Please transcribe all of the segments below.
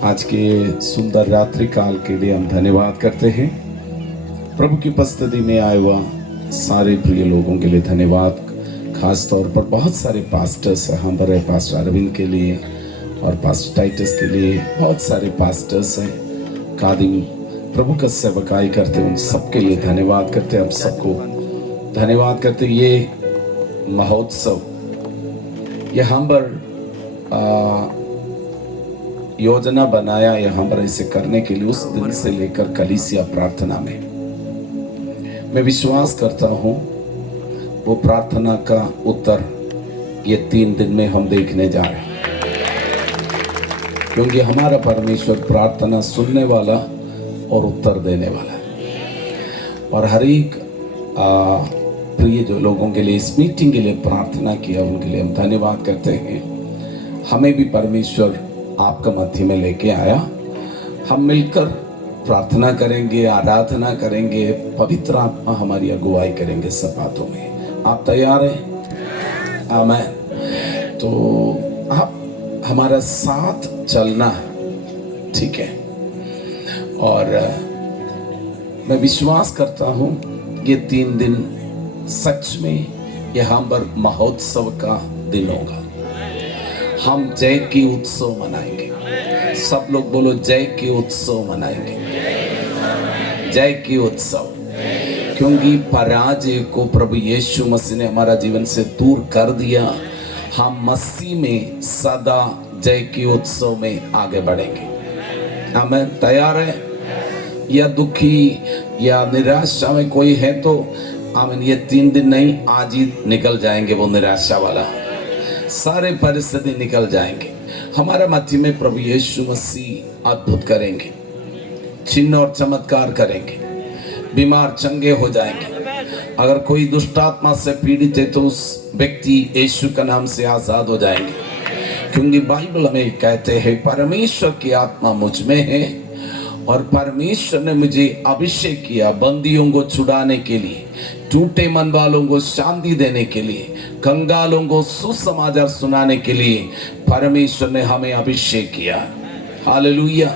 आज के सुंदर रात्रि काल के लिए हम धन्यवाद करते हैं। प्रभु की उपस्थिति में आए हुआ सारे प्रिय लोगों के लिए धन्यवाद। खास तौर पर बहुत सारे पास्टर्स यहाँ पर है, पास्टर अरविंद के लिए और पास्टर टाइटस के लिए बहुत सारे पास्टर्स हैं, कादिम प्रभु का सेवकाई करते हैं, उन सबके लिए धन्यवाद करते हैं। हम सबको धन्यवाद करते हैं। ये महोत्सव यहाँ पर योजना बनाया यहाँ पर ऐसे करने के लिए उस दिन से लेकर कलीसिया प्रार्थना में मैं विश्वास करता हूँ वो प्रार्थना का उत्तर ये 3 दिन में हम देखने जा रहे हैं, क्योंकि हमारा परमेश्वर प्रार्थना सुनने वाला और उत्तर देने वाला है। और हर एक प्रिय जो लोगों के लिए इस मीटिंग के लिए प्रार्थना किया उनके लिए हम धन्यवाद करते हैं। हमें भी परमेश्वर आपका मध्य में लेके आया। हम मिलकर प्रार्थना करेंगे, आराधना करेंगे, पवित्र आत्मा हमारी अगुवाई करेंगे सब बातों में। आप तैयार हैं? आमीन। तो आप हमारा साथ चलना है, ठीक है? और मैं विश्वास करता हूँ ये 3 दिन सच में यहाँ पर महोत्सव का दिन होगा। हम जय की उत्सव मनाएंगे। सब लोग बोलो, जय की उत्सव मनाएंगे। जय की उत्सव, क्योंकि पराजय को प्रभु यीशु मसीह ने हमारा जीवन से दूर कर दिया। हम मसीह में सदा जय की उत्सव में आगे बढ़ेंगे। आमीन। तैयार है? या दुखी या निराशा में कोई है तो आमीन। ये 3 दिन नहीं, आज ही निकल जाएंगे वो निराशा वाला, सारे परिस्थिति निकल जाएंगे। हमारा मध्य में प्रभु यीशु मसीह अद्भुत करेंगे, चिन्ह और चमत्कार करेंगे, बीमार चंगे हो जाएंगे। अगर कोई दुष्ट आत्मा से पीड़ित है तो उस व्यक्ति यीशु का नाम से आजाद हो जाएंगे, क्योंकि बाइबल हमें कहते हैं परमेश्वर की आत्मा मुझ में है और परमेश्वर ने मुझे अभिषेक किया बंदियों को छुड़ाने के लिए, टूटे मन वालों को शांति देने के लिए, कंगालों को सुसमाचार सुनाने के लिए परमेश्वर ने हमें अभिषेक किया। हालेलुया।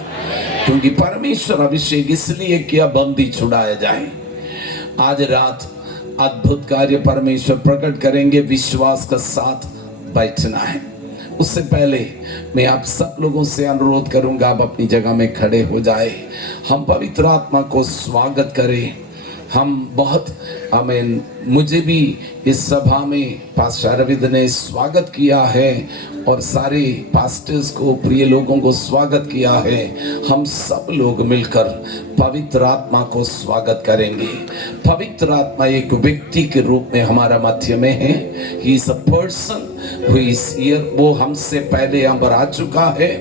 क्योंकि परमेश्वर अभिषेक इसलिए किया बंदी छुड़ाया जाए। आज रात अद्भुत कार्य परमेश्वर प्रकट करेंगे, विश्वास का साथ बैठना है। उससे पहले मैं आप सब लोगों से अनुरोध करूंगा, आप अपनी जगह में खड़े हो जाए। हम पवित्र आत्मा को स्वागत करें। हम बहुत आमीन। मुझे भी इस सभा में पास्टर अरविंद ने स्वागत किया है और सारे पास्टर्स को, प्रिय लोगों को स्वागत किया है। हम सब लोग मिलकर पवित्र आत्मा को स्वागत करेंगे। पवित्र आत्मा एक व्यक्ति के रूप में हमारा मध्य में है। He is a person who is here. वो हमसे पहले यहाँ पर आ चुका है।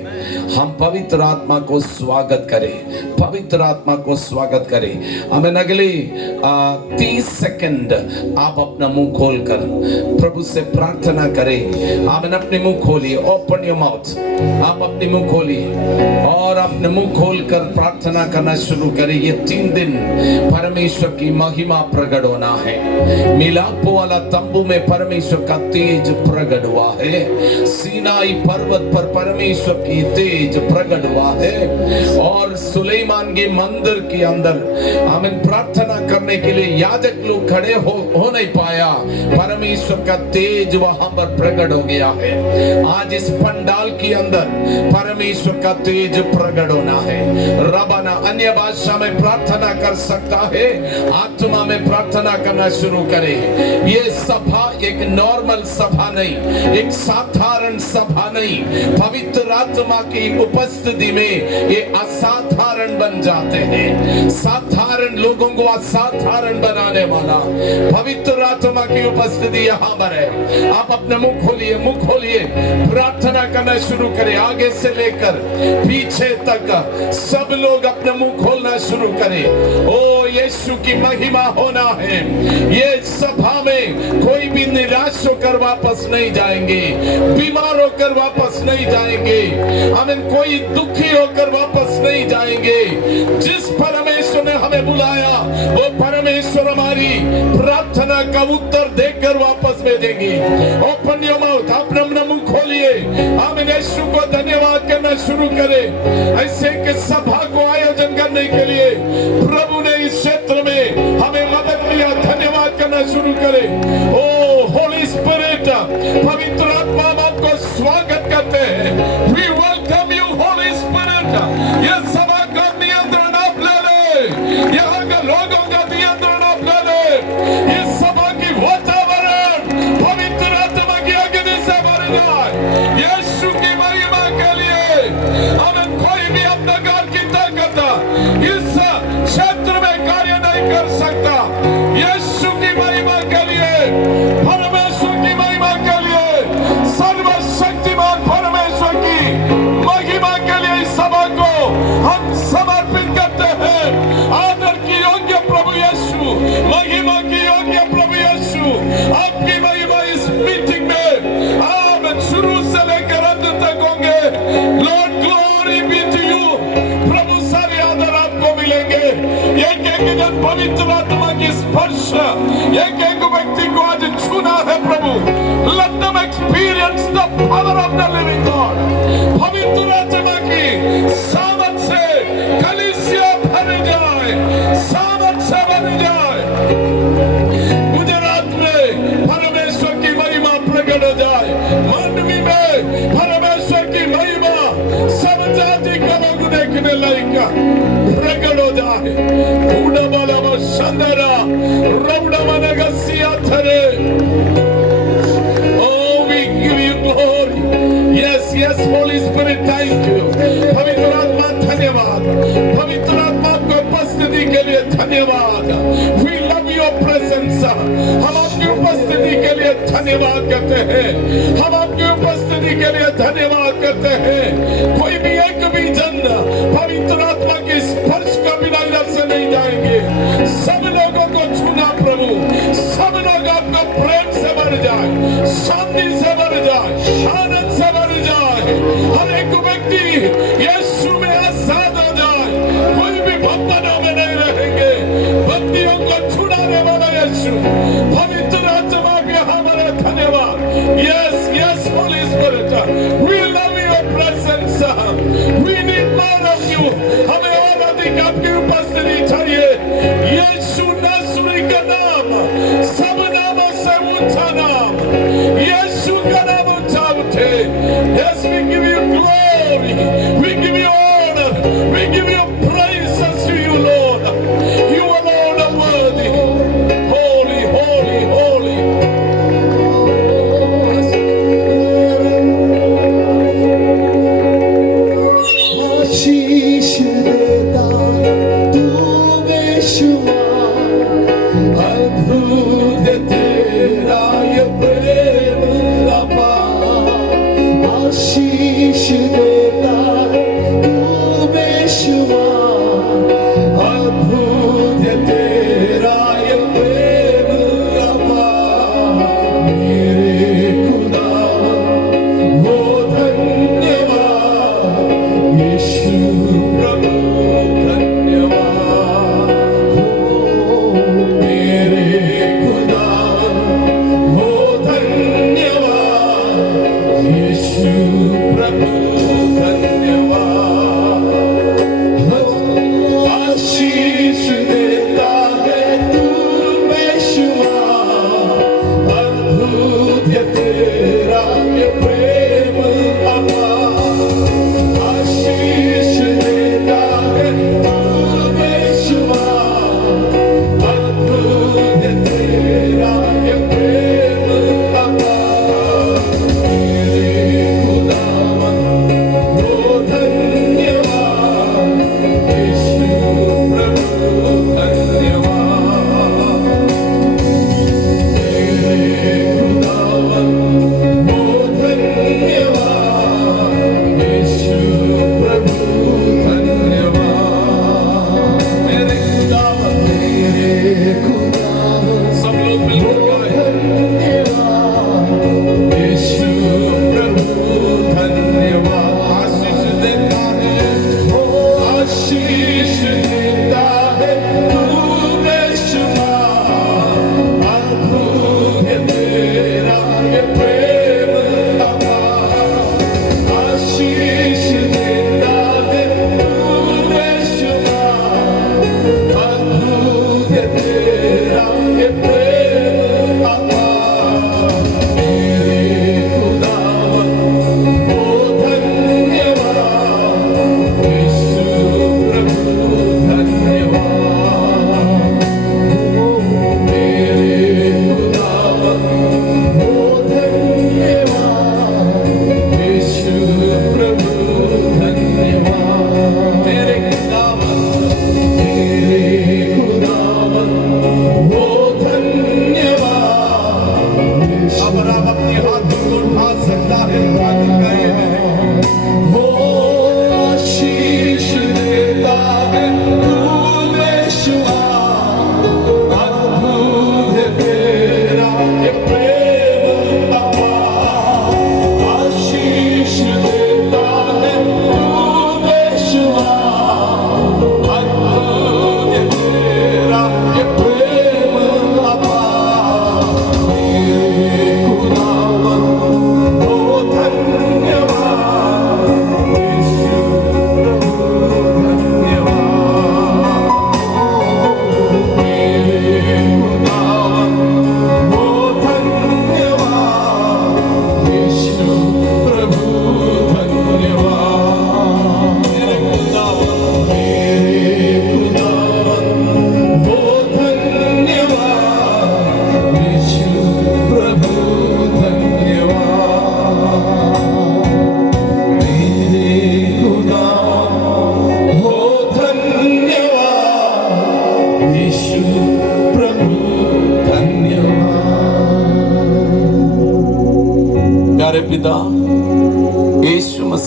हम पवित्र आत्मा को स्वागत करें, पवित्र आत्मा को स्वागत करें। हमें अगले 30 सेकंड आप अपना मुंह खोलकर प्रभु से प्रार्थना करें। आप अपने मुंह खोलिए, ओपन योर माउथ। आप अपने मुंह खोलिए और अपने मुंह खोलकर प्रार्थना करना शुरू करें। ये 3 दिन परमेश्वर की महिमा प्रकट होना है। मिलापो वाला तंबू में परमेश्वर का तेज प्रकट हुआ है। सीनाई पर्वत पर परमेश्वर की तेज प्रकट हुआ है। और सुलेमान के मंदिर के अंदर आमीन प्रार्थना करने के लिए याजक लोग खड़े हो नहीं पाया, परमेश्वर का तेज वहां पर प्रकट हो गया है। आज इस पंडाल के अंदर परमेश्वर का तेज प्रकट होना है। रबाना अन्य भाषा में प्रार्थना कर सकता है, आत्मा में प्रार्थना करना शुरू करे। ये सभा एक नॉर्मल सभा नहीं, एक साधारण सभा नहीं। पवित्र आत्मा की उपस्थिति में ये असाधारण बन जाते हैं। साधारण लोगों को असाधारण बनाने वाला पवित्र आत्मा की उपस्थिति यहाँ पर है। आप अपने मुंह खोलिए, मुंह खोलिए, प्रार्थना करना शुरू करें। आगे से लेकर पीछे तक सब लोग अपने मुंह खोलना शुरू करें। ओ यीशु की महिमा होना है। ये सभा में कोई भी निराश होकर वापस नहीं जाएंगे, बीमार होकर वापस नहीं जाएंगे, हमें कोई दुखी होकर वापस नहीं जाएंगे। जिस परमेश्वर ने हमें बुलाया वो परमेश्वर हमारी प्रार्थना का उत्तर देकर वापस भेजेंगे। ओपन योर माउथ, अपना मुंह खोलिए। आमीन। यीशु को धन्यवाद करना करना शुरू करे। ऐसे के सभा को आयोजन करने के लिए प्रभु ने इस क्षेत्र में हमें मदद किया, धन्यवाद करना शुरू करे। ओ होली स्पिरिट, पवित्र आत्मा, हम आपको स्वागत करते हैं। We welcome you holy spirit. ये सभा का नियंत्रण आप ले ले, यहाँ के लोगों का नियंत्रण आप ले ले। इस सभा की वातावरण पवित्र आत्मा की अग्नि से भर जाए। यीशु की महिमा के लिए हमें कोई भी अपना घर की ताकत इस क्षेत्र में कार्य नहीं कर सकता। यीशु की महिमा के लिए, परमेश्वर की महिमा के लिए, सर्वशक्तिमान परमेश्वर की महिमा के लिए इस सभा को हम समर्पित करते हैं। आदर की योग्य प्रभु यीशु, महिमा की योग्य प्रभु यीशु, आपकी महिमा इस मीटिंग में आम शुरू से लेकर अंत तक होंगे। Lord glory be to you. प्रभु सारे आदर आपको मिलेंगे। एक एक जन पवित्र आत्मा की स्पर्श एक एक व्यक्ति को आज छूना है प्रभु। Let them experience the power of the living God। पवित्र आत्मा की सामर्थ से कलीसिया भर जाए, सामर्थ से भर जाए। गुजरात में परमेश्वर की महिमा प्रकट हो जाए, मांडवी में परमेश्वर की महिमा सब जाति का लोग देखने लायक प्रकट हो जाए। उड़ाबाला शंदरा रौड़ामनगसिया थरे। Oh, we give you glory. Yes, yes, Holy Spirit, thank you. पवित्र आत्मा धन्यवाद, पवित्र आत्मा को उपस्थिति के लिए धन्यवाद। We love your presence। हम आपकी उपस्थिति के लिए धन्यवाद करते हैं, हम आपकी उपस्थिति के लिए धन्यवाद करते हैं। कोई भी एक भी जन पवित्र आत्मा के स्पर्श का बिना इधर से नहीं जाएंगे। सब लोगों को छूना प्रभु, सब लोग आपका प्रेम से भर जाए, शांति से भर जाए, आनंद से भर जाए। हर एक व्यक्ति यीशु में आजाद हो जाए, कोई भी बंधनों में नहीं रहेंगे। बंदियों को छुड़ाने वाला यीशु, पवित्र आत्मा के हमारे धन्यवाद। Yes yes holy spirit, we love your presence, we need more of you. हमें और अधिक आपकी उपस्थिति चाहिए। यीशु नासरी का नाम सब नामों से ऊंचा नाम, यीशु का नाम ऊंचा उठे। Yes, we give you glory, we give you honor, we give you praises to you, Lord. You alone are worthy. Holy, holy, holy. आशीष देता तू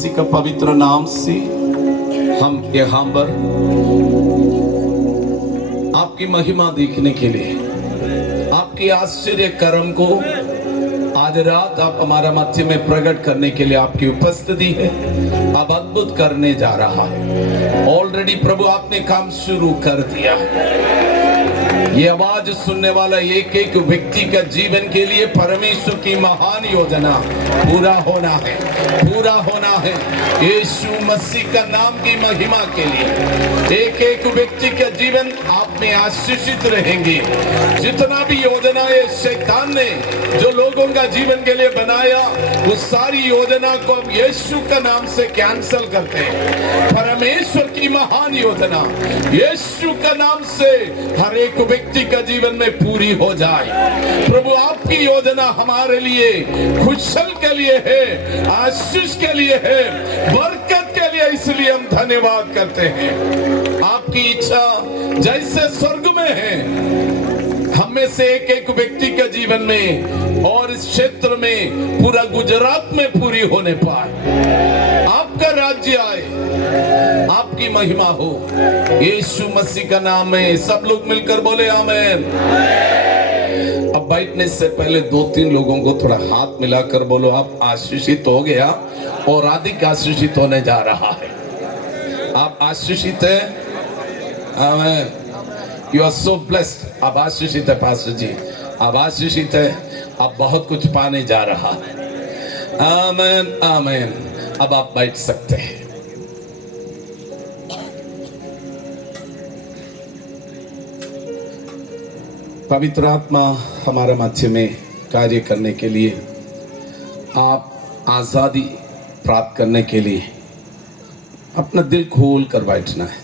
मसीह का पवित्र नाम से हम यहाँ पर आपकी महिमा देखने के लिए, आपकी आश्चर्य कर्म को आज रात आप हमारा मध्य में प्रकट करने के लिए आपकी उपस्थिति है। अब अद्भुत करने जा रहा है। ऑलरेडी प्रभु आपने काम शुरू कर दिया है। ये आवाज सुनने वाला एक एक व्यक्ति का जीवन के लिए परमेश्वर की महान योजना पूरा होना है, पूरा होना है। यीशु मसीह का नाम की महिमा के लिए एक एक व्यक्ति का जीवन आप में आशीषित रहेंगे। जितना भी योजना ये शैतान ने जो लोगों का जीवन के लिए बनाया, उस सारी योजना को हम यीशु का नाम से कैंसिल करते हैं। परमेश्वर की महान योजना यीशु का नाम से हर एक व्यक्ति का जीवन में पूरी हो जाए। प्रभु आपकी योजना हमारे लिए खुशल के लिए है, आशीष के लिए है, बरकत के लिए, इसलिए हम धन्यवाद करते हैं। आपकी इच्छा जैसे स्वर्ग में है, हम में से एक एक व्यक्ति के जीवन में और इस क्षेत्र में पूरा गुजरात में पूरी होने पाए। आपका राज्य आए, आपकी महिमा हो। यीशु मसीह का नाम में सब लोग मिलकर बोले आमीन। अब बैठने से पहले 2-3 लोगों को थोड़ा हाथ मिलाकर बोलो, आप आशीषित हो गया और अधिक आशीषित होने जा रहा है। आप आशीषित है। आमीन। You are so blessed. आप आशीषित है पास्टर जी, आप आशीषित है। आप बहुत कुछ पाने जा रहा है। आमीन आमीन। अब आप बैठ सकते हैं। पवित्र आत्मा हमारा मध्य में कार्य करने के लिए, आप आज़ादी प्राप्त करने के लिए अपना दिल खोल कर बैठना है,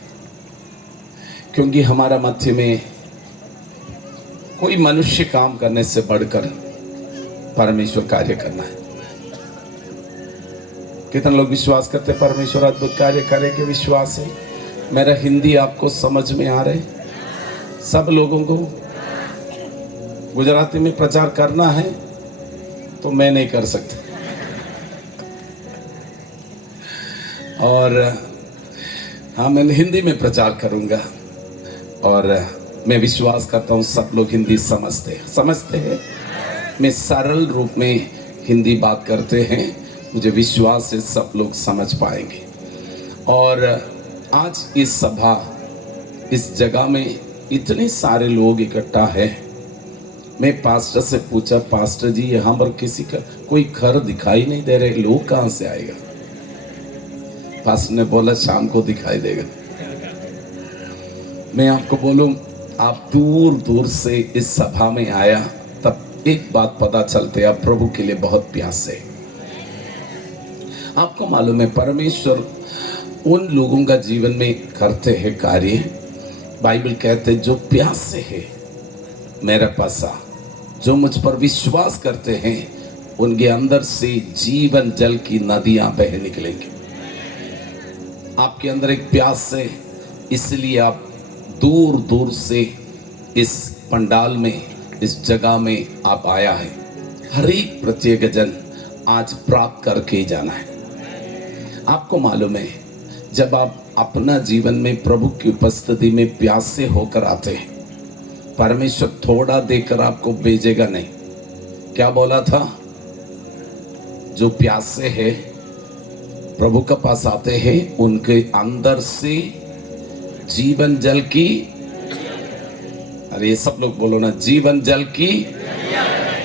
क्योंकि हमारा मध्य में कोई मनुष्य काम करने से बढ़कर परमेश्वर कार्य करना है। कितने लोग विश्वास करते हैं परमेश्वर अद्भुत कार्य करेंगे? विश्वास है। मेरा हिंदी आपको समझ में आ रहा है? सब लोगों को गुजराती में प्रचार करना है तो मैं नहीं कर सकता, और हाँ, मैं हिंदी में प्रचार करूंगा। और मैं विश्वास करता हूँ सब लोग हिंदी समझते हैं। मैं सरल रूप में हिंदी बात करते हैं, मुझे विश्वास है सब लोग समझ पाएंगे। और आज इस सभा, इस जगह में इतने सारे लोग इकट्ठा है। मैं पास्टर से पूछा, पास्टर जी यहाँ पर किसी का कोई घर दिखाई नहीं दे रहे, लोग कहाँ से आएगा? पास्टर ने बोला शाम को दिखाई देगा। मैं आपको बोलूं, आप दूर दूर से इस सभा में आया तब एक बात पता चलते, आप प्रभु के लिए बहुत प्यासे। आपको मालूम है परमेश्वर उन लोगों का जीवन में करते हैं कार्य। बाइबल कहते हैं जो प्यासे है मेरे पास आ, जो मुझ पर विश्वास करते हैं उनके अंदर से जीवन जल की नदियां बह निकलेंगी। आपके अंदर एक प्यास है, इसलिए आप दूर दूर से इस पंडाल में, इस जगह में आप आया है। हर एक प्रत्येक जन आज प्राप्त करके ही जाना है। आपको मालूम है जब आप अपना जीवन में प्रभु की उपस्थिति में प्यासे होकर आते हैं, परमेश्वर थोड़ा देकर आपको भेजेगा नहीं। क्या बोला था? जो प्यासे हैं प्रभु के पास आते हैं, उनके अंदर से जीवन जल की, अरे सब लोग बोलो ना, जीवन जल की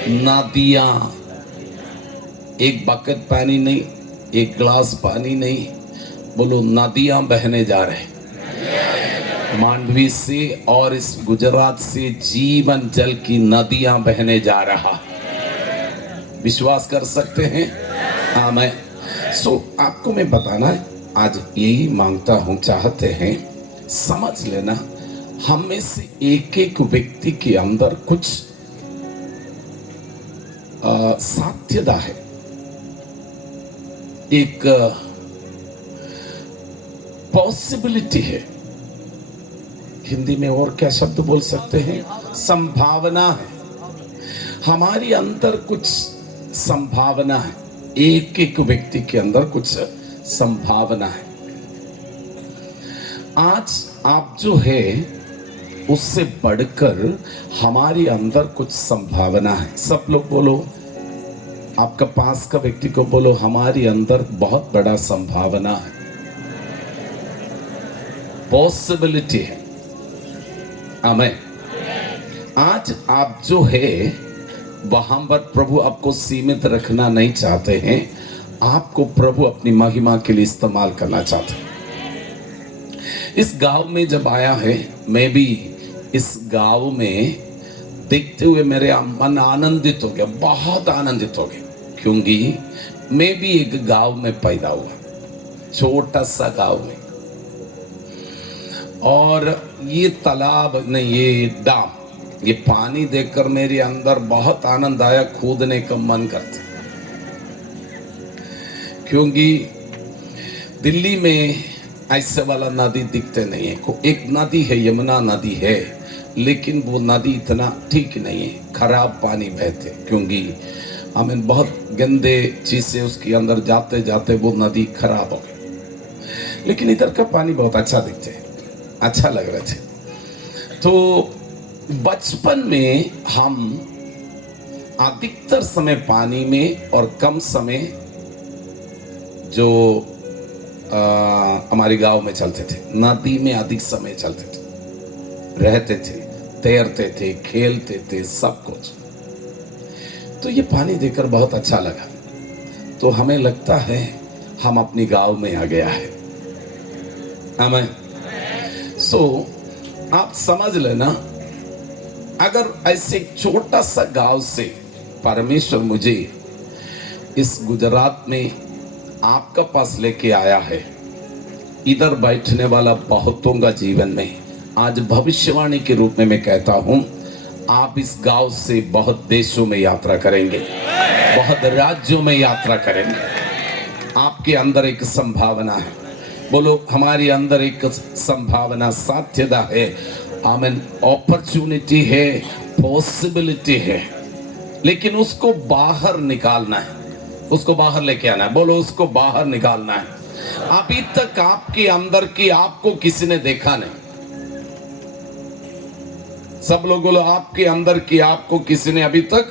नदियां। एक बकेट पानी नहीं, एक ग्लास पानी नहीं, बोलो नदियां बहने जा रहे। मांडवी से और इस गुजरात से जीवन जल की नदियां बहने जा रहा। विश्वास कर सकते हैं? आमीन। आपको मैं बताना है, आज यही मांगता हूं, चाहते हैं समझ लेना, हम में से एक एक व्यक्ति के अंदर कुछ साध्यता है, एक पॉसिबिलिटी है। हिंदी में और क्या शब्द बोल सकते हैं? संभावना है। हमारी अंदर कुछ संभावना है, एक एक व्यक्ति के अंदर कुछ संभावना है। आज आप जो है उससे बढ़कर हमारे अंदर कुछ संभावना है। सब लोग बोलो, आपका पास का व्यक्ति को बोलो, हमारे अंदर बहुत बड़ा संभावना है, पॉसिबिलिटी है। आमीन। आज आप जो है वहां पर प्रभु आपको सीमित रखना नहीं चाहते हैं, आपको प्रभु अपनी महिमा के लिए इस्तेमाल करना चाहते हैं। इस गांव में जब आया है, मैं भी इस गांव में देखते हुए मेरे मन आनंदित हो गया, बहुत आनंदित हो गया, क्योंकि मैं भी एक गांव में पैदा हुआ, छोटा सा गांव में। और ये तालाब नहीं, ये डैम, ये पानी देखकर मेरे अंदर बहुत आनंद आया, कूदने का मन करता। क्योंकि दिल्ली में ऐसे वाला नदी दिखते नहीं है। एक नदी है, यमुना नदी है, लेकिन वो नदी इतना ठीक नहीं है, खराब पानी बहते, क्योंकि हमें बहुत गंदे चीजें उसके अंदर जाते जाते वो नदी खराब हो गई। लेकिन इधर का पानी बहुत अच्छा दिखते है, अच्छा लग रहे थे। तो बचपन में हम अधिकतर समय पानी में और कम समय जो हमारे गांव में चलते थे, नदी में अधिक समय चलते थे, रहते थे, तैरते थे, खेलते थे, सब कुछ। तो ये पानी देखकर बहुत अच्छा लगा। तो हमें लगता है हम अपनी गांव में आ गया है। आमीन। सो आप समझ लेना, अगर ऐसे छोटा सा गांव से परमेश्वर मुझे इस गुजरात में आपका पास लेके आया है, इधर बैठने वाला बहुतों का जीवन में आज भविष्यवाणी के रूप में मैं कहता हूं, आप इस गांव से बहुत देशों में यात्रा करेंगे, बहुत राज्यों में यात्रा करेंगे। आपके अंदर एक संभावना है। बोलो, हमारे अंदर एक संभावना, साध्यता है। आमीन। अपॉर्चुनिटी है, पॉसिबिलिटी है, लेकिन उसको बाहर निकालना है, उसको बाहर लेके आना है। बोलो, उसको बाहर निकालना है। अभी तक आपके अंदर की आपको किसी ने देखा नहीं। सब लोग बोलो, आपके अंदर की आपको किसी ने अभी तक,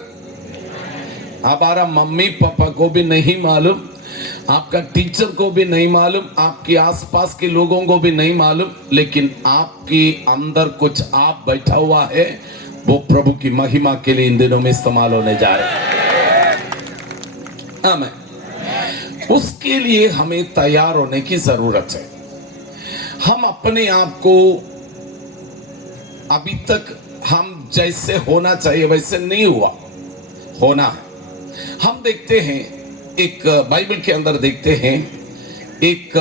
हमारा मम्मी पापा को भी नहीं मालूम, आपका टीचर को भी नहीं मालूम, आपके आसपास के लोगों को भी नहीं मालूम, लेकिन आपके अंदर कुछ आप बैठा हुआ है, वो प्रभु की महिमा के लिए इन दिनों में इस्तेमाल होने जा रहे हैं। आमीन। उसके लिए हमें तैयार होने की जरूरत है। हम अपने आप को अभी तक हम जैसे होना चाहिए वैसे नहीं हुआ, होना है। हम देखते हैं, एक बाइबल के अंदर देखते हैं, एक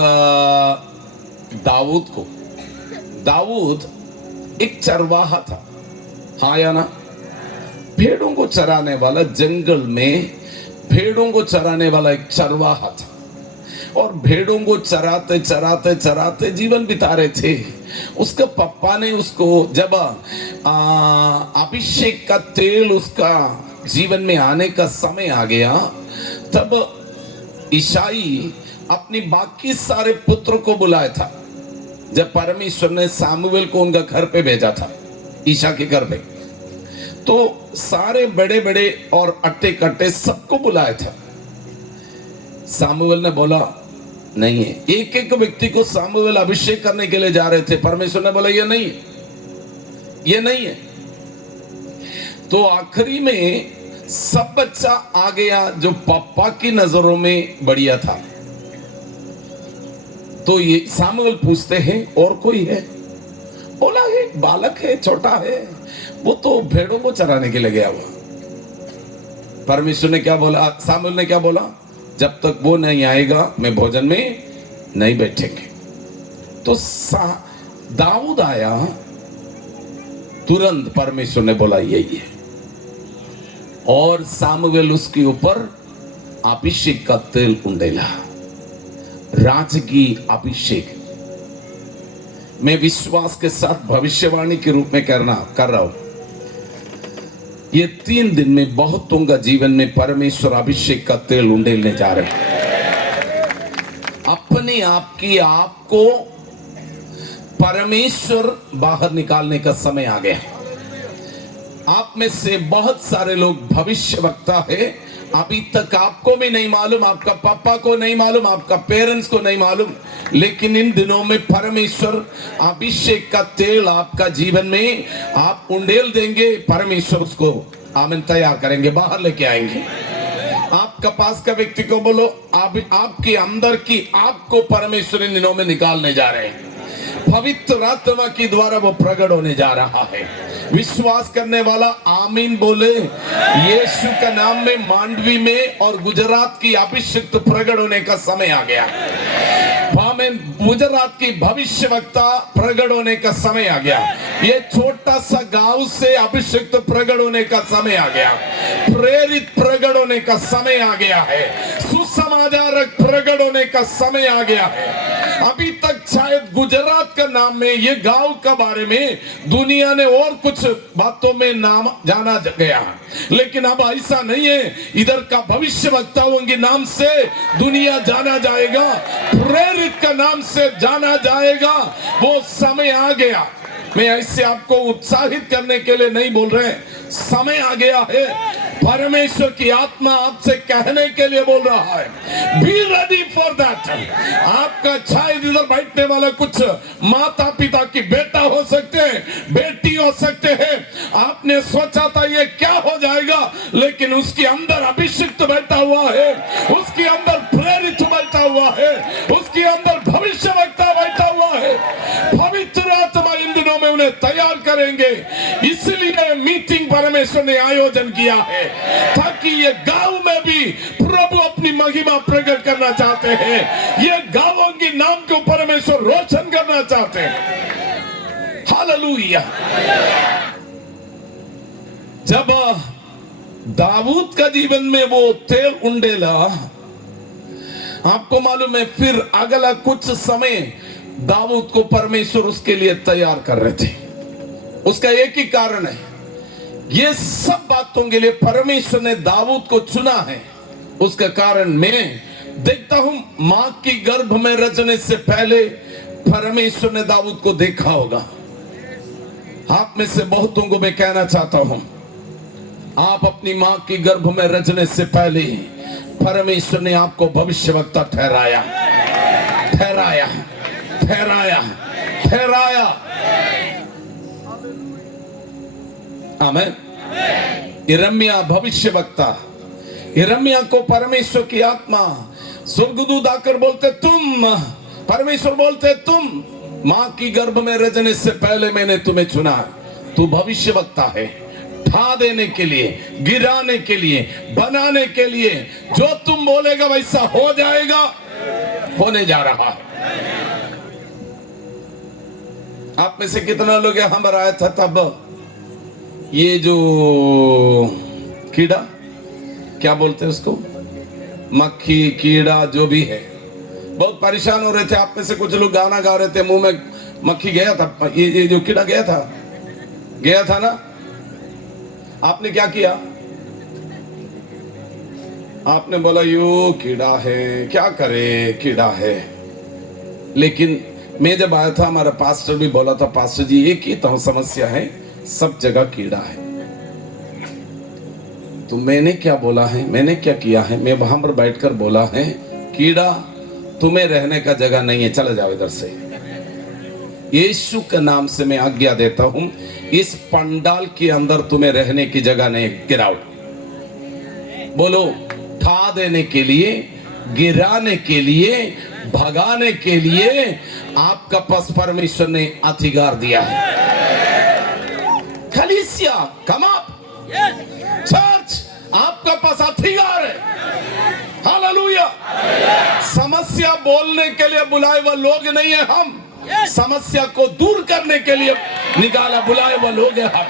दाऊद को, दाऊद एक चरवाहा था, हाँ या ना? भेड़ों को चराने वाला, जंगल में भेड़ों को चराने वाला एक चरवाहा था। और भेड़ों को चराते चराते चराते जीवन बिता रहे थे। उसका पप्पा ने उसको, जब अभिषेक का तेल उसका जीवन में आने का समय आ गया, तब ईशाई अपनी बाकी सारे पुत्र को बुलाया था। जब परमेश्वर ने सामुएल को उनका घर पे भेजा था, ईशा के घर पे, तो सारे बड़े बड़े और अट्टे कट्टे सबको बुलाया था। सामुएल ने बोला नहीं है। एक एक व्यक्ति को सामुएल अभिषेक करने के लिए जा रहे थे, परमेश्वर ने बोला ये नहीं है, ये नहीं है। तो आखिरी में सब बच्चा आ गया जो पापा की नजरों में बढ़िया था। तो ये सामुएल पूछते हैं और कोई है? बोला है, बालक है, छोटा है, वो तो भेड़ों को चराने के लिए गया हुआ। परमेश्वर ने क्या बोला, सामुएल ने क्या बोला, जब तक वो नहीं आएगा मैं भोजन में नहीं बैठेंगे। तो दाऊद आया, तुरंत परमेश्वर ने बोला यही है, और सामुएल उसके ऊपर अभिषेक का तेल उंडेला, राजकी अभिषेक। मैं विश्वास के साथ भविष्यवाणी के रूप में कर रहा हूं, ये 3 दिन में बहुतों का जीवन में परमेश्वर अभिषेक का तेल उंडेलने जा रहे हैं। अब अपने आप की आपको परमेश्वर बाहर निकालने का समय आ गया। आप में से बहुत सारे लोग भविष्य वक्ता है, अभी तक आपको भी नहीं मालूम, आपका पापा को नहीं मालूम, आपका पेरेंट्स को नहीं मालूम, लेकिन इन दिनों में परमेश्वर अभिषेक का तेल आपका जीवन में आप उंडेल देंगे, परमेश्वर उसको आमीन तैयार करेंगे, बाहर लेके आएंगे। आपका पास का व्यक्ति को बोलो, आपके अंदर की आपको परमेश्वर इन दिनों में निकालने जा रहे हैं, पवित्र आत्मा के द्वारा वो प्रकट होने जा रहा है। विश्वास करने वाला आमीन बोले। यीशु का नाम में मांडवी में और गुजरात की अभिषिक्त प्रकट होने का समय आ गया। आमीन। गुजरात की भविष्यवक्ता प्रकट होने का समय आ गया। ये छोटा सा गांव से अभिषिक्त प्रकट होने का समय आ गया। प्रेरित प्रकट होने का समय आ गया है। सुसमाचारक प्रकट होने का समय आ गया है। अभी तक शायद गुजरात का नाम में, ये गांव के बारे में दुनिया ने और कुछ बातों में नाम जाना गया, लेकिन अब ऐसा नहीं है। इधर का भविष्यवक्ताओं के नाम से दुनिया जाना जाएगा, प्रेरित का नाम से जाना जाएगा। वो समय आ गया। मैं ऐसे आपको उत्साहित करने के लिए नहीं बोल रहे, समय आ गया है। परमेश्वर की आत्मा आपसे कहने के लिए बोल रहा है, बी रेडी फॉर दैट। आपका शायद इधर बैठने वाला कुछ माता पिता की बेटा हो सकते हैं, बेटी हो सकते हैं। आपने सोचा था ये क्या हो जाएगा, लेकिन उसके अंदर अभिषिक्त बैठा हुआ है, उसके अंदर प्रेरित बैठा हुआ है, उसके अंदर भविष्यवक्ता बैठा हुआ है। पवित्र आत्मा इन दिनों में उन्हें तैयार करेंगे। इसलिए मीटिंग परमेश्वर ने आयोजन किया है, ताकि ये गांव में भी प्रभु अपनी महिमा प्रकट करना चाहते हैं। ये गांवों के नाम को परमेश्वर रोशन करना चाहते हैं। हालेलुया। जब दाऊद का जीवन में वो तेल उंडेला, आपको मालूम है, फिर अगला कुछ समय दाऊद को परमेश्वर उसके लिए तैयार कर रहे थे। उसका एक ही कारण है, ये सब बातों के लिए परमेश्वर ने दाऊद को चुना है। उसका कारण मैं देखता हूं, मां की गर्भ में रचने से पहले परमेश्वर ने दाऊद को देखा होगा। आप में से बहुतों को मैं कहना चाहता हूं, आप अपनी मां की गर्भ में रचने से पहले परमेश्वर ने आपको भविष्यवक्ता ठहराया, ठहराया, ठहराया, ठहराया। आमीन। यिर्मयाह भविष्यवक्ता, यिर्मयाह को परमेश्वर की आत्मा स्वर्गदूत आकर बोलते, तुम, परमेश्वर बोलते, तुम मां की गर्भ में रचने से पहले मैंने तुम्हें चुना, तू भविष्यवक्ता है, ढा देने के लिए, गिराने के लिए, बनाने के लिए। जो तुम बोलेगा वैसा हो जाएगा, होने जा रहा है। आप में से कितना लोग यहां पर आया था तब ये जो कीड़ा, क्या बोलते हैं उसको, मक्खी, कीड़ा, जो भी है, बहुत परेशान हो रहे थे। आप में से कुछ लोग गाना गा रहे थे, मुंह में मक्खी गया था, ये जो कीड़ा गया था ना। आपने क्या किया? आपने बोला यो कीड़ा है, क्या करे, कीड़ा है। लेकिन मैं जब आया था, हमारा पास्टर भी बोला था, पास्टर जी एक ही तो समस्या है, सब जगह कीड़ा है। तो मैंने क्या बोला है, मैंने क्या किया है, मैं वहां पर बैठकर बोला है, कीड़ा तुम्हें रहने का जगह नहीं है, चले जाओ इधर से। यीशु के नाम से मैं आज्ञा देता हूं, इस पंडाल के अंदर तुम्हें रहने की जगह नहीं। Get out. बोलो, ठा देने के लिए, गिराने के लिए, भगाने के लिए आपका पास परमेश्वर ने अधिकार दिया है। कलीसिया, कम अप, चर्च, आपका पास अधिकार है। हालेलुया। समस्या बोलने के लिए बुलाए हुए लोग नहीं है हम, समस्या को दूर करने के लिए निकाला बुलाए हुए लोग हैं हम।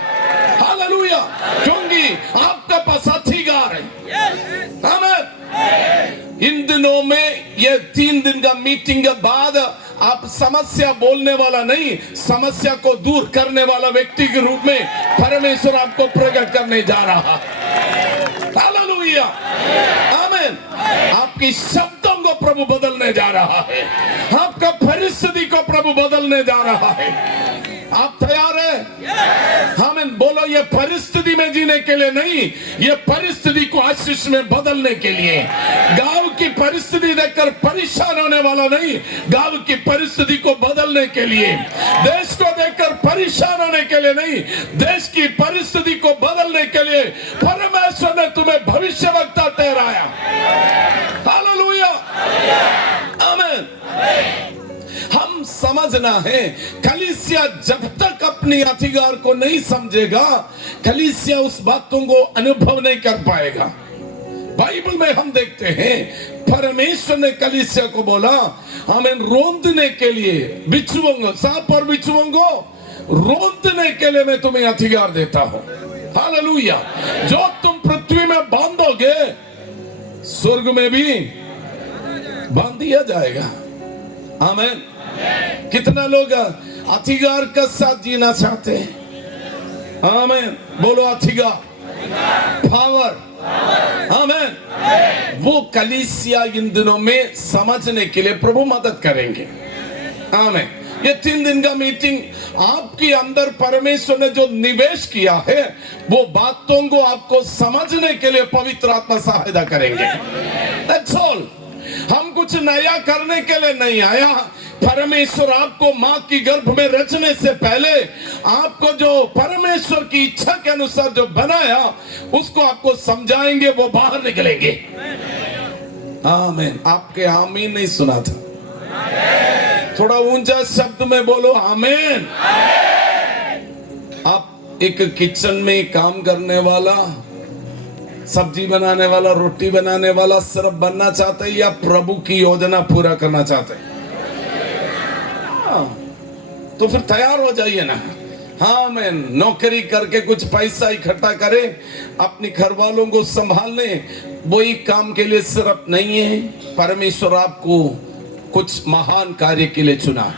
हालेलुया। क्योंकि आपका पास अधिकार है। आमीन। इन दिनों में, ये 3 दिन का मीटिंग के बाद, आप समस्या बोलने वाला नहीं, समस्या को दूर करने वाला व्यक्ति के रूप में परमेश्वर आपको प्रकट करने जा रहा है। हालेलुया। आमीन। आपकी शब्दों को प्रभु बदलने जा रहा है, आपका परिस्थिति को प्रभु बदलने जा रहा है। आप तैयार हैं? हमें बोलो, ये परिस्थिति में जीने के लिए नहीं, ये परिस्थिति को आशीष में बदलने के लिए। गांव की परिस्थिति देखकर परेशान होने वाला नहीं, गांव की परिस्थिति को बदलने के लिए। देश को देखकर परेशान होने के लिए नहीं, देश की परिस्थिति को बदलने के लिए परमेश्वर ने तुम्हें भविष्यवक्ता ठहराया। हालेलुया, आमीन। हम समझना है, कलीसिया जब तक अपनी अधिकार को नहीं समझेगा, कलीसिया उस बातों को अनुभव नहीं कर पाएगा। बाइबल में हम देखते हैं, परमेश्वर ने कलीसिया को बोला, हमें रोंदने के लिए बिच्छुओं को, सांप और बिच्छुओं को रोंदने के लिए मैं तुम्हें अधिकार देता हूं। हालेलुया। जो तुम पृथ्वी में बांधोगे, स्वर्ग में भी बांध दिया जाएगा। आमीन। कितना लोग अधिकार के साथ जीना चाहते हैं? आमीन। बोलो अधिकार, पावर। आमीन। वो कलीसिया इन दिनों में समझने के लिए प्रभु मदद करेंगे। आमीन। ये 3 दिन का मीटिंग आपके अंदर परमेश्वर ने जो निवेश किया है, वो बातों को आपको समझने के लिए पवित्र आत्मा सहायता करेंगे। That's all। हम कुछ नया करने के लिए नहीं आया। परमेश्वर आपको मां की गर्भ में रचने से पहले आपको जो परमेश्वर की इच्छा के अनुसार जो बनाया, उसको आपको समझाएंगे, वो बाहर निकलेंगे। आमीन। आपके आमीन नहीं सुना था, थोड़ा ऊंचा शब्द में बोलो आमीन। आप एक किचन में काम करने वाला, सब्जी बनाने वाला, रोटी बनाने वाला सिर्फ बनना चाहते हैं या प्रभु की योजना पूरा करना चाहते हैं? तो फिर तैयार हो जाइए ना। हाँ, मैं नौकरी करके कुछ पैसा इकट्ठा करे, अपने घर वालों को संभालने, वही काम के लिए सिर्फ नहीं है। परमेश्वर आपको कुछ महान कार्य के लिए चुना,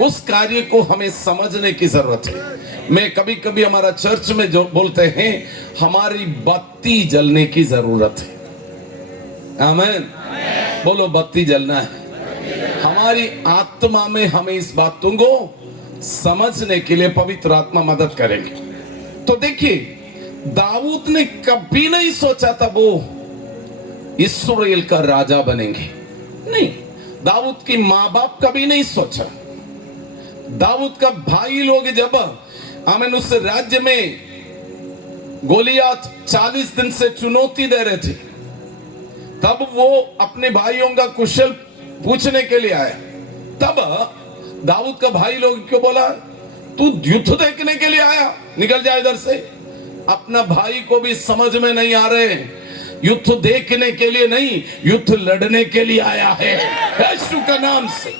उस कार्य को हमें समझने की जरूरत है। मैं कभी कभी हमारा चर्च में जो बोलते हैं, हमारी बत्ती जलने की जरूरत है। आमीन। बोलो, बत्ती जलना है। हमारी आत्मा में हमें इस बातों को समझने के लिए पवित्र आत्मा मदद करेंगे। तो देखिए, दाऊद ने कभी नहीं सोचा था वो इस्राएल का राजा बनेंगे। नहीं, दाऊद की माँ बाप कभी नहीं सोचा। दाऊद का भाई लोग जब आमीन उस राज्य में गोलियात 40 दिन से चुनौती दे रहे थे, तब वो अपने भाइयों का कुशल पूछने के लिए आया। तब दाऊद का भाई लोग क्यों बोला, तू युद्ध देखने के लिए आया, निकल जा इधर से। अपना भाई को भी समझ में नहीं आ रहे, युद्ध देखने के लिए नहीं, युद्ध लड़ने के लिए आया है। यीशु का नाम से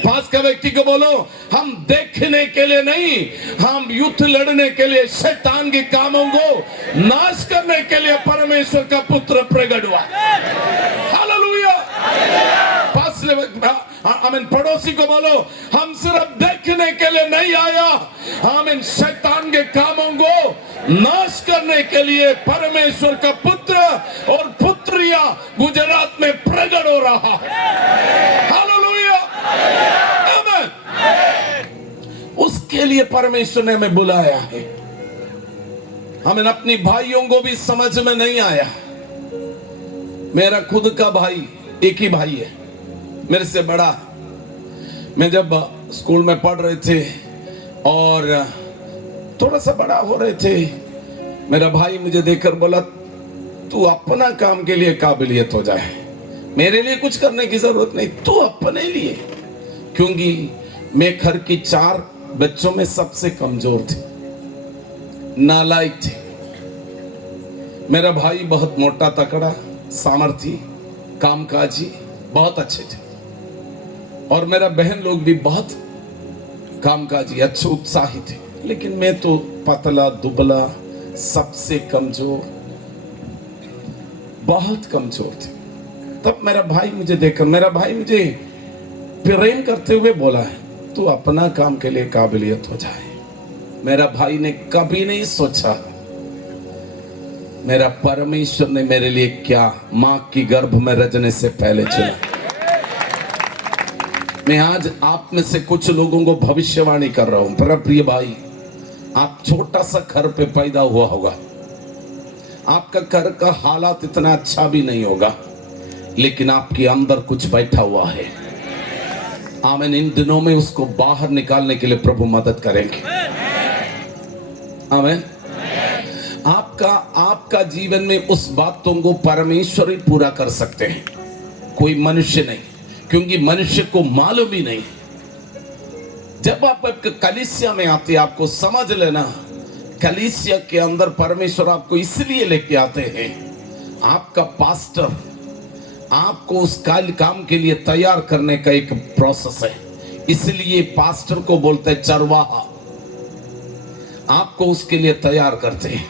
पास का व्यक्ति को बोलो, हम देखने के लिए नहीं, हम युद्ध लड़ने के लिए, शैतान के कामों को नाश करने के लिए परमेश्वर का पुत्र प्रकट हुआ। हालेलुया। पास आमीन। पड़ोसी को बोलो, हम सिर्फ देखने के लिए नहीं आया, आमीन, शैतान के कामों को नाश करने के लिए परमेश्वर का पुत्र और पुत्रिया गुजरात में प्रकट हो रहा है। हालेलुया, आमीन। उसके लिए परमेश्वर ने हमें बुलाया है। हमें अपनी भाइयों को भी समझ में नहीं आया। मेरा खुद का भाई, एक ही भाई है, मेरे से बड़ा। मैं जब स्कूल में पढ़ रहे थे और थोड़ा सा बड़ा हो रहे थे, मेरा भाई मुझे देखकर बोला, तू अपना काम के लिए काबिलियत हो जाए, मेरे लिए कुछ करने की जरूरत नहीं, तू अपने लिए। क्योंकि मैं घर की 4 बच्चों में सबसे कमजोर थे, नालायक थे। मेरा भाई बहुत मोटा तकड़ा, सामर्थी, कामकाजी, बहुत अच्छे थे। और मेरा बहन लोग भी बहुत कामकाजी, अच्छे, उत्साही थे। लेकिन मैं तो पतला दुबला, सबसे कमजोर, बहुत कमजोर थे। तब मेरा भाई मुझे देखकर, मेरा भाई मुझे प्रेम करते हुए बोला है, तू अपना काम के लिए काबिलियत हो जाए। मेरा भाई ने कभी नहीं सोचा मेरा परमेश्वर ने मेरे लिए क्या मां की गर्भ में रचने से पहले चुना। मैं आज आप में से कुछ लोगों को भविष्यवाणी कर रहा हूं। मेरा प्रिय भाई, आप छोटा सा घर पे पैदा हुआ होगा, आपका घर का हालात इतना अच्छा भी नहीं होगा, लेकिन आपके अंदर कुछ बैठा हुआ है। आमीन। इन दिनों में उसको बाहर निकालने के लिए प्रभु मदद करेंगे। आमीन। आपका जीवन में उस बातों को परमेश्वर ही पूरा कर सकते हैं, कोई मनुष्य नहीं, क्योंकि मनुष्य को मालूम ही नहीं। जब आप कलीसिया में आते हैं, आपको समझ लेना, कलीसिया के अंदर परमेश्वर आपको इसलिए लेके आते हैं, आपका पास्टर आपको उस काम के लिए तैयार करने का एक प्रोसेस है। इसलिए पास्टर को बोलते हैं चरवाहा। आपको उसके लिए तैयार करते हैं,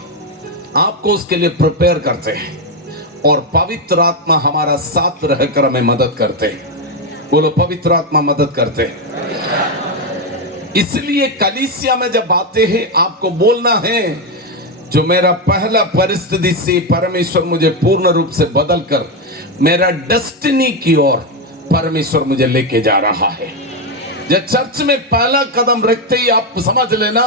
आपको उसके लिए प्रिपेयर करते हैं, और पवित्र आत्मा हमारा साथ रहकर हमें मदद करते हैं। बोलो, पवित्र आत्मा मदद करते हैं। इसलिए कलीसिया में जब आते हैं, आपको बोलना है, जो मेरा पहला परिस्थिति से परमेश्वर मुझे पूर्ण रूप से बदल कर मेरा डेस्टिनी की ओर परमेश्वर मुझे लेके जा रहा है। जब चर्च में पहला कदम रखते ही आप समझ लेना,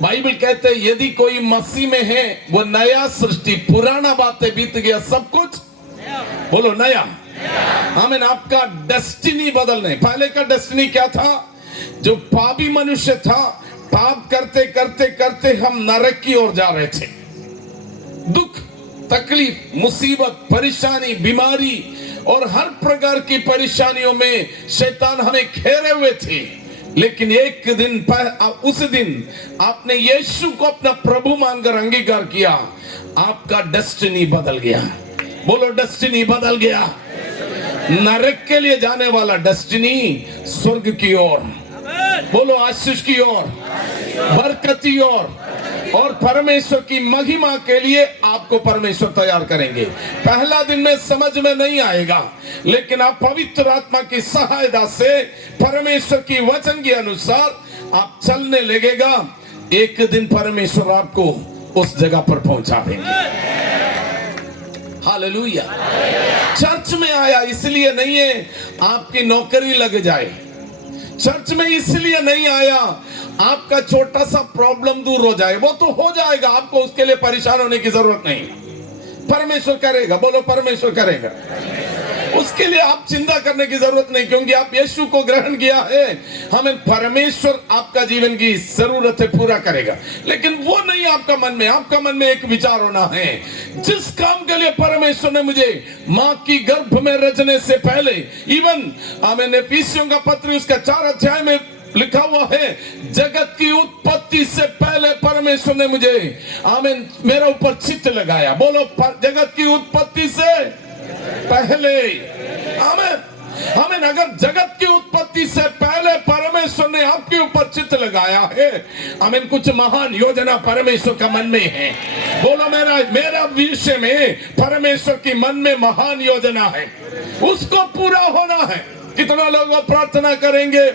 बाइबल कहते हैं यदि कोई मसीह में है वो नया सृष्टि, पुराना बातें बीत गया, सब कुछ बोलो नया। आमीन। आपका डेस्टिनी बदलने, पहले का डेस्टिनी क्या था? जो पापी मनुष्य था, पाप करते करते करते हम नरक की ओर जा रहे थे। दुख, तकलीफ, मुसीबत, परेशानी, बीमारी और हर प्रकार की परेशानियों में शैतान हमें घेरे हुए थे। लेकिन एक दिन उस दिन आपने यीशु को अपना प्रभु मानकर अंगीकार किया, आपका डेस्टिनी बदल गया। बोलो, डेस्टिनी बदल गया। नरक के लिए जाने वाला डेस्टिनी स्वर्ग की ओर, बोलो आशीष की ओर, बरकत की ओर, और परमेश्वर की महिमा के लिए आपको परमेश्वर तैयार करेंगे। पहला दिन में समझ में नहीं आएगा, लेकिन आप पवित्र आत्मा की सहायता से परमेश्वर की वचन के अनुसार आप चलने लगेगा। एक दिन परमेश्वर आपको उस जगह पर पहुंचा देंगे। हालेलुया। चर्च में आया इसलिए नहीं है आपकी नौकरी लग जाए, चर्च में इसलिए नहीं आया आपका छोटा सा प्रॉब्लम दूर हो जाए, वो तो हो जाएगा, आपको उसके लिए परेशान होने की जरूरत नहीं, परमेश्वर करेगा। बोलो, परमेश्वर करेगा। उसके लिए आप चिंता करने की जरूरत नहीं, क्योंकि आप यीशु को ग्रहण किया है। हमें परमेश्वर आपका जीवन की जरूरत है पूरा करेगा, लेकिन वो नहीं आपका मन में। आपका मन में एक विचार होना है, जिस काम के लिए परमेश्वर ने मुझे मां की गर्भ में रचने से पहले, इवन आमीन, एफिसियों का पत्र उसका 4 अध्याय में लिखा हुआ है, जगत की उत्पत्ति से पहले परमेश्वर ने मुझे आमीन मेरे ऊपर चित्त लगाया। बोलो, जगत की उत्पत्ति से पहले। आमीन। आमीन। अगर जगत की उत्पत्ति से पहले परमेश्वर ने आपके ऊपर चित्त लगाया है, आमीन, कुछ महान योजना परमेश्वर का मन में है। बोलो, मेरा विषय में परमेश्वर की मन में महान योजना है, उसको पूरा होना है। कितना लोग प्रार्थना करेंगे,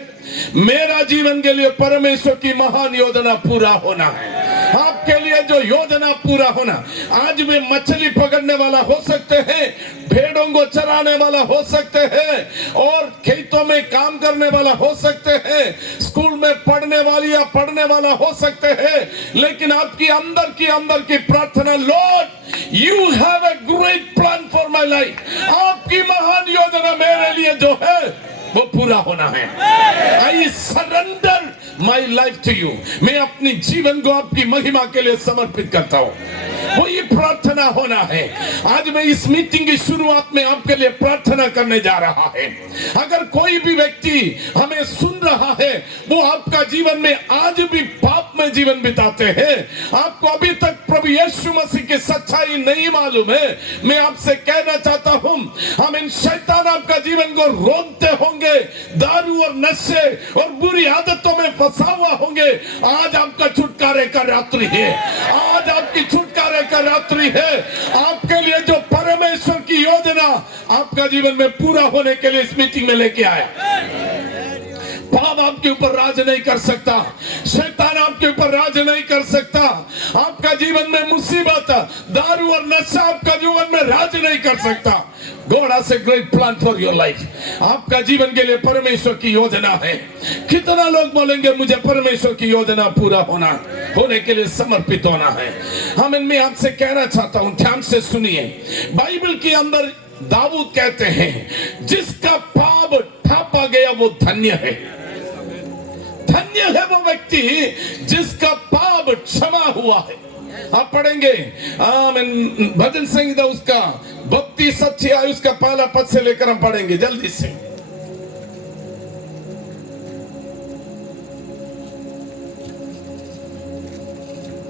मेरा जीवन के लिए परमेश्वर की महान योजना पूरा होना है। आपके लिए जो योजना पूरा होना, आज में मछली पकड़ने वाला हो सकते हैं, भेड़ों को चराने वाला हो सकते हैं, और खेतों में काम करने वाला हो सकते हैं, स्कूल में पढ़ने वाला हो सकते हैं, लेकिन आपकी अंदर की प्रार्थना, Lord you have a great plan for my life, आपकी महान योजना मेरे लिए जो है वो पूरा होना है। I surrender my life to you, मैं अपनी जीवन को आपकी महिमा के लिए समर्पित करता हूँ। वो ये प्रार्थना होना है। आज मैं इस मीटिंग की शुरुआत में आपके लिए प्रार्थना करने जा रहा है। अगर कोई भी व्यक्ति हमें सुन रहा है, वो आपका जीवन में आज भी पाप में जीवन बिताते हैं, आपको अभी तक प्रभु यीशु मसीह की सच्चाई नहीं मालूम है, मैं आपसे कहना चाहता हूं, हम इन शैतान आपका जीवन को रोकते होंगे, दारू और नशे और बुरी आदतों में फंसा हुआ होंगे, आज आपका छुटकारे का रात्रि है। आज आपकी छुटकारे का रात्रि है। आपके लिए जो परमेश्वर की योजना आपका जीवन में पूरा होने के लिए इस मीटिंग में लेके आया। पाप आपके ऊपर राज नहीं कर सकता, शैतान शैतान आपके ऊपर राज नहीं कर सकता। आपका जीवन में मुसीबत, दारू और नशा आपका जीवन में राज नहीं कर सकता। God has a great plan for your life. आपका जीवन के लिए परमेश्वर की योजना है। कितना लोग बोलेंगे मुझे परमेश्वर की योजना पूरा होने के लिए समर्पित होना है। हम इनमें आपसे कहना चाहता हूं, ध्यान से सुनिए। बाइबल के अंदर दाऊद कहते हैं जिसका पाप ढांपा गया वो धन्य है। धन्य है वो व्यक्ति जिसका पाप क्षमा हुआ है। आप पढ़ेंगे आमीन भजन संहिता उसका 32 अध्याय उसका पहला पद से लेकर हम पढ़ेंगे जल्दी से।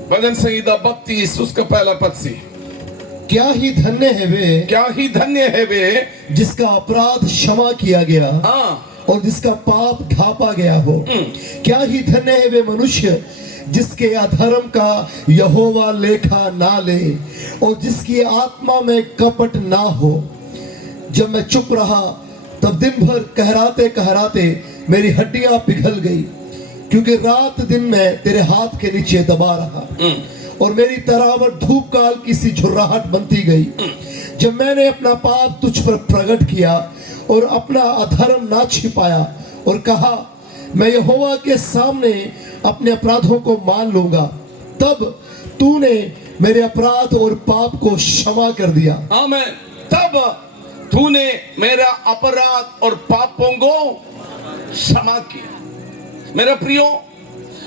भजन संहिता 32 उसका पहला पद से। क्या ही धन्य है वे जिसका अपराध क्षमा किया गया और जिसका पाप ढांपा गया हो। क्या ही धन्य है वे मनुष्य जिसके अधर्म का यहोवा लेखा ना ले और जिसकी आत्मा में कपट ना हो। जब मैं चुप रहा तब दिन भर कहराते कहराते मेरी हड्डियां पिघल गई, क्योंकि रात दिन मैं तेरे हाथ के नीचे दबा रहा और मेरी तरावट धूप काल की सी झुर्राहट बनती गई। जब मैंने अपना पाप तुझ पर प्रकट किया और अपना अधर्म ना छिपाया और कहा मैं यहोवा के सामने अपने अपराधों को मान लूंगा, तब तूने मेरे अपराध और पाप को क्षमा कर दिया। आमीन। तब तूने मेरा अपराध और पापों को क्षमा किया। मेरा प्रियो,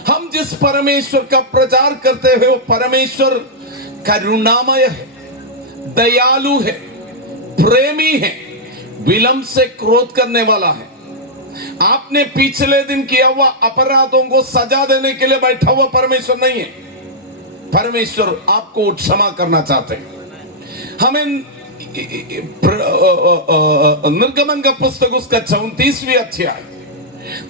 हम जिस परमेश्वर का प्रचार करते हुए वो परमेश्वर करुणामय है, दयालु है, प्रेमी है, विलंब से क्रोध करने वाला है। आपने पिछले दिन किया हुआ अपराधों को सजा देने के लिए बैठा हुआ परमेश्वर नहीं है। परमेश्वर आपको क्षमा करना चाहते हैं। हमें निर्गमन का पुस्तक उसका 34वां अध्याय,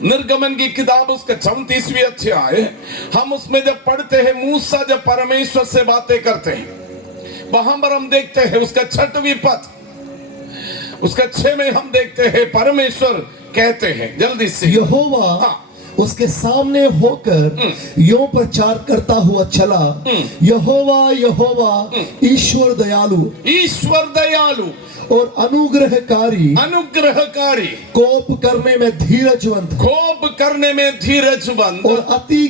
निर्गमन की किताब उसका 34वां अध्याय, हम उसमें जब पढ़ते हैं मूसा जब परमेश्वर से बातें करते हैं, वहां पर हम देखते हैं उसका 6वां पद, उसका 6 में हम देखते हैं परमेश्वर कहते हैं जल्दी से, यहोवा उसके सामने होकर यों प्रचार करता हुआ चला, यहोवा यहोवा ईश्वर दयालु और अनुग्रहकारी, कोप करने में धीरजवंत और अति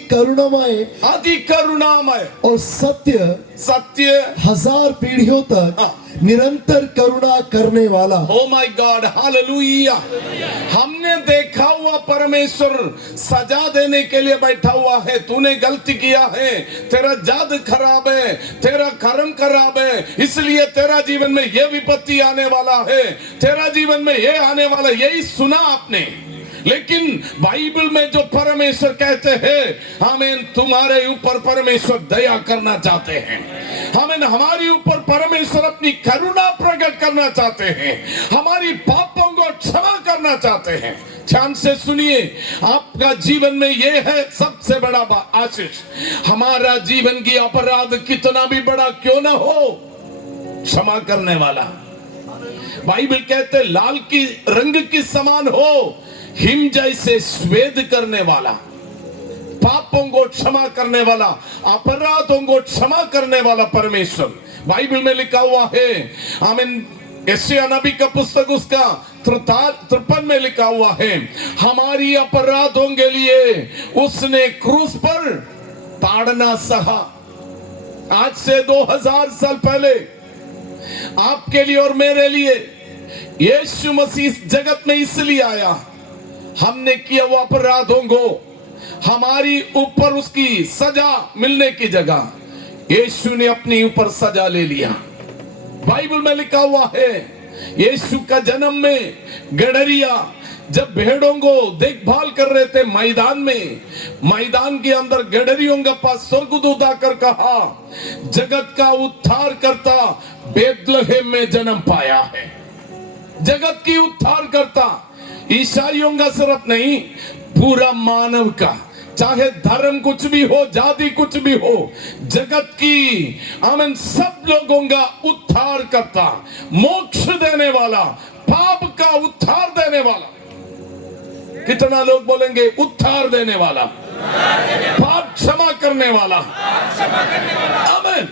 करुणामय और सत्य 1000 पीढ़ियों तक निरंतर करुणा करने वाला। Oh my God, hallelujah. हमने देखा हुआ परमेश्वर सजा देने के लिए बैठा हुआ है। तूने गलती किया है, तेरा जादू खराब है, तेरा कर्म खराब है, इसलिए तेरा जीवन में यह विपत्ति आने वाला है, तेरा जीवन में यह आने वाला, यही सुना आपने। लेकिन बाइबल में जो परमेश्वर कहते हैं, आमीन, तुम्हारे ऊपर परमेश्वर दया करना चाहते हैं। आमीन, हमारे ऊपर परमेश्वर अपनी करुणा प्रकट करना चाहते हैं, हमारी पापों को क्षमा करना चाहते हैं। ध्यान से सुनिए, आपका जीवन में यह है सबसे बड़ा आशीष। हमारा जीवन की अपराध कितना भी बड़ा क्यों ना हो, क्षमा करने वाला। बाइबल कहते लाल की रंग की समान हो, हिम जैसे स्वेद करने वाला, पापों को क्षमा करने वाला, अपराधों को क्षमा करने वाला परमेश्वर। बाइबल में लिखा हुआ है, आमीन, यशायाह नबी का पुस्तक उसका 53 में लिखा हुआ है, हमारी अपराधों के लिए उसने क्रूस पर ताड़ना सहा। आज से 2000 साल पहले आपके लिए और मेरे लिए यीशु मसीह जगत में इसलिए आया, हमने किया हुआ अपराधों को हमारी ऊपर उसकी सजा मिलने की जगह यीशु ने अपने ऊपर सजा ले लिया। बाइबल में लिखा हुआ है, यीशु का जन्म में गडरिया जब भेड़ों को देखभाल कर रहे थे मैदान में, मैदान के अंदर गडरियों के पास स्वर्गदूत आकर कहा, जगत का उद्धार करता बेथलेहम में जन्म पाया है। जगत की उद्धार करता ईसाइयों का सिर्फ नहीं, पूरा मानव का, चाहे धर्म कुछ भी हो, जाति कुछ भी हो, जगत की आमीन सब लोगों का उद्धार करता, मोक्ष देने वाला, पाप का उद्धार देने वाला। कितना लोग बोलेंगे उद्धार देने वाला, पाप क्षमा करने वाला। आमीन।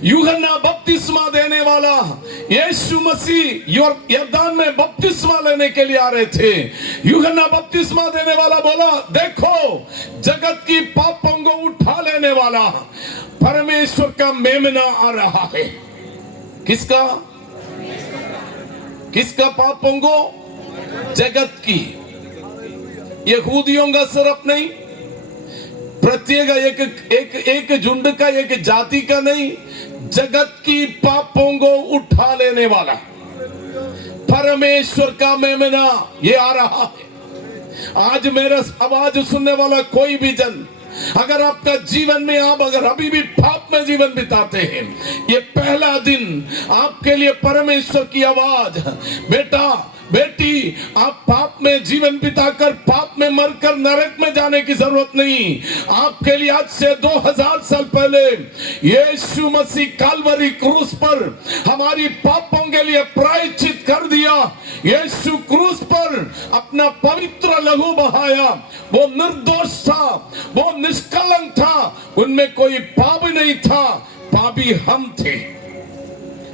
यूहन्ना बपतिस्मा देने वाला, यीशु मसीह यरदान में बपतिस्मा लेने के लिए आ रहे थे। यूहन्ना बपतिस्मा देने वाला बोला, देखो जगत की पापों को उठा लेने वाला परमेश्वर का मेमना आ रहा है। किसका? किसका पापों को? जगत की। यहूदियों का सिर्फ नहीं, प्रत्येक एक झुंड का, एक जाति का नहीं, जगत की पापों को उठा लेने वाला परमेश्वर का मेमना ये आ रहा है। आज मेरा आवाज सुनने वाला कोई भी जन, अगर आपका जीवन में आप अगर अभी भी पाप में जीवन बिताते हैं, ये पहला दिन आपके लिए परमेश्वर की आवाज, बेटा बेटी, आप पाप में जीवन बिताकर पाप में मरकर नरक में जाने की जरूरत नहीं। आपके लिए आज से 2000 साल पहले यीशु मसीह काल्वरी क्रूस पर हमारी पापों के लिए प्रायश्चित कर दिया। यीशु क्रूस पर अपना पवित्र लहू बहाया। वो निर्दोष था, वो निष्कलंक था, उनमें कोई पाप नहीं था, पापी हम थे।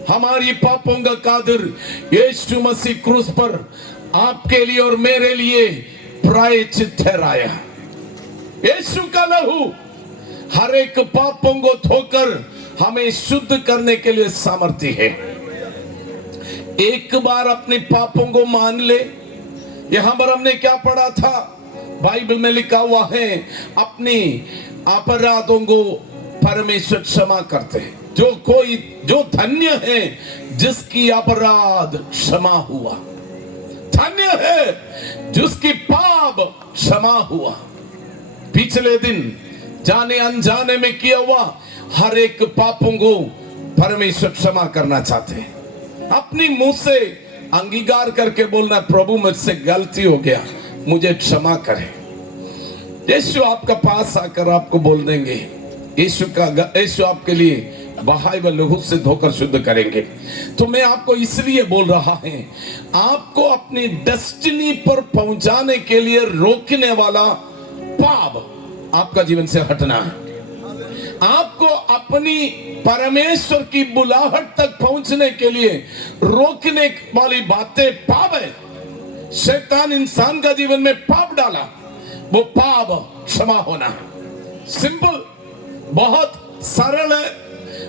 हमारी पापों का कादिर यीशु मसीह क्रूस पर आपके लिए और मेरे लिए प्रायश्चित ठहराया। यीशु का लहू हर एक पापों को धोकर हमें शुद्ध करने के लिए सामर्थ्य है। एक बार अपने पापों को मान ले। यहां पर हमने क्या पढ़ा था? बाइबल में लिखा हुआ है, अपने अपराधों को परमेश्वर क्षमा करते हैं। जो धन्य है जिसकी अपराध क्षमा हुआ, धन्य है जिसकी पाप क्षमा हुआ। पिछले दिन जाने अनजाने में किया हुआ हर एक पापों को परमेश्वर क्षमा करना चाहते हैं। अपनी मुंह से अंगीकार करके बोलना, प्रभु मुझसे गलती हो गया, मुझे क्षमा करें। यीशु आपका पास आकर आपको बोल देंगे, यीशु आपके लिए बहाए व लहू से धोकर शुद्ध करेंगे। तो मैं आपको इसलिए बोल रहा है, आपको अपनी डेस्टिनी पर पहुंचाने के लिए रोकने वाला पाप आपका जीवन से हटना है। आपको अपनी परमेश्वर की बुलाहट तक पहुंचने के लिए रोकने वाली बातें पाप है। शैतान इंसान का जीवन में पाप डाला, वो पाप क्षमा होना है। सिंपल, बहुत सरल है।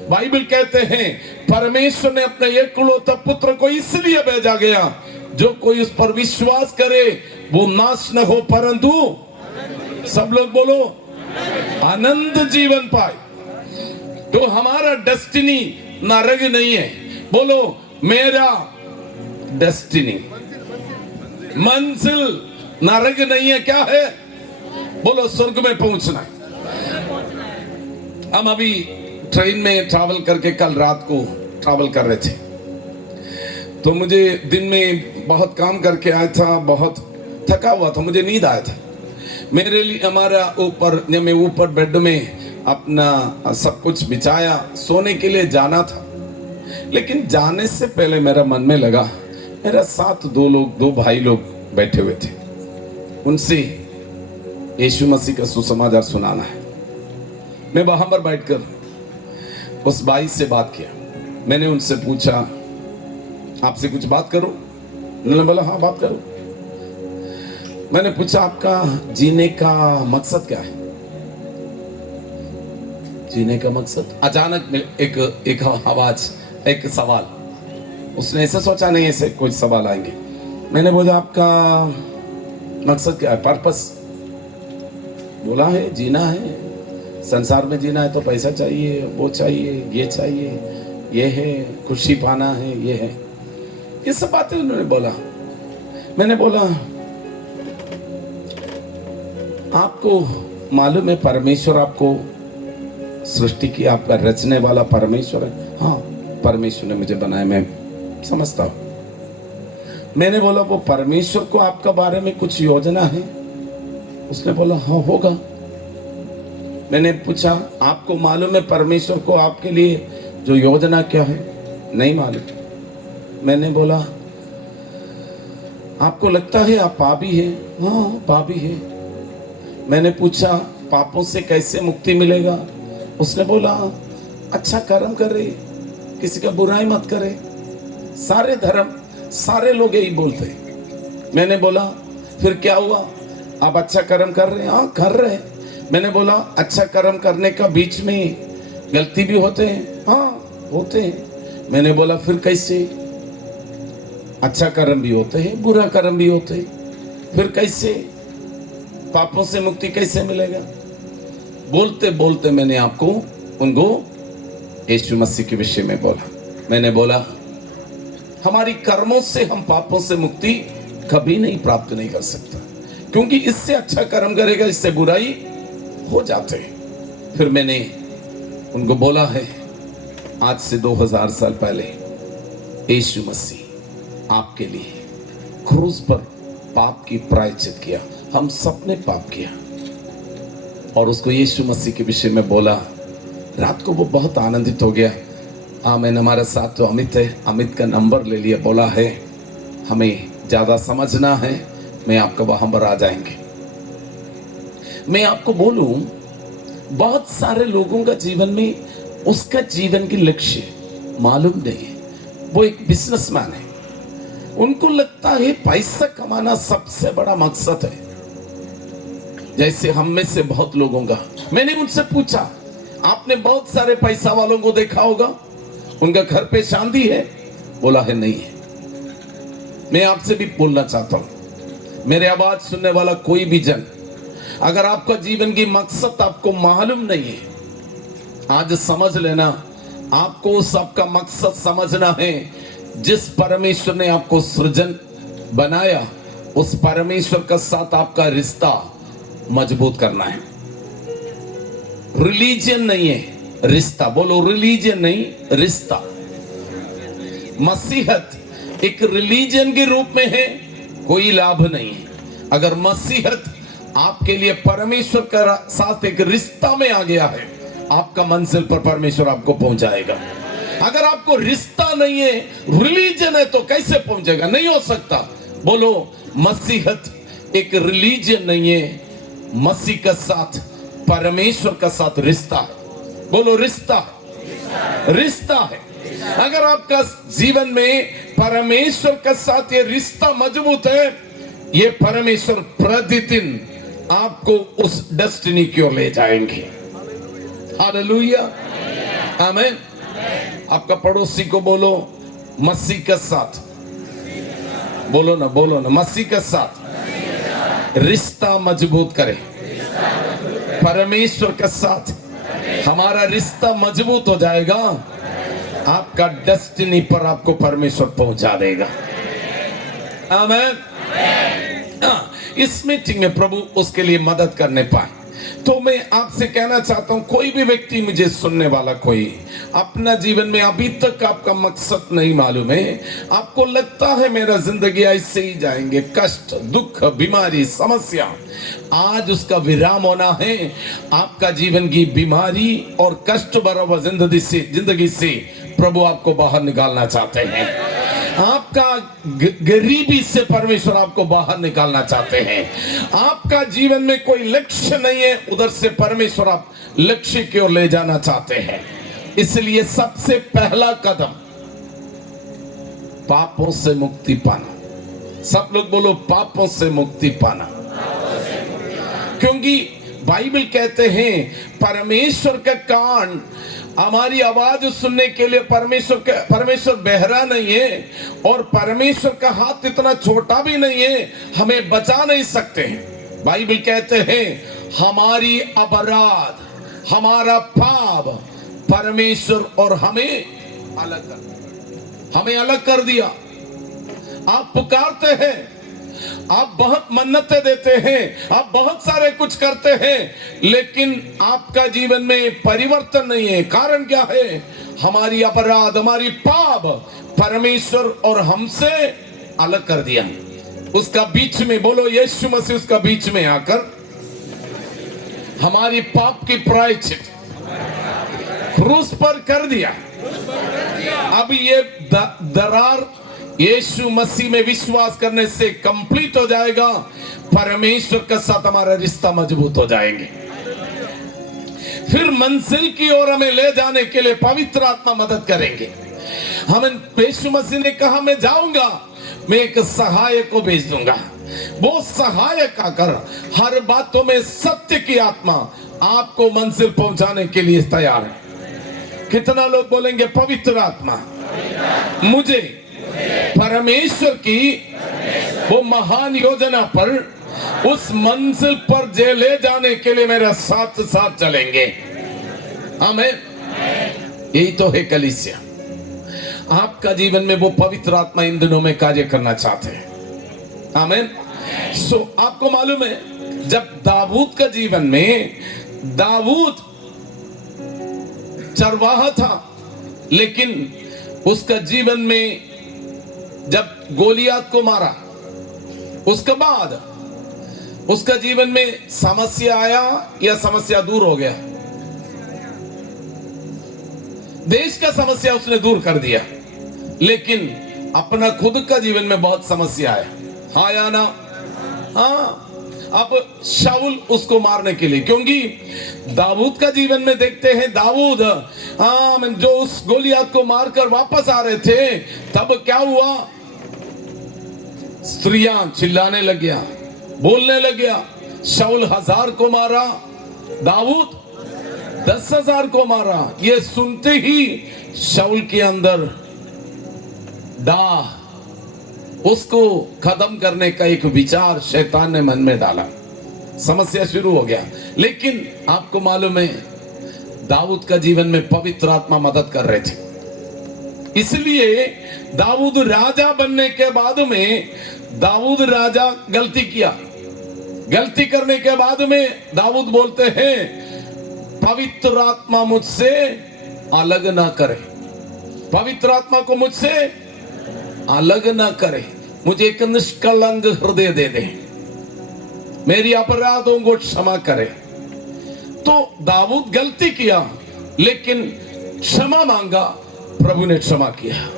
बाइबल कहते हैं परमेश्वर ने अपने एकलौते पुत्र को इसलिए भेजा गया, जो कोई उस पर विश्वास करे वो नाश न हो परंतु, सब लोग बोलो, आनंद जीवन पाए। तो हमारा डेस्टिनी नरक नहीं है। बोलो, मेरा डेस्टिनी, मंजिल नरक नहीं है। क्या है? बोलो, स्वर्ग में पहुंचना है। हम अभी ट्रेन में ट्रैवल करके कल रात को ट्रैवल कर रहे थे, तो मुझे दिन में बहुत काम करके आया था, बहुत थका हुआ था, मुझे नींद आया था। मेरे लिए हमारा ऊपर, जब मैं ऊपर बेड में अपना सब कुछ बिछाया, सोने के लिए जाना था। लेकिन जाने से पहले मेरा मन में लगा, मेरा साथ दो भाई लोग बैठे हुए थे, उनसे यीशु मसीह का सुसमाचार सुनाना है। मैं वहां पर बैठकर उस भाई से बात किया। मैंने उनसे पूछा, आपसे कुछ बात करूं? उन्होंने बोला, हाँ बात करो। मैंने पूछा, आपका जीने का मकसद क्या है? जीने का मकसद? अचानक एक आवाज, एक सवाल। उसने ऐसा सोचा नहीं ऐसे कुछ सवाल आएंगे। मैंने बोला, आपका मकसद क्या है? पर्पस? बोला है जीना है, संसार में जीना है तो पैसा चाहिए, वो चाहिए, ये चाहिए, ये है, खुशी पाना है, ये है, ये सब बातें उन्होंने बोला। मैंने बोला, आपको मालूम है परमेश्वर आपको सृष्टि की, आपका रचने वाला परमेश्वर है? हाँ, परमेश्वर ने मुझे बनाया, मैं समझता हूं। मैंने बोला, वो परमेश्वर को आपका बारे में कुछ योजना है? उसने बोला, हाँ होगा। मैंने पूछा, आपको मालूम है परमेश्वर को आपके लिए जो योजना क्या है? नहीं मालूम। मैंने बोला, आपको लगता है आप पापी हैं? हाँ पापी है। मैंने पूछा, पापों से कैसे मुक्ति मिलेगा? उसने बोला अच्छा कर्म करे, किसी का बुराई मत करे। सारे धर्म, सारे लोग यही बोलते। मैंने बोला फिर क्या हुआ? आप अच्छा कर्म कर रहे हैं? हाँ कर रहे हैं। मैंने बोला अच्छा कर्म करने का बीच में गलती भी होते हैं? हाँ होते हैं। मैंने बोला फिर कैसे? अच्छा कर्म भी होते हैं, बुरा कर्म भी होते हैं, फिर कैसे? पापों से मुक्ति कैसे मिलेगा? बोलते बोलते मैंने आपको उनको यीशु मसीह के विषय में बोला। मैंने बोला हमारी कर्मों से हम पापों से मुक्ति कभी नहीं प्राप्त नहीं कर सकता, क्योंकि इससे अच्छा कर्म करेगा इससे बुराई हो जाते हैं। फिर मैंने उनको बोला है आज से 2000 साल पहले यीशु मसीह आपके लिए क्रूस पर पाप की प्रायश्चित किया। हम सब ने पाप किया और उसको यीशु मसीह के विषय में बोला। रात को वो बहुत आनंदित हो गया। आमीन। हमारे साथ तो अमित है, अमित का नंबर ले लिया, बोला है हमें ज़्यादा समझना है, मैं आपका वहाँ पर आ जाएंगे। मैं आपको बोलूं बहुत सारे लोगों का जीवन में उसका जीवन की लक्ष्य मालूम नहीं है। वो एक बिजनेसमैन है, उनको लगता है पैसा कमाना सबसे बड़ा मकसद है। जैसे हम में से बहुत लोगों का। मैंने उनसे पूछा आपने बहुत सारे पैसा वालों को देखा होगा, उनका घर पे शांति है? बोला है नहीं है। मैं आपसे भी बोलना चाहता हूं, मेरे आवाज सुनने वाला कोई भी जन, अगर आपका जीवन की मकसद आपको मालूम नहीं है, आज समझ लेना। आपको सबका मकसद समझना है। जिस परमेश्वर ने आपको सृजन बनाया, उस परमेश्वर के साथ आपका रिश्ता मजबूत करना है। रिलीजन नहीं है, रिश्ता। बोलो रिलीजन नहीं, रिश्ता। मसीहत एक रिलीजन के रूप में है, कोई लाभ नहीं है। अगर मसीहत आपके लिए परमेश्वर के साथ एक रिश्ता में आ गया है, आपका मंजिल पर परमेश्वर आपको पहुंचाएगा। अगर आपको रिश्ता नहीं है, रिलीजन है, तो कैसे पहुंचेगा? नहीं हो सकता। बोलो मसीहत एक रिलीजन नहीं है, मसीह के साथ परमेश्वर के साथ रिश्ता है। बोलो रिश्ता, रिश्ता है। अगर आपका जीवन में परमेश्वर के साथ ये रिश्ता मजबूत है, ये परमेश्वर प्रतिदिन आपको उस डेस्टिनी की ओर ले जाएंगे। हालेलुया, आमीन। आपका पड़ोसी को बोलो मसीह के साथ, बोलो ना मसीह के साथ रिश्ता मजबूत करें। परमेश्वर के साथ हमारा रिश्ता मजबूत हो जाएगा, आपका डेस्टिनी पर आपको परमेश्वर पहुंचा देगा। आमीन। इस मीटिंग में प्रभु उसके लिए मदद करने पाए। तो मैं आपसे कहना चाहता हूं, कोई भी व्यक्ति मुझे सुनने वाला कोई अपना जीवन में अभी तक आपका मकसद नहीं मालूम है, आपको लगता है मेरा जिंदगी ऐसे ही जाएंगे, कष्ट, दुख, बीमारी, समस्या, आज उसका विराम होना है। आपका जीवन की बीमारी और कष्ट भरा जिंदगी से प्रभु आपको बाहर निकालना चाहते हैं। आपका गरीबी से परमेश्वर आपको बाहर निकालना चाहते हैं। आपका जीवन में कोई लक्ष्य नहीं है, उधर से परमेश्वर आप लक्ष्य की ओर ले जाना चाहते हैं। इसलिए सबसे पहला कदम पापों से मुक्ति पाना। सब लोग बोलो पापों से मुक्ति पाना। क्योंकि बाइबल कहते हैं परमेश्वर का कान हमारी आवाज सुनने के लिए, परमेश्वर बहरा नहीं है और परमेश्वर का हाथ इतना छोटा भी नहीं है, हमें बचा नहीं सकते हैं। बाइबल कहते हैं हमारी अपराध, हमारा पाप परमेश्वर और हमें अलग कर दिया। आप पुकारते हैं, आप बहुत मन्नतें देते हैं, आप बहुत सारे कुछ करते हैं, लेकिन आपका जीवन में परिवर्तन नहीं है। कारण क्या है? हमारी अपराध, हमारी पाप परमेश्वर और हमसे अलग कर दिया। उसका बीच में, बोलो यीशु मसीह उसका बीच में आकर हमारी पाप की प्रायश्चित क्रूस पर कर दिया। अब ये दरार यीशु मसीह में विश्वास करने से कंप्लीट हो जाएगा। परमेश्वर के साथ हमारा रिश्ता मजबूत हो जाएंगे। फिर मंजिल की ओर हमें ले जाने के लिए पवित्र आत्मा मदद करेंगे। हमें यीशु मसीह ने कहा मैं जाऊंगा, मैं एक सहायक को भेज दूंगा, वो सहायक आकर हर बातों में सत्य की आत्मा आपको मंजिल पहुंचाने के लिए तैयार है। कितना लोग बोलेंगे पवित्र आत्मा मुझे परमेश्वर की वो महान योजना पर, उस मंजिल पर जे ले जाने के लिए मेरा साथ साथ चलेंगे। आमीन। यही तो है कलीसिया। आपका जीवन में वो पवित्र आत्मा इन दिनों में कार्य करना चाहते हैं। आमीन। आपको मालूम है जब दाऊद का जीवन में, दाऊद चरवाहा था, लेकिन उसका जीवन में जब गोलियात को मारा उसके बाद उसका जीवन में समस्या आया या समस्या दूर हो गया? देश का समस्या उसने दूर कर दिया, लेकिन अपना खुद का जीवन में बहुत समस्या है। हाँ या ना? हाँ। अब शाऊल उसको मारने के लिए, क्योंकि दाऊद का जीवन में देखते हैं, दाऊद जो उस गोलियात को मारकर वापस आ रहे थे, तब क्या हुआ? स्त्रियां चिल्लाने लग गया, बोलने लग गया। शाऊल 1000 को मारा, दाऊद 10,000 को मारा। ये सुनते ही शाऊल के अंदर डाह, उसको खत्म करने का एक विचार शैतान ने मन में डाला। समस्या शुरू हो गया। लेकिन आपको मालूम है दाऊद का जीवन में पवित्र आत्मा मदद कर रहे थे, इसलिए दाऊद राजा बनने के बाद में, दाऊद राजा गलती किया, गलती करने के बाद में दाऊद बोलते हैं पवित्र आत्मा मुझसे अलग ना करे, पवित्र आत्मा को मुझसे अलग ना करे, मुझे एक निष्कलंक हृदय दे दे, मेरी अपराधों को क्षमा करे। तो दाऊद गलती किया, लेकिन क्षमा मांगा, प्रभु ने क्षमा किया।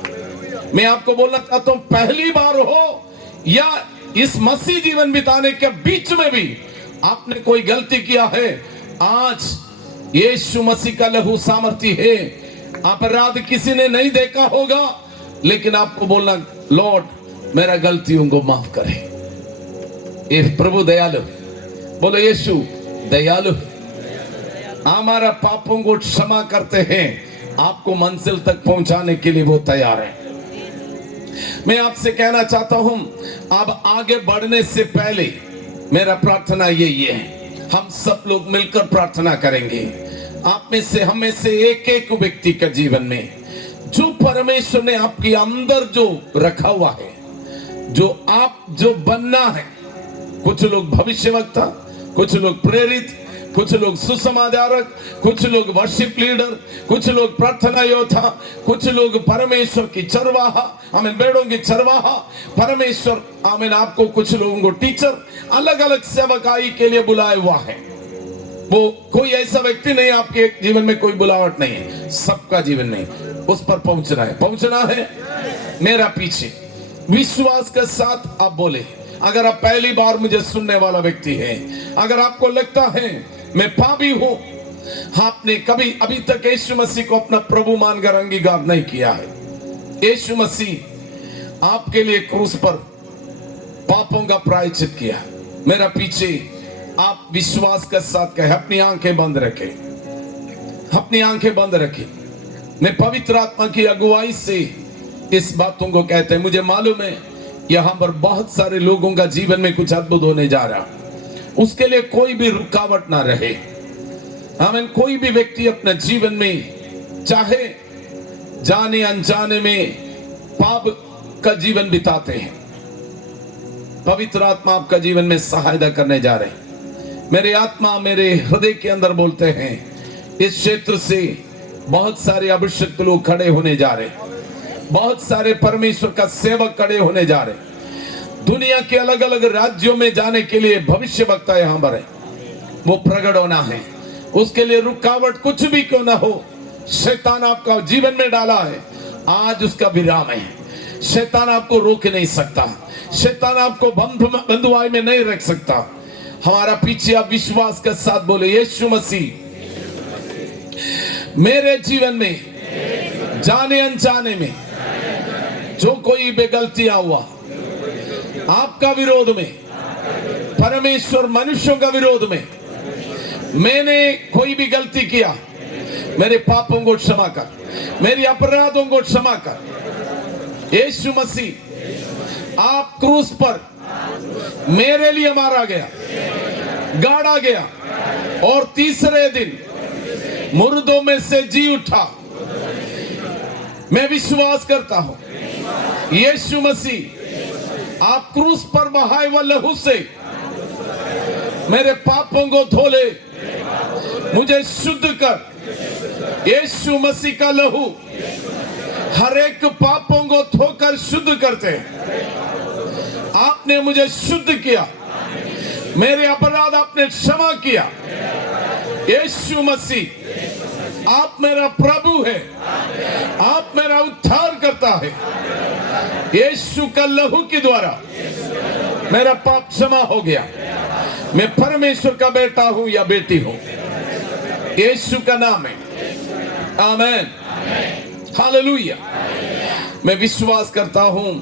मैं आपको बोलना चाहता हूं, पहली बार हो या इस मसीह जीवन बिताने के बीच में भी आपने कोई गलती किया है, आज यीशु मसीह का लहू सामर्थ्य है। अपराध किसी ने नहीं देखा होगा, लेकिन आपको बोलना, लॉर्ड मेरा गलतियों को माफ करे। ये प्रभु दयालु, बोलो यीशु दयालु, हमारा पापों को क्षमा करते हैं, आपको मंजिल तक पहुंचाने के लिए वो तैयार है। मैं आपसे कहना चाहता हूं, अब आगे बढ़ने से पहले मेरा प्रार्थना यही है, हम सब लोग मिलकर प्रार्थना करेंगे। आप में से, हम में से एक एक व्यक्ति का जीवन में जो परमेश्वर ने आपके अंदर जो रखा हुआ है, जो बनना है, कुछ लोग भविष्यवक्ता, कुछ लोग प्रेरित, कुछ लोग सुसमाचारक, कुछ लोग वर्शिप लीडर, कुछ लोग प्रार्थना योद्धा, कुछ लोग परमेश्वर की चरवाहा, आमीन, बेड़ों की चरवाहा, परमेश्वर, आमीन, आपको कुछ लोगों को टीचर, अलग अलग सेवकाई के लिए बुलाया हुआ है। वो कोई ऐसा व्यक्ति नहीं आपके जीवन में कोई बुलावट नहीं है, सबका जीवन में उस पर पहुंचना है। मेरा पीछे विश्वास के साथ आप बोले, अगर आप पहली बार मुझे सुनने वाला व्यक्ति है, अगर आपको लगता है मैं पापी हूं, आपने कभी अभी तक यीशु मसीह को अपना प्रभु मानकर अंगीकार नहीं किया है, यीशु मसीह आपके लिए क्रूस पर पापों का प्रायश्चित किया, मेरा पीछे आप विश्वास के साथ कहे, अपनी आंखें बंद रखें, अपनी आंखें बंद रखें। मैं पवित्र आत्मा की अगुवाई से इस बातों को कहते हैं। मुझे मालूम है यहां पर बहुत सारे लोगों का जीवन में कुछ अद्भुत होने जा रहा, उसके लिए कोई भी रुकावट ना रहे। आमीन। कोई भी व्यक्ति अपने जीवन में, चाहे जाने अनजाने में, पाप का जीवन बिताते हैं, पवित्र आत्मा आपका जीवन में सहायता करने जा रहे हैं। मेरे आत्मा मेरे हृदय के अंदर बोलते हैं, इस क्षेत्र से बहुत सारे अभिषिक्त लोग खड़े होने जा रहे हैं, बहुत सारे परमेश्वर का सेवक खड़े होने जा रहे हैं। दुनिया के अलग अलग राज्यों में जाने के लिए भविष्यवक्ता यहां पर है, वो प्रकट होना है। उसके लिए रुकावट कुछ भी क्यों ना हो, शैतान आपका जीवन में डाला है, आज उसका विराम है। शैतान आपको रोक नहीं सकता, शैतान आपको बंधुआई में नहीं रख सकता। हमारा पीछे आप विश्वास के साथ बोले, यीशु मसीह मेरे जीवन में जाने अनजाने में जो कोई भी गलतियां हुआ, आपका विरोध में, परमेश्वर मनुष्यों का विरोध में, मैंने कोई भी गलती किया, मेरे पापों को क्षमा कर, मेरी अपराधों को क्षमा कर। यीशु मसीह आप क्रूस पर मेरे लिए मारा गया, गाड़ा गया और तीसरे दिन मुर्दों में से जी उठा। मैं विश्वास करता हूं यीशु मसीह आप क्रूस पर बहाए हुए लहू से मेरे पापों को धो ले, मुझे शुद्ध कर। यीशु मसीह का लहू हर एक पापों को धोकर शुद्ध करते। आपने मुझे शुद्ध किया, मेरे अपराध आपने क्षमा किया। यीशु मसीह आप मेरा प्रभु है, आप मेरा उद्धार करता है। यीशु का लहू के द्वारा मेरा पाप क्षमा हो गया। मैं परमेश्वर का बेटा हूं या बेटी हूं, यीशु का नाम है। आमेन, हालेलुया। मैं विश्वास करता हूं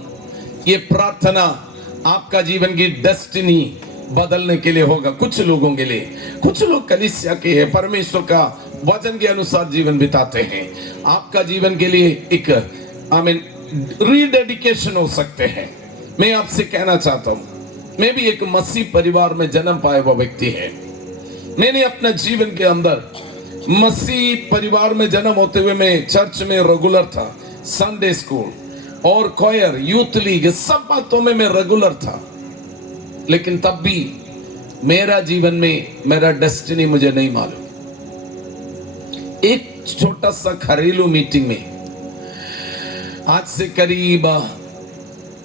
ये प्रार्थना आपका जीवन की डेस्टिनी बदलने के लिए होगा। कुछ लोगों के लिए, कुछ लोग कलीसिया के हैं, परमेश्वर का वचन के अनुसार जीवन बिताते हैं। आपका जीवन के लिए एक रीडेडिकेशन हो सकते हैं। मैं आपसे कहना चाहता हूं, मैं भी एक मसीह परिवार में जन्म पाया हुआ व्यक्ति है। मैंने अपना जीवन के अंदर मसीह परिवार में जन्म होते हुए मैं चर्च में रेगुलर था, संडे स्कूल और क्वायर, यूथ लीग, सब बातों में मैं रेगुलर था। लेकिन तब भी मेरा जीवन में मेरा डेस्टिनी मुझे नहीं मालूम। एक छोटा सा घरेलू मीटिंग में आज से करीब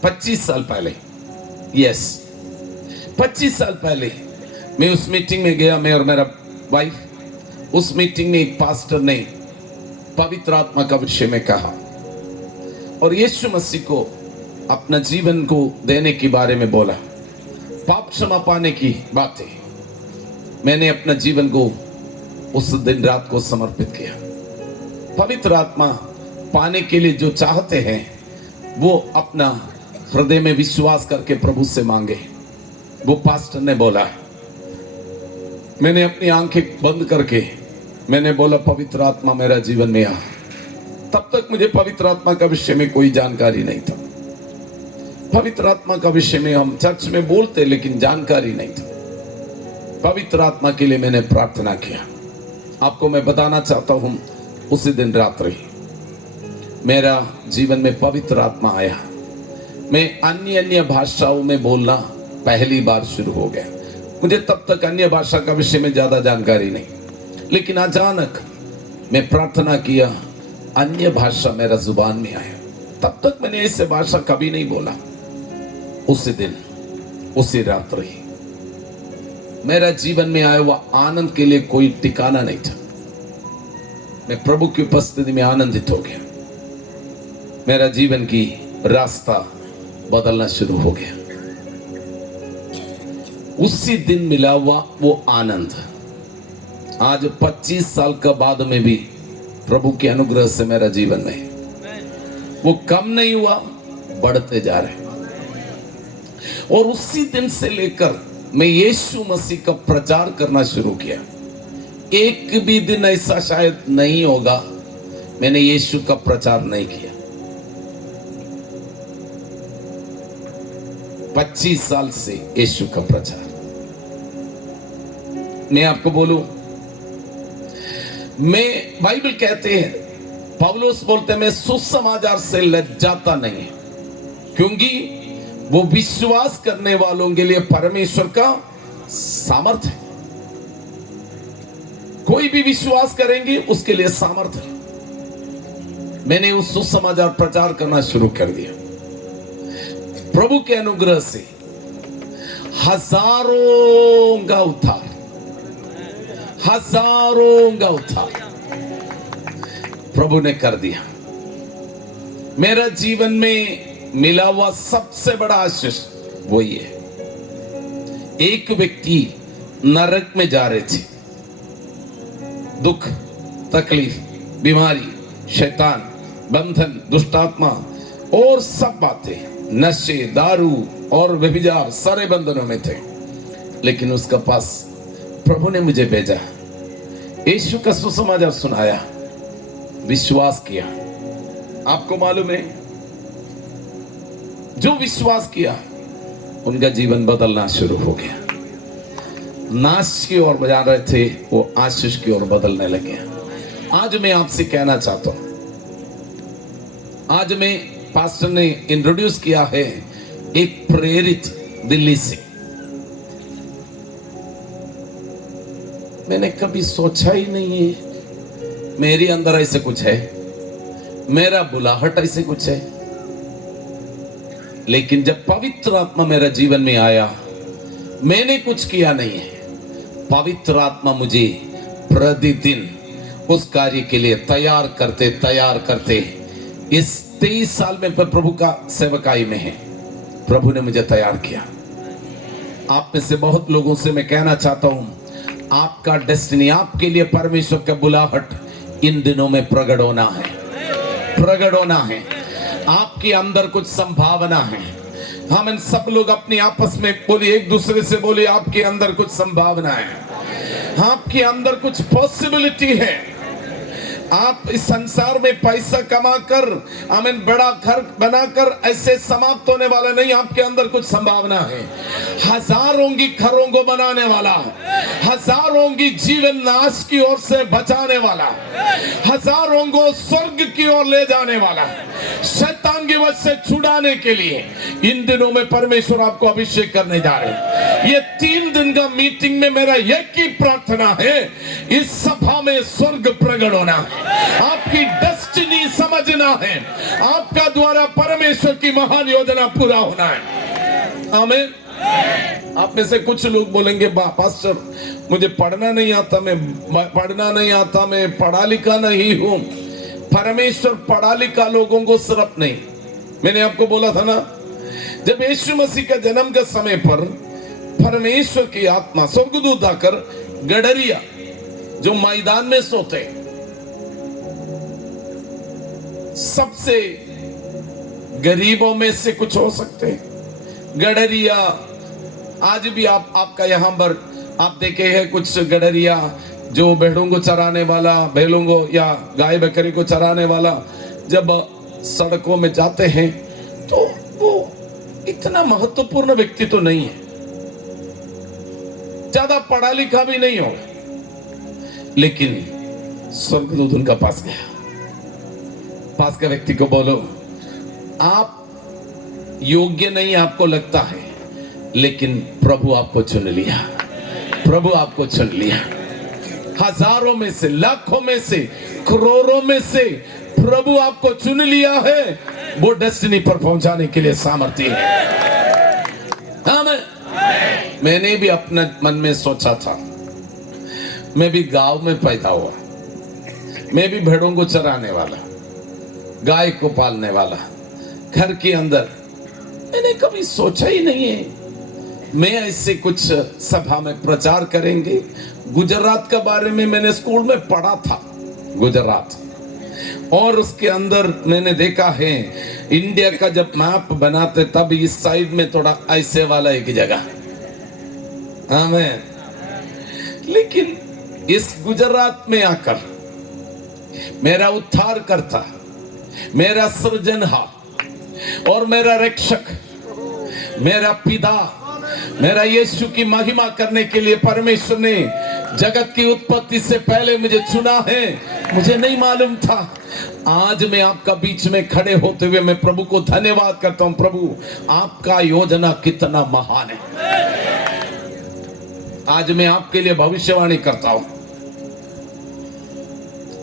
25 साल पहले, यस 25 साल पहले मैं उस मीटिंग में गया, मैं और मेरा वाइफ। उस मीटिंग में एक पास्टर ने पवित्र आत्मा का विषय में कहा और यीशु मसीह को अपना जीवन को देने के बारे में बोला, पाप क्षमा पाने की बातें। मैंने अपना जीवन को उस दिन रात को समर्पित किया। पवित्र आत्मा पाने के लिए जो चाहते हैं वो अपना हृदय में विश्वास करके प्रभु से मांगे। वो पास्टर ने बोला, मैंने अपनी आंखें बंद करके मैंने बोला, पवित्र आत्मा मेरा जीवन में आ। तब तक मुझे पवित्र आत्मा का विषय में कोई जानकारी नहीं था। पवित्र आत्मा का विषय में हम चर्च में बोलते लेकिन जानकारी नहीं था। पवित्र आत्मा के लिए मैंने प्रार्थना किया। आपको मैं बताना चाहता हूं, उसी दिन रात्रि मेरा जीवन में पवित्र आत्मा आया। मैं अन्य भाषाओं में बोलना पहली बार शुरू हो गया। मुझे तब तक अन्य भाषा का विषय में ज्यादा जानकारी नहीं, लेकिन अचानक मैं प्रार्थना किया, अन्य भाषा मेरा जुबान में आया। तब तक मैंने ऐसे भाषा कभी नहीं बोला। उसी दिन, उसी रात्रि मेरा जीवन में आया हुआ आनंद के लिए कोई ठिकाना नहीं था। मैं प्रभु की उपस्थिति में आनंदित हो गया। मेरा जीवन की रास्ता बदलना शुरू हो गया। उसी दिन मिला हुआ वो आनंद आज 25 साल का बाद में भी प्रभु के अनुग्रह से मेरा जीवन में है। वो कम नहीं हुआ, बढ़ते जा रहे। और उसी दिन से लेकर मैं यीशु मसीह का प्रचार करना शुरू किया। एक भी दिन ऐसा शायद नहीं होगा मैंने यीशु का प्रचार नहीं किया। 25 साल से यीशु का प्रचार। मैं आपको बोलूं, मैं बाइबल कहते हैं, पौलुस बोलते हैं, मैं सुसमाचार से लज्जाता नहीं, क्योंकि वो विश्वास करने वालों के लिए परमेश्वर का सामर्थ है। कोई भी विश्वास करेंगे उसके लिए सामर्थ है। मैंने उस सुसमाचार प्रचार करना शुरू कर दिया। प्रभु के अनुग्रह से हजारों का उद्धार, हजारों का उद्धार प्रभु ने कर दिया। मेरा जीवन में मिला हुआ सबसे बड़ा आशीष वही है। एक व्यक्ति नरक में जा रहे थे, दुख तकलीफ, बीमारी, शैतान, बंधन, दुष्टात्मा और सब बातें, नशे, दारू और व्यभिचार सारे बंधनों में थे। लेकिन उसका पास प्रभु ने मुझे भेजा, यीशु का सुसमाचार सुनाया, विश्वास किया। आपको मालूम है, जो विश्वास किया उनका जीवन बदलना शुरू हो गया। नाश की ओर जा रहे थे वो आशीष की ओर बदलने लगे। आज मैं आपसे कहना चाहता हूं, आज मैं पास्टर ने इंट्रोड्यूस किया है एक प्रेरित दिल्ली से। मैंने कभी सोचा ही नहीं है मेरे अंदर ऐसे कुछ है, मेरा बुलाहट ऐसे कुछ है। लेकिन जब पवित्र आत्मा मेरा जीवन में आया, मैंने कुछ किया नहीं है, पवित्र आत्मा मुझे प्रतिदिन उस कार्य के लिए तैयार करते इस 23 साल में प्रभु का सेवकाई में है, प्रभु ने मुझे तैयार किया। आप में से बहुत लोगों से मैं कहना चाहता हूं, आपका डेस्टिनी, आपके लिए परमेश्वर का बुलाहट इन दिनों में प्रकट होना है। आपके अंदर कुछ संभावना है। हम इन सब लोग अपने आपस में बोलिए, एक दूसरे से बोलिए, आपके अंदर कुछ संभावना है, आपके अंदर कुछ पॉसिबिलिटी है। आप इस संसार में पैसा कमाकर, बड़ा घर बनाकर ऐसे समाप्त होने वाला नहीं। आपके अंदर कुछ संभावना है। हजारों की घरों को बनाने वाला, हजारों की जीवन नाश की ओर से बचाने वाला, हजारों को स्वर्ग की ओर ले जाने वाला, शैतान की वजह से छुड़ाने के लिए इन दिनों में परमेश्वर आपको अभिषेक करने जा रहे हैं। ये 3 दिन का मीटिंग में मेरा एक ही प्रार्थना है, इस सभा में स्वर्ग प्रकट होना है, आपकी डेस्टिनी समझना है, आपका द्वारा परमेश्वर की महान योजना पूरा होना है। आमीन। आप में से कुछ लोग बोलेंगे, पास्टर मुझे पढ़ना नहीं आता, मैं पढ़ा लिखा नहीं हूं। परमेश्वर पढ़ा लिखा लोगों को सिर्फ नहीं, मैंने आपको बोला था ना, जब यीशु मसीह का जन्म के समय पर परमेश्वर की आत्मा स्वर्गदूत आकर गडरिया जो मैदान में सोते, सबसे गरीबों में से कुछ हो सकते, गडरिया आज भी आपका यहां पर आप देखे हैं कुछ गडरिया जो भेड़ों को चराने वाला, बैलों को या गाय बकरी को चराने वाला, जब सड़कों में जाते हैं तो वो इतना महत्वपूर्ण व्यक्ति तो नहीं है, ज्यादा पढ़ा लिखा भी नहीं होगा। लेकिन स्वर्गदूत उनका पास गया, पास का व्यक्ति को बोलो, आप योग्य नहीं आपको लगता है, लेकिन प्रभु आपको चुन लिया, प्रभु आपको चुन लिया। हजारों में से, लाखों में से, करोड़ों में से प्रभु आपको चुन लिया है, वो डेस्टिनी पर पहुंचाने के लिए सामर्थ्य है। मैंने भी अपने मन में सोचा था, मैं भी गांव में पैदा हुआ, मैं भी भेड़ों को चराने वाला, गाय को पालने वाला, घर के अंदर, मैंने कभी सोचा ही नहीं है मैं ऐसे कुछ सभा में प्रचार करेंगे। गुजरात के बारे में मैंने स्कूल में पढ़ा था, गुजरात, और उसके अंदर मैंने देखा है इंडिया का जब मैप बनाते तब इस साइड में थोड़ा ऐसे वाला एक जगह, आमीन। लेकिन इस गुजरात में आकर मेरा उद्धार करता, मेरा सृजनहार और मेरा रक्षक, मेरा पिता, मेरा यीशु की महिमा करने के लिए परमेश्वर ने जगत की उत्पत्ति से पहले मुझे चुना है। मुझे नहीं मालूम था। आज मैं आपका बीच में खड़े होते हुए मैं प्रभु को धन्यवाद करता हूं। प्रभु, आपका योजना कितना महान है। आज मैं आपके लिए भविष्यवाणी करता हूं।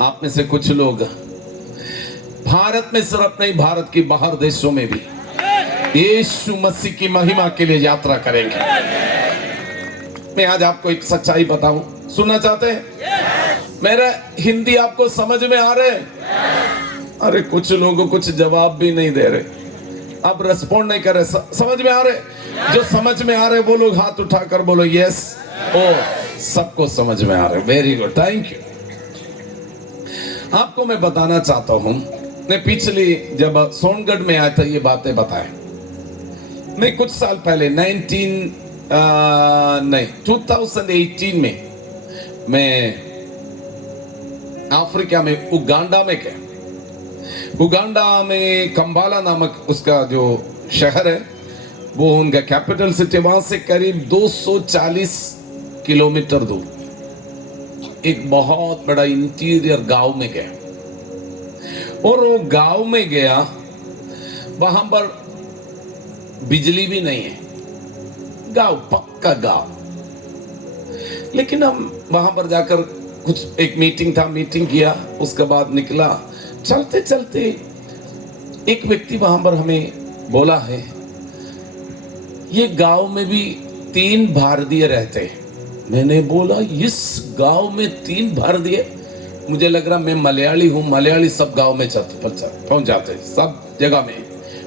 आप में से कुछ लोग भारत में सिर्फ नहीं, भारत की बाहर देशों में भी यीशु मसीह की महिमा के लिए यात्रा करेंगे। मैं आज आपको एक सच्चाई बताऊं, सुनना चाहते हैं? मेरा हिंदी आपको समझ में आ रहे? अरे कुछ लोगों कुछ जवाब भी नहीं दे रहे, अब रेस्पॉन्ड नहीं कर रहे। समझ में आ रहे? जो समझ में आ रहे वो लोग हाथ उठाकर बोलो यस। ओ, सबको समझ में आ रहे, वेरी गुड, थैंक यू। आपको मैं बताना चाहता हूं, मैं पिछली जब सोनगढ़ में आया था ये बातें बताएं। मैं कुछ साल पहले 2018 में मैं अफ्रीका में उगांडा में गया। उगांडा में कंबाला नामक उसका जो शहर है, वो उनका कैपिटल सिटी, वहां से करीब 240 किलोमीटर दूर एक बहुत बड़ा इंटीरियर गांव में गया। और वो गांव में गया, वहां पर बिजली भी नहीं है, गांव पक्का गांव। लेकिन हम वहां पर जाकर कुछ एक मीटिंग था, मीटिंग किया, उसके बाद निकला। चलते चलते एक व्यक्ति वहां पर हमें बोला है, ये गांव में भी 3 भारतीय रहते हैं। मैंने बोला इस गांव में 3 भारतीय? मुझे लग रहा मैं मलयाली हूं, मलयाली सब गांव में पहुंच जाते हैं, सब जगह में।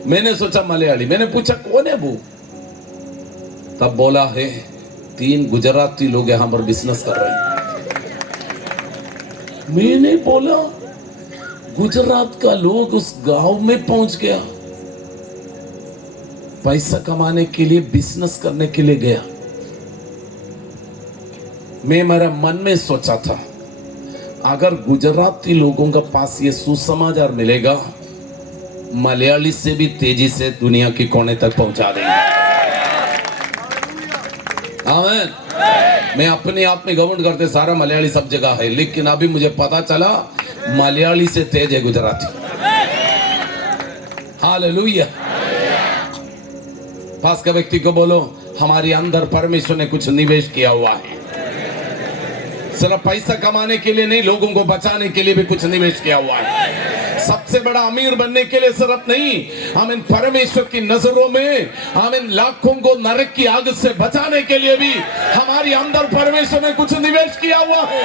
मैंने सोचा मलयाली, मैंने पूछा कौन है वो? तब बोला है 3 गुजराती लोग यहां पर बिजनेस कर रहे हैं। मैंने बोला गुजरात का लोग उस गांव में पहुंच गया, पैसा कमाने के लिए, बिजनेस करने के लिए गया। मैं मेरा मन में सोचा था, अगर गुजराती लोगों के पास ये सुसमाचार मिलेगा, मलयाली से भी तेजी से दुनिया के कोने तक पहुंचा देंगे। आमीन। मैं अपने आप में घमंड करते सारा मलयाली सब जगह है, लेकिन अभी मुझे पता चला मलयाली से तेज है गुजराती। हालेलुया। पास का व्यक्ति को बोलो, हमारे अंदर परमेश्वर ने कुछ निवेश किया हुआ है। सिर्फ पैसा कमाने के लिए नहीं, लोगों को बचाने के लिए भी कुछ निवेश किया हुआ है। सबसे बड़ा अमीर बनने के लिए सिर्फ नहीं, आमीन, परमेश्वर की नजरों में आमीन लाखों को नरक की आग से बचाने के लिए भी हमारे अंदर परमेश्वर ने कुछ निवेश किया हुआ है।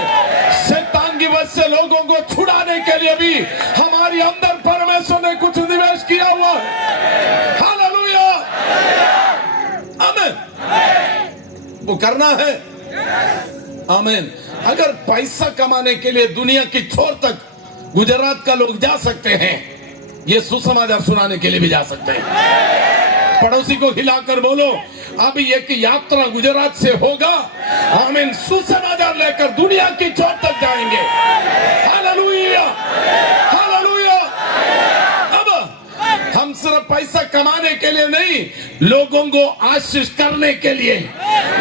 शैतान की वजह से लोगों को छुड़ाने के लिए भी हमारे अंदर परमेश्वर ने कुछ निवेश किया हुआ है। हालेलुया। आमीन। वो करना है। आमीन। अगर पैसा कमाने के लिए दुनिया की छोर तक गुजरात का लोग जा सकते हैं, ये सुसमाचार सुनाने के लिए भी जा सकते हैं। पड़ोसी को हिलाकर बोलो, अभी एक यात्रा गुजरात से होगा, आमीन, सुसमाचार लेकर दुनिया की छोर तक जाएंगे। Hallelujah, hallelujah. अब हम सिर्फ पैसा कमाने के लिए नहीं, लोगों को आशीष करने के लिए,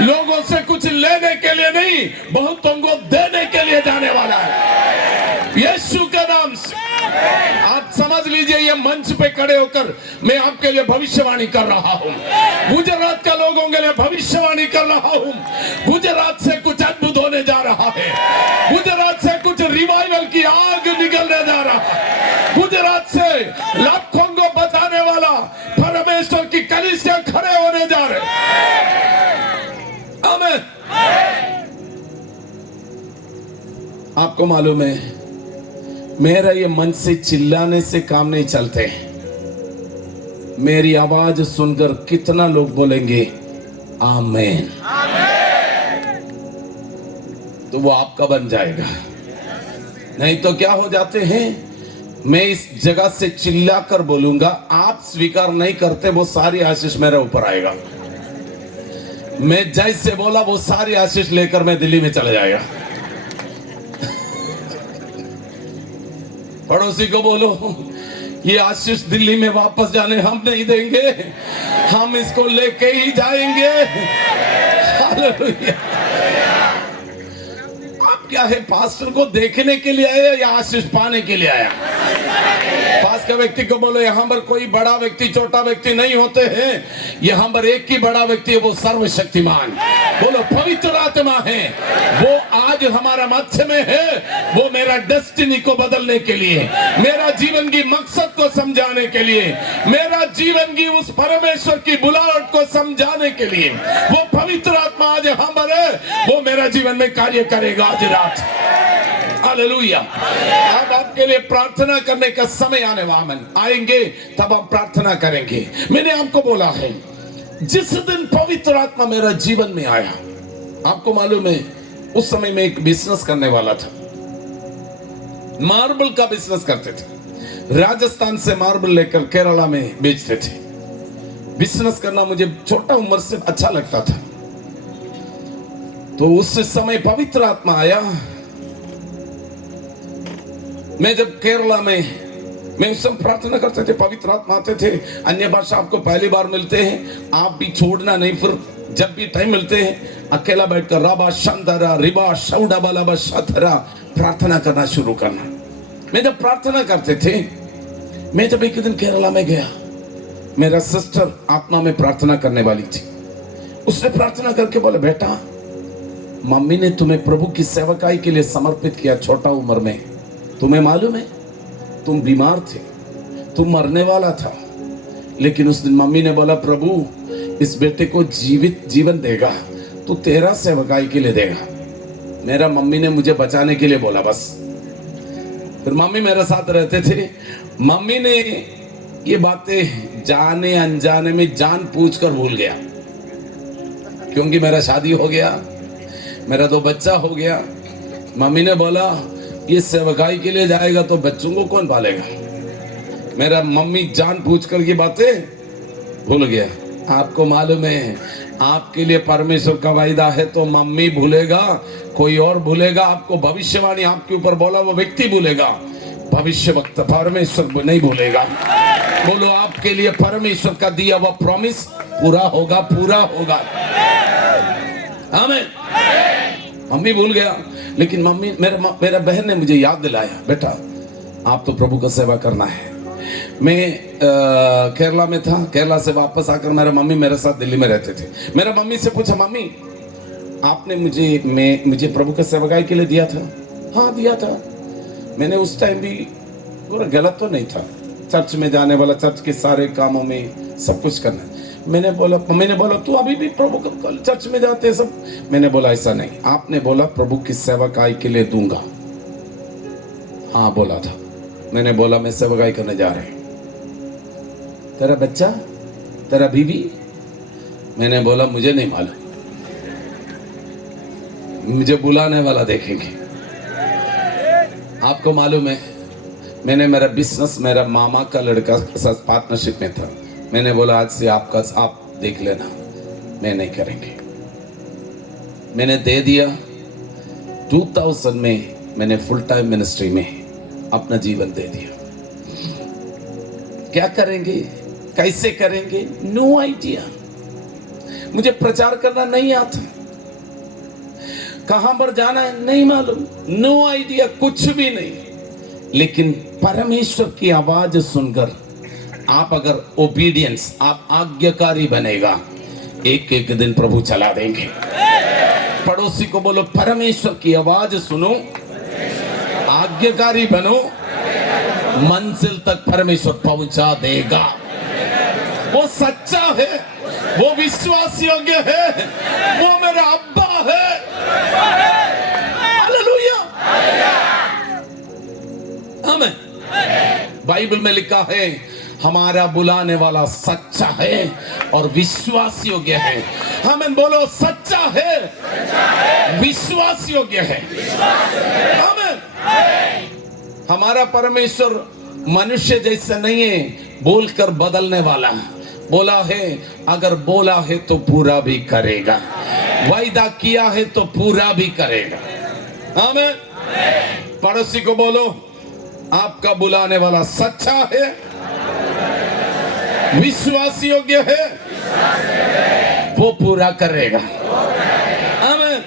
लोगों से कुछ लेने के लिए नहीं, बहुतों को देने के लिए जाने वाला है। यीशु के नाम से आप समझ लीजिए, ये मंच पे खड़े होकर मैं आपके लिए भविष्यवाणी कर रहा हूँ। गुजरात का लोगों के लिए भविष्यवाणी कर रहा हूँ। गुजरात से कुछ अद्भुत होने जा रहा है। गुजरात से कुछ रिवाइवल की आग निकलने जा रहा है। गुजरात से लाखों को बचाने वाला परमेश्वर की कलीसिया खड़े होने जा रहे। आमीन। आपको मालूम है, मेरा ये मन से चिल्लाने से काम नहीं चलते। मेरी आवाज सुनकर कितना लोग बोलेंगे आमीन, तो वो आपका बन जाएगा। नहीं तो क्या हो जाते हैं, मैं इस जगह से चिल्लाकर बोलूंगा, आप स्वीकार नहीं करते, वो सारी आशीष मेरे ऊपर आएगा। मैं जैसे बोला वो सारी आशीष लेकर मैं दिल्ली में चला जाएगा। पड़ोसी को बोलो, ये आशीष दिल्ली में वापस जाने हम नहीं देंगे, हम इसको लेके ही जाएंगे। हालेलुया। आप क्या है, पास्टर को देखने के लिए आया या आशीष पाने के लिए आया? पास का व्यक्ति को बोलो, यहाँ पर कोई बड़ा व्यक्ति छोटा व्यक्ति नहीं होते हैं, यहाँ पर एक ही बड़ा व्यक्ति है, वो सर्वशक्तिमान, बोलो पवित्र आत्मा है। वो आज हमारा मध्य में है, वो मेरा डेस्टिनी को बदलने के लिए, मेरा जीवन की मकसद को समझाने के लिए, मेरा जीवन की उस परमेश्वर की बुलाहट को समझाने के लिए, वो पवित्र आत्मा आज यहाँ पर है, वो मेरा जीवन में कार्य करेगा आज रात। हालेलुया। अब आपके लिए प्रार्थना करने का समय आने वाला आएंगे, तब हम प्रार्थना करेंगे। मैंने आपको बोला है, जिस दिन पवित्र आत्मा मेरा जीवन में आया, आपको मालूम है उस समय मैं एक बिजनेस करने वाला था। मार्बल का बिजनेस करते थे। राजस्थान से मार्बल लेकर केरला में बेचते थे। बिजनेस करना मुझे छोटा उम्र से अच्छा लगता था। तो उस समय पवित्र आत्मा आया। मैं जब केरला में, मैं उस समय प्रार्थना करते थे, पवित्र आत्मा आते थे। अन्य भाषा आपको पहली बार मिलते हैं, आप भी छोड़ना नहीं, फिर जब भी टाइम मिलते हैं अकेला बैठकर राबा शांतारा रिबा शौडा बाला शाथरा प्रार्थना करना शुरू करना। मैं जब प्रार्थना करते थे, मैं जब एक दिन केरला में गया, मेरा सिस्टर आत्मा में प्रार्थना करने वाली थी। उसने प्रार्थना करके बोले, बेटा मम्मी ने तुम्हें प्रभु की सेवकाई के लिए समर्पित किया छोटा उम्र में, तुम्हें मालूम है तुम बीमार थे, तुम मरने वाला था, लेकिन उस दिन मम्मी ने बोला प्रभु इस बेटे को जीवित जीवन देगा, तो तेरा सेवकाई के लिए देगा। मेरा मम्मी ने मुझे बचाने के लिए बोला बस। फिर मम्मी मेरे साथ रहते थे। मम्मी ने ये बातें जाने अनजाने में जान पूछ कर भूल गया, क्योंकि मेरा शादी हो गया, मेरा 2 बच्चा हो गया। मम्मी ने बोला ये सेवकाई के लिए जाएगा तो बच्चों को कौन पालेगा। मेरा मम्मी जान पूछ कर ये बातें भूल गया। आपको मालूम है आपके लिए परमेश्वर का वायदा है, तो मम्मी भूलेगा, कोई और भूलेगा, आपको भविष्यवाणी आपके ऊपर बोला वो व्यक्ति भूलेगा, भविष्य वक्त परमेश्वर नहीं भूलेगा। बोलो आपके लिए परमेश्वर का दिया हुआ प्रॉमिस पूरा होगा, पूरा होगा। आमीन। मम्मी भूल गया, लेकिन मम्मी मेरा बहन ने मुझे याद दिलाया, बेटा आप तो प्रभु का सेवा करना है। मैं केरला में था, केरला से वापस आकर मेरा मम्मी मेरे साथ दिल्ली में रहते थे। मेरा मम्मी से पूछा, मम्मी आपने मुझे प्रभु का सेवकाई के लिए दिया था? हाँ दिया था। मैंने उस टाइम भी पूरा गलत तो नहीं था, चर्च में जाने वाला, चर्च के सारे कामों में सब कुछ करना। मैंने बोला, मम्मी ने बोला तू अभी भी प्रभु का चर्च में जाते सब? मैंने बोला ऐसा नहीं, आपने बोला प्रभु की सेवकाई के लिए दूंगा। हाँ बोला था। मैंने बोला मैं सेवकाई करने जा रहे, तेरा बच्चा, तेरा बीवी? मैंने बोला मुझे नहीं मालूम, मुझे बुलाने वाला देखेंगे। आपको मालूम है मैंने मेरा बिजनेस मेरा मामा का लड़का के साथ पार्टनरशिप में था। मैंने बोला आज से आप देख लेना, मैं नहीं करेंगे। मैंने दे दिया। 2000 में मैंने फुल टाइम मिनिस्ट्री में अपना जीवन दे दिया। क्या करेंगे, कैसे करेंगे, नो आइडिया। मुझे प्रचार करना नहीं आता, कहां पर जाना है नहीं मालूम, नो आइडिया, कुछ भी नहीं। लेकिन परमेश्वर की आवाज सुनकर आप अगर ओबीडियंस, आप आज्ञाकारी बनेगा, एक एक दिन प्रभु चला देंगे। पड़ोसी को बोलो परमेश्वर की आवाज सुनो, आज्ञाकारी बनो, मंजिल तक परमेश्वर पहुंचा देगा। वो सच्चा है, वो विश्वास योग्य है, वो मेरा अब्बा है। हालेलुया, आमीन। बाइबल में लिखा है हमारा बुलाने वाला सच्चा है और विश्वास योग्य है। आमीन। बोलो सच्चा है, विश्वास योग्य है। आमीन। हमारा परमेश्वर मनुष्य जैसा नहीं है, बोलकर बदलने वाला। बोला है अगर बोला है तो पूरा भी करेगा, वायदा किया है तो पूरा भी करेगा। आमीन। पड़ोसी को बोलो आपका बुलाने वाला सच्चा है, विश्वास योग्य है, वो पूरा करेगा। आमीन।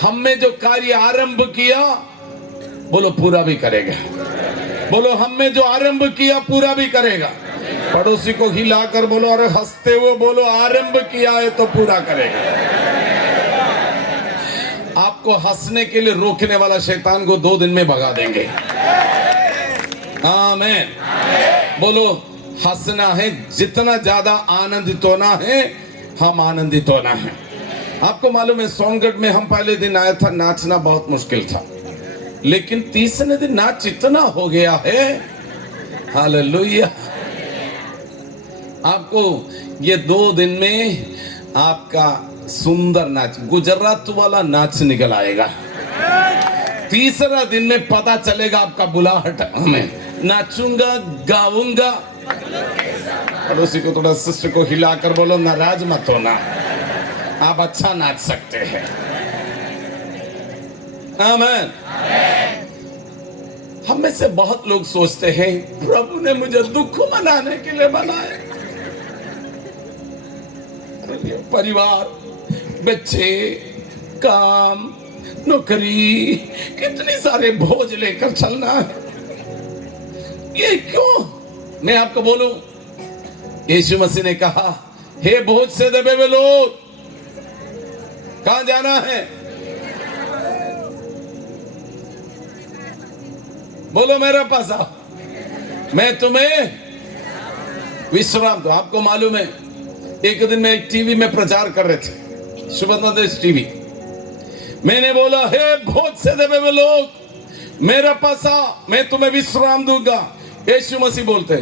हमने जो कार्य आरंभ किया बोलो पूरा भी करेगा। बोलो हमने जो आरंभ किया पूरा भी करेगा। पड़ोसी को हिलाकर बोलो, अरे हंसते हुए बोलो आरंभ किया है तो पूरा करेगा। आपको हंसने के लिए रोकने वाला शैतान को 2 दिन में भगा देंगे। आमीन। बोलो हंसना है, जितना ज्यादा आनंदित होना है, हम आनंदित होना है। आपको मालूम है सोनगढ़ में हम पहले दिन आया था, नाचना बहुत मुश्किल था, लेकिन तीसरे दिन नाच इतना हो गया है। हालेलुया। आपको ये 2 दिन में आपका सुंदर नाच, गुजरात वाला नाच निकल आएगा। तीसरा दिन में पता चलेगा आपका बुलाहट हमें। नाचूंगा, गाऊंगा। पड़ोसी को थोड़ा सिस्टर को हिलाकर बोलो, नाराज मत होना, आप अच्छा नाच सकते हैं। आमीन। हम में से बहुत लोग सोचते हैं प्रभु ने मुझे दुख मनाने के लिए बनाया। परिवार, बच्चे, काम, नौकरी, कितने सारे बोझ लेकर चलना है, ये क्यों? मैं आपको बोलूं, यीशु मसीह ने कहा, हे बोझ से दबे हुए लोग, कहां जाना है? बोलो मेरे पास आओ, मैं तुम्हें विश्राम दूं। आपको मालूम है, एक दिन मैं एक टीवी में प्रचार कर रहे थे, सुबह टीवी। मैंने बोला, हे बोझ से दबे हुए लोग, मेरे पास आ, मैं तुम्हें विश्राम दूंगा। यीशु मसीह बोलते।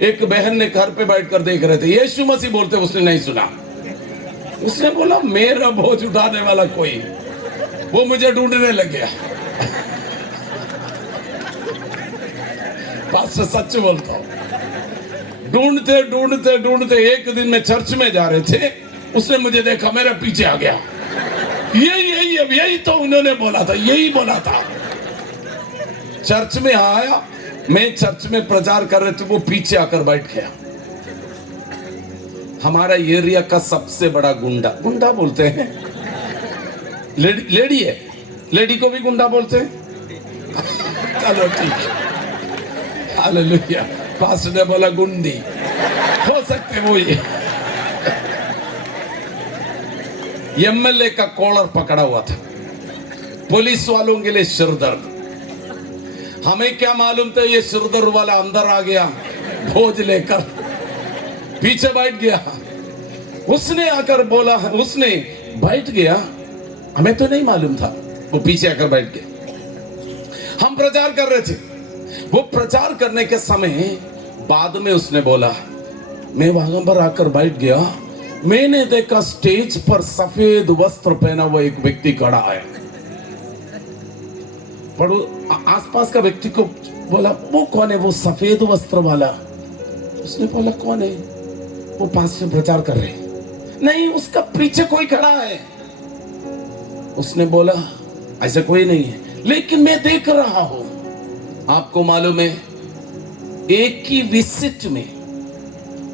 एक बहन ने घर पे बैठकर देख रहे थे, यीशु मसीह बोलते, उसने नहीं सुना। उसने बोला, मेरा बोझ उठाने वाला कोई, वो मुझे ढूंढने लग गया। पास्टर सच बोलता हूं, ढूंढते ढूंढते ढूंढते एक दिन में चर्च में जा रहे थे, उसने मुझे देखा, मेरे पीछे आ गया। यही तो उन्होंने बोला था, यही बोला था। चर्च में आया, मैं चर्च में प्रचार कर रहे थे, वो पीछे आकर बैठ गया। हमारा एरिया का सबसे बड़ा गुंडा, गुंडा बोलते हैं, लेडी है, लेडी को भी गुंडा बोलते हैं। चलो ठीक है, हालेलुया। पास्टर ने बोला गुंडी, हो सकते वो ये। एमएलए का कॉलर पकड़ा हुआ था, पुलिस वालों के लिए सिरदर्द। हमें क्या मालूम था ये सिरदर्द वाला अंदर आ गया, बोझ लेकर पीछे बैठ गया। उसने आकर बोला, उसने बैठ गया, हमें तो नहीं मालूम था, वो पीछे आकर बैठ गया। हम प्रचार कर रहे थे, वो प्रचार करने के समय बाद में उसने बोला, मैं वहां पर आकर बैठ गया, मैंने देखा स्टेज पर सफेद वस्त्र पहना हुआ एक व्यक्ति खड़ा है। पढ़ो, आसपास का व्यक्ति को बोला, वो कौन है वो सफेद वस्त्र वाला? उसने बोला, कौन है? वो पास से प्रचार कर रहे। नहीं, उसका पीछे कोई खड़ा है। उसने बोला, ऐसा कोई नहीं है, लेकिन मैं देख रहा हूं। आपको मालूम है, एक ही विजिट में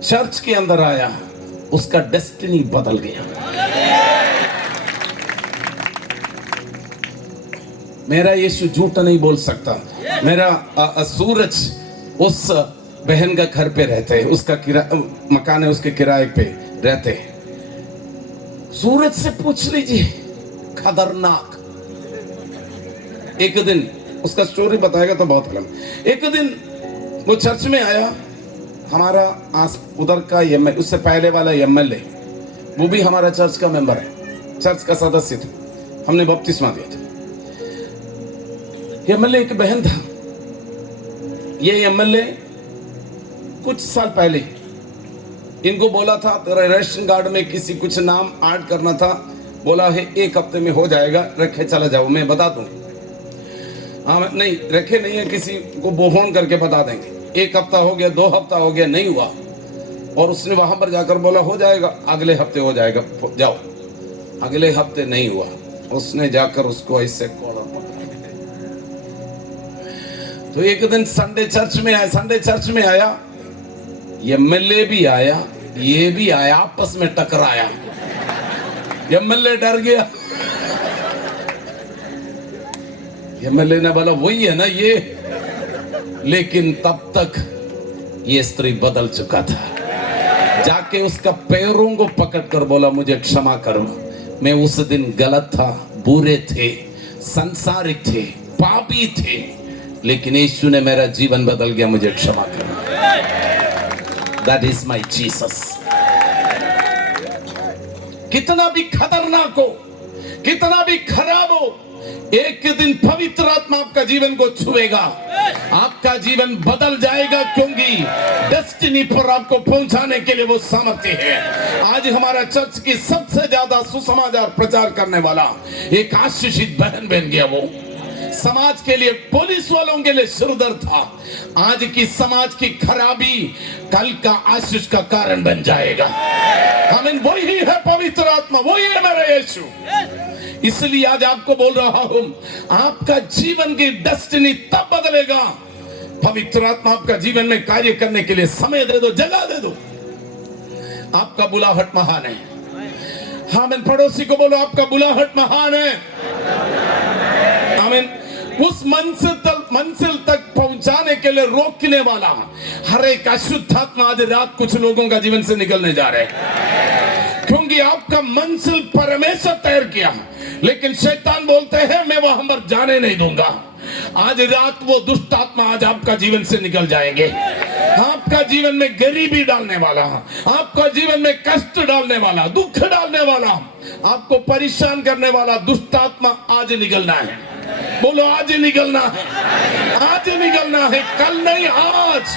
चर्च के अंदर आया, उसका डेस्टिनी बदल गया। मेरा यीशु झूठ नहीं बोल सकता। मेरा सूरज उस बहन का घर पे रहते हैं, उसका मकान है, उसके किराए पे रहते हैं। सूरज से पूछ लीजिए, खतरनाक। एक दिन उसका स्टोरी बताएगा तो बहुत अलग। एक दिन वो चर्च में आया, हमारा उधर का एमएलए, उससे पहले वाला एमएलए, वो भी हमारा चर्च का मेंबर है, चर्च का सदस्य था, हमने बपतिस्मा दिया था। एमएलए एक बहन था। ये एमएलए कुछ साल पहले इनको बोला था, तेरा रेशन कार्ड में किसी कुछ नाम ऐड करना था, बोला है 1 हफ्ते में हो जाएगा, रखे चला जाओ, मैं बता दूंगा। हाँ, नहीं रखे नहीं है, किसी को फोन करके बता देंगे। 1 हफ्ता हो गया, 2 हफ्ता हो गया, नहीं हुआ। और उसने वहां पर जाकर बोला, हो जाएगा, अगले हफ्ते हो जाएगा, जाओ। अगले हफ्ते नहीं हुआ। उसने जाकर उसको ऐसे कॉलर, तो एक दिन संडे चर्च में आया, एमएलए भी आया, ये भी आया, आपस में टकराया। एमएलए डर गया। एमएलए ने बोला, वही है ना ये, लेकिन तब तक ये स्त्री बदल चुका था। जाके उसका पैरों को पकड़कर बोला, मुझे क्षमा करो, मैं उस दिन गलत था, बुरे थे, संसारिक थे, पापी थे, लेकिन यीशु ने मेरा जीवन बदल गया, मुझे क्षमा करो। That is my Jesus। कितना भी खतरनाक हो, कितना भी खराब हो, एक दिन पवित्र आत्मा आपका जीवन को छुएगा, आपका जीवन बदल जाएगा, क्योंकि डेस्टिनी पर आपको पहुंचाने के लिए वो सामर्थ्य है। आज हमारा चर्च की सबसे ज्यादा सुसमाचार प्रचार करने वाला एक आशीषित बहन बन गया। वो समाज के लिए, पुलिस वालों के लिए सिरदर्द था। आज की समाज की खराबी कल का आशीष का कारण बन जाएगा। आमीन। वही है पवित्र आत्मा, वही है मेरा यीशु। इसलिए आज आपको बोल रहा हूं, आपका जीवन की डेस्टिनी तब बदलेगा, पवित्र आत्मा आपका जीवन में कार्य करने के लिए समय दे दो, जगह दे दो। आपका बुलाहट महान है। आमीन। पड़ोसी को बोलो, आपका बुलाहट महान है। आमीन। उस मंजिल तक पहुंचाने के लिए रोकने वाला हर एक अशुद्धात्मा आज रात कुछ लोगों का जीवन से निकलने जा रहे हैं, क्योंकि आपका मंजिल परमेश्वर तैयार किया, लेकिन शैतान बोलते हैं मैं वहां पर जाने नहीं दूंगा। आज रात वो दुष्ट आत्मा आज आपका जीवन से निकल जाएंगे। आपका जीवन में गरीबी डालने वाला, आपका जीवन में कष्ट डालने वाला, दुख डालने वाला, आपको परेशान करने वाला दुष्ट आत्मा आज निकलना है। बोलो, आज ही निकलना है, आज ही निकलना है, कल नहीं, आज।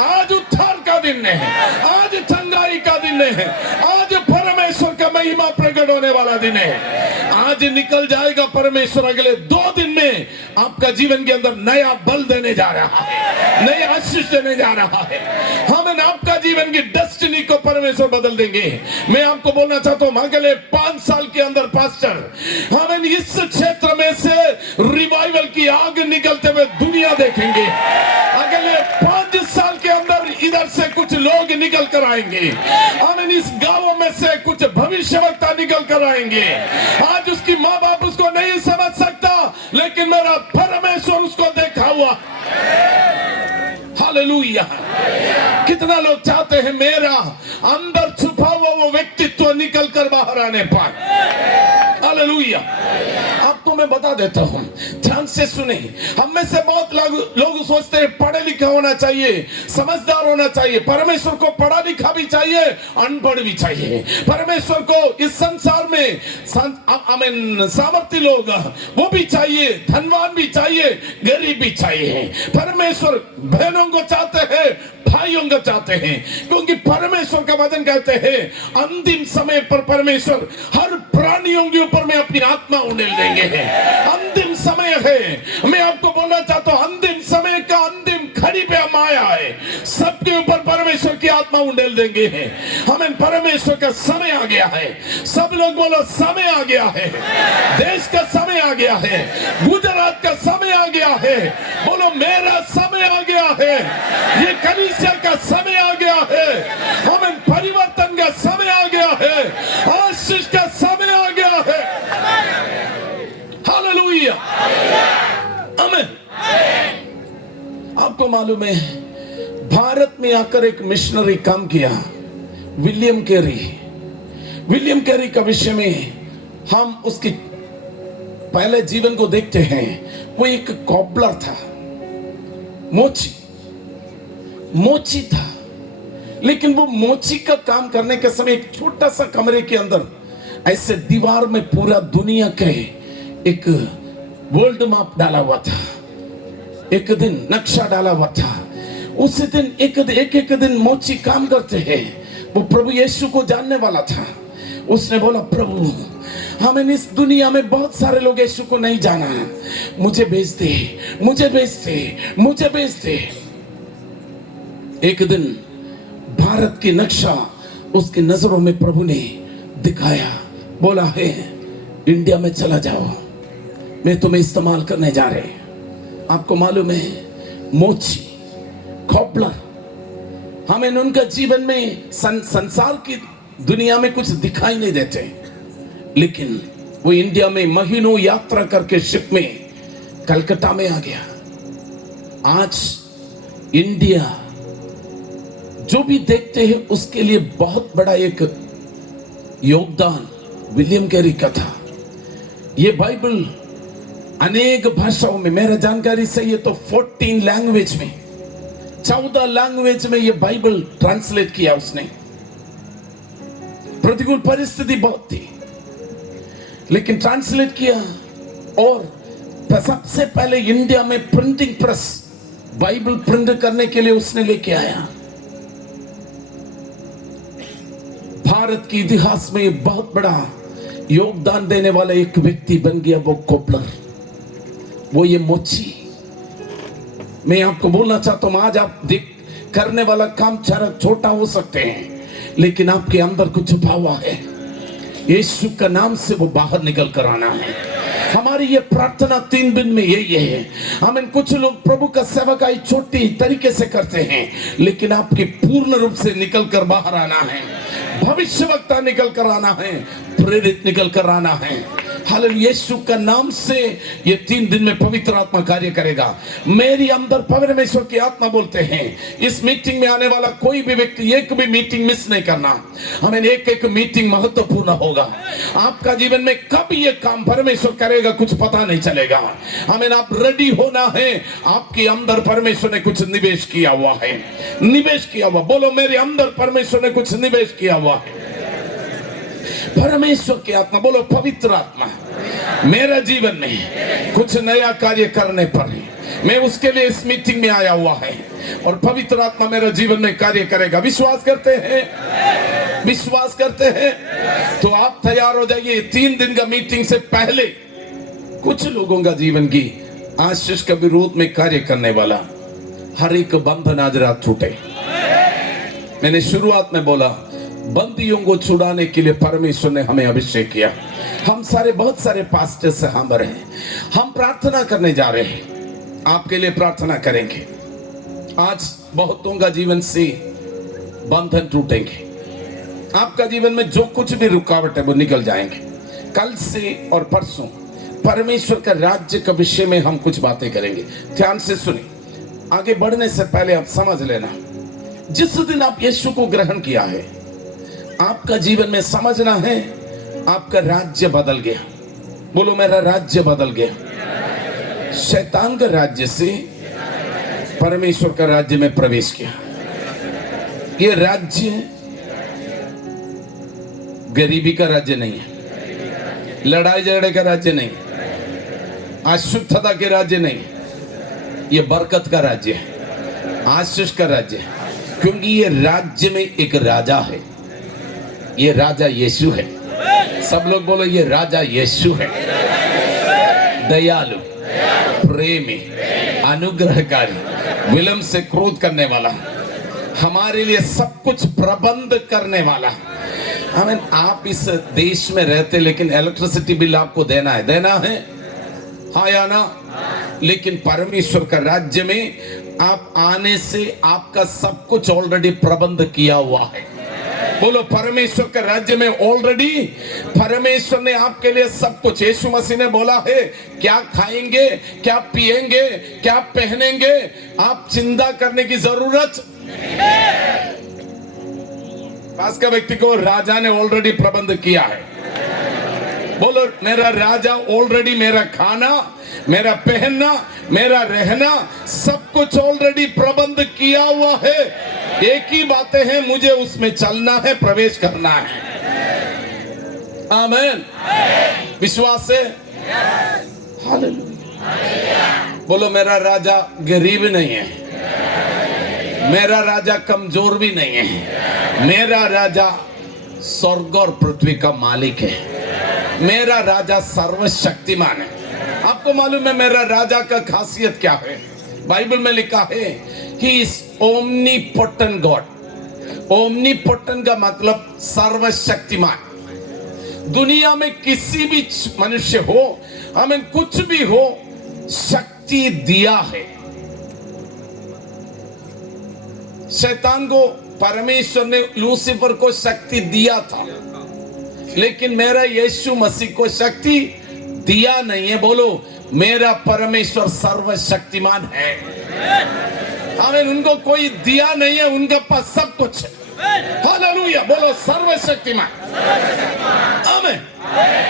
आज उद्धार का दिन है, आज चंगाई का दिन है, आज परमेश्वर का महिमा प्रकट होने वाला दिन है। आज निकल जाएगा परमेश्वर। अगले 2 दिन में आपका जीवन के अंदर नया बल देने जा रहा है, नई आशीष देने जा रहा है। हम आपका जीवन की डेस्टिनी को परमेश्वर बदल देंगे। मैं आपको बोलना चाहता हूं, अगले 5 साल के अंदर पास्टर, हम इस क्षेत्र में से रिवाइवल की आग निकलते हुए दुनिया देखेंगे। अगले 5 साल के अंदर इधर से कुछ लोग निकल कर आएंगे। हम इस गांव में से कुछ भविष्यवक्ता निकल कर आएंगे। आज उसकी माँ बाप उसको नहीं समझ सकता, लेकिन मेरा परमेश्वर उसको देखा हुआ। हालेलुया। कितना लोग चाहते हैं मेरा अंदर छुपा हुआ वो व्यक्तित्व निकल कर बाहर आने पाए। हालेलुया। आपको मैं बता देता हूं, ध्यान से सुने। हम में से बहुत लोग सोचते हैं पढ़े लिखा होना चाहिए, समझदार होना चाहिए। परमेश्वर को पढ़ा लिखा भी चाहिए, अनपढ़ भी चाहिए। परमेश्वर को इस संसार में सामर्थ्य लोग वो भी चाहिए, धनवान भी चाहिए, गरीब भी चाहिए। परमेश्वर बहनों को चाहते हैं, भाइयों को चाहते हैं, क्योंकि परमेश्वर का वचन कहते हैं अंतिम समय पर परमेश्वर हर प्राणियों के ऊपर में अपनी आत्मा उंडेल देंगे। अंतिम समय है। मैं आपको बोलना चाहता हूं, अंतिम समय का अंतिम घड़ी पे हम आया है। सबके ऊपर परमेश्वर की आत्मा उंडेल देंगे। हमें परमेश्वर का समय आ गया है। सब लोग बोलो, समय आ गया है। देश का समय आ गया है, गुजरात का समय आ गया है। बोलो, मेरा समय आ गया है, ये कलीसिया का समय आ गया है, हमें परिवर्तन का समय आ गया है, आशीष का समय आ गया है। हालेलुया। आमीन। आपको मालूम है, भारत में आकर एक मिशनरी काम किया, विलियम कैरी। विलियम कैरी का विषय में हम उसकी पहले जीवन को देखते हैं। वो एक कॉबलर था, मोची था, लेकिन वो मोची का काम करने के समय एक छोटा सा कमरे के अंदर ऐसे दीवार में पूरा दुनिया के एक वर्ल्ड मैप डाला हुआ था, एक दिन नक्शा डाला हुआ था। उसी दिन एक दिन मोची काम करते हैं। वो प्रभु यीशु को जानने वाला था। उसने बोला, प्रभु हमें इस दुनिया में बहुत सारे लोग यीशु को नहीं जाना, मुझे भेज दे, मुझे भेज दे, मुझे भेज दे। एक दिन भारत की नक्शा उसकी नजरों में प्रभु ने दिखाया। बोला है, इंडिया में चला जाओ, मैं तुम्हें इस्तेमाल करने जा रहे। आपको मालूम है, मोची, कॉबलर, हमें उनका जीवन में संसार की दुनिया में कुछ दिखाई नहीं देते, लेकिन वो इंडिया में महीनों यात्रा करके शिप में कलकत्ता में आ गया। आज इंडिया जो भी देखते हैं उसके लिए बहुत बड़ा एक योगदान विलियम कैरी का था। ये बाइबल अनेक भाषाओं में, मेरा जानकारी सही है तो 14 लैंग्वेज में, 14 लैंग्वेज में ये बाइबल ट्रांसलेट किया उसने। प्रतिकूल परिस्थिति बहुत थी, लेकिन ट्रांसलेट किया। और सबसे पहले इंडिया में प्रिंटिंग प्रेस, बाइबल प्रिंट करने के लिए उसने लेके आया। भारत के इतिहास में बहुत बड़ा योगदान देने वाला एक व्यक्ति बन गया वो कॉबलर। वो ये मोची। मैं आपको बोलना चाहता हूं, आज आप देख करने वाला काम छोटा हो सकते हैं, लेकिन आपके अंदर कुछ छुपा हुआ है। यीशु का नाम से वो बाहर निकल कर आना है। हमारी ये प्रार्थना 3 दिन में यही है। हमें कुछ लोग प्रभु का सेवकाई छोटी तरीके से करते हैं, लेकिन आपके पूर्ण रूप से निकल कर बाहर आना है। भविष्यवक्ता निकल कर आना है, प्रेरित निकल कर आना है। हालेलुया। यीशु का नाम से ये 3 दिन में पवित्र आत्मा कार्य करेगा। मेरी अंदर परमेश्वर की आत्मा बोलते हैं, इस मीटिंग में आने वाला कोई भी व्यक्ति एक भी मीटिंग मिस नहीं करना। हमें एक मीटिंग महत्वपूर्ण होगा। आपका जीवन में कब ये काम परमेश्वर करेगा कुछ पता नहीं चलेगा। हमें आप रेडी होना है। आपके अंदर परमेश्वर ने कुछ निवेश किया हुआ है। निवेश किया हुआ, बोलो मेरे अंदर परमेश्वर ने कुछ निवेश किया हुआ है। परमेश्वर की आत्मा, बोलो पवित्र आत्मा मेरा जीवन में कुछ नया कार्य करने पर मैं उसके लिए इस मीटिंग में आया हुआ है, और पवित्र आत्मा मेरा जीवन में कार्य करेगा। विश्वास करते हैं? विश्वास करते हैं? तो आप तैयार हो जाइए। 3 दिन का मीटिंग से पहले कुछ लोगों का जीवन की आशीष का विरोध में कार्य करने वाला हर एक बंधन आज रात छूटे। मैंने शुरुआत में बोला, बंदियों को छुड़ाने के लिए परमेश्वर ने हमें अभिषेक किया। हम सारे बहुत सारे पास्टर से हम रहे हैं। हम प्रार्थना करने जा रहे हैं, आपके लिए प्रार्थना करेंगे। आज बहुतों का जीवन से बंधन टूटेंगे। आपका जीवन में जो कुछ भी रुकावट है वो निकल जाएंगे। कल से और परसों परमेश्वर का राज्य के विषय में हम कुछ बातें करेंगे। ध्यान से सुनिए। आगे बढ़ने से पहले आप समझ लेना, जिस दिन आप यीशु को ग्रहण किया है, आपका जीवन में समझना है आपका राज्य बदल गया। बोलो मेरा राज्य बदल गया। शैतान का राज्य से परमेश्वर का राज्य में प्रवेश किया। ये राज्य गरीबी का राज्य नहीं है, लड़ाई झगड़े का राज्य नहीं, अशुद्धता के राज्य नहीं, ये बरकत का राज्य है, आशीष का राज्य है। क्योंकि ये राज्य में एक राजा है। ये राजा यीशु है। सब लोग बोलो, ये राजा यीशु है। दयालु, प्रेमी, अनुग्रहकारी, विलंब से क्रोध करने वाला, हमारे लिए सब कुछ प्रबंध करने वाला। हमें आप इस देश में रहते, लेकिन इलेक्ट्रिसिटी बिल आपको देना है, हाँ या ना? लेकिन परमेश्वर का राज्य में आप आने से आपका सब कुछ ऑलरेडी प्रबंध किया हुआ है। बोलो, परमेश्वर के राज्य में ऑलरेडी परमेश्वर ने आपके लिए सब कुछ। यीशु मसीह ने बोला है, क्या खाएंगे, क्या पिएंगे, क्या पहनेंगे, आप चिंता करने की जरूरत। पास का व्यक्ति को राजा ने ऑलरेडी प्रबंध किया है। बोलो, मेरा राजा ऑलरेडी मेरा खाना, मेरा पहनना, मेरा रहना, सब कुछ ऑलरेडी प्रबंध किया हुआ है। एक ही बातें हैं, मुझे उसमें चलना है, प्रवेश करना है। आमीन। विश्वास है? हालेलुया। बोलो, मेरा राजा गरीब नहीं है, मेरा राजा कमजोर भी नहीं है, मेरा राजा स्वर्ग और पृथ्वी का मालिक है, मेरा राजा सर्वशक्तिमान है। आपको मालूम है मेरा राजा का खासियत क्या है? बाइबल में लिखा है, he is omnipotent God. Omnipotent का मतलब सर्वशक्तिमान। दुनिया में किसी भी मनुष्य हो, हमें कुछ भी हो, शक्ति दिया है। शैतान को परमेश्वर ने, लूसीफर को शक्ति दिया था, लेकिन मेरा यीशु मसीह को शक्ति दिया नहीं है। बोलो, मेरा परमेश्वर सर्वशक्तिमान है। हमें उनको कोई दिया नहीं है, उनके पास सब कुछ है। हालेलुया। बोलो, सर्वशक्तिमान। आमीन।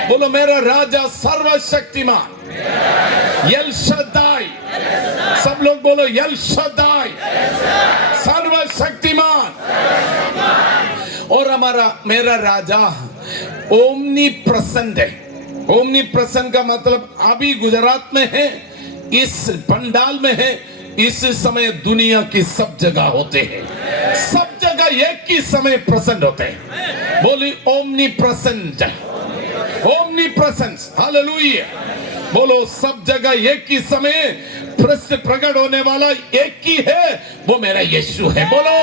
बोलो, मेरा राजा सर्वशक्तिमान, एल शद्दाई। सब लोग बोलो, एल शद्दाई, सर्वशक्तिमान। और मेरा राजा ओमनी प्रेजेंट है। ओमनी प्रेजेंट का मतलब अभी गुजरात में है, इस पंडाल में है, इस समय दुनिया की सब जगह होते हैं, सब जगह एक ही समय प्रेजेंट होते हैं। बोली, omni present, omni presence. Hallelujah. बोलो सब जगह एक ही समय प्रकट होने वाला एक ही है, वो मेरा यीशु है। बोलो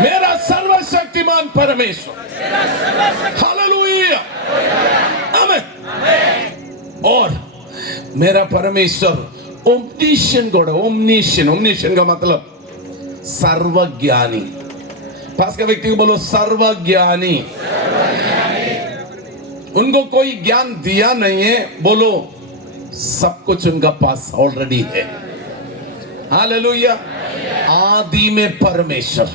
मेरा सर्वशक्तिमान परमेश्वर। हालेलुया, आमीन। और मेरा परमेश्वर ओमनिशियंट गॉड, ओमनिशियंट का मतलब सर्वज्ञानी। पास का व्यक्ति को बोलो सर्वज्ञानी। उनको कोई ज्ञान दिया नहीं है, बोलो सब कुछ उनका पास ऑलरेडी है। हालेलुया। आदि में परमेश्वर,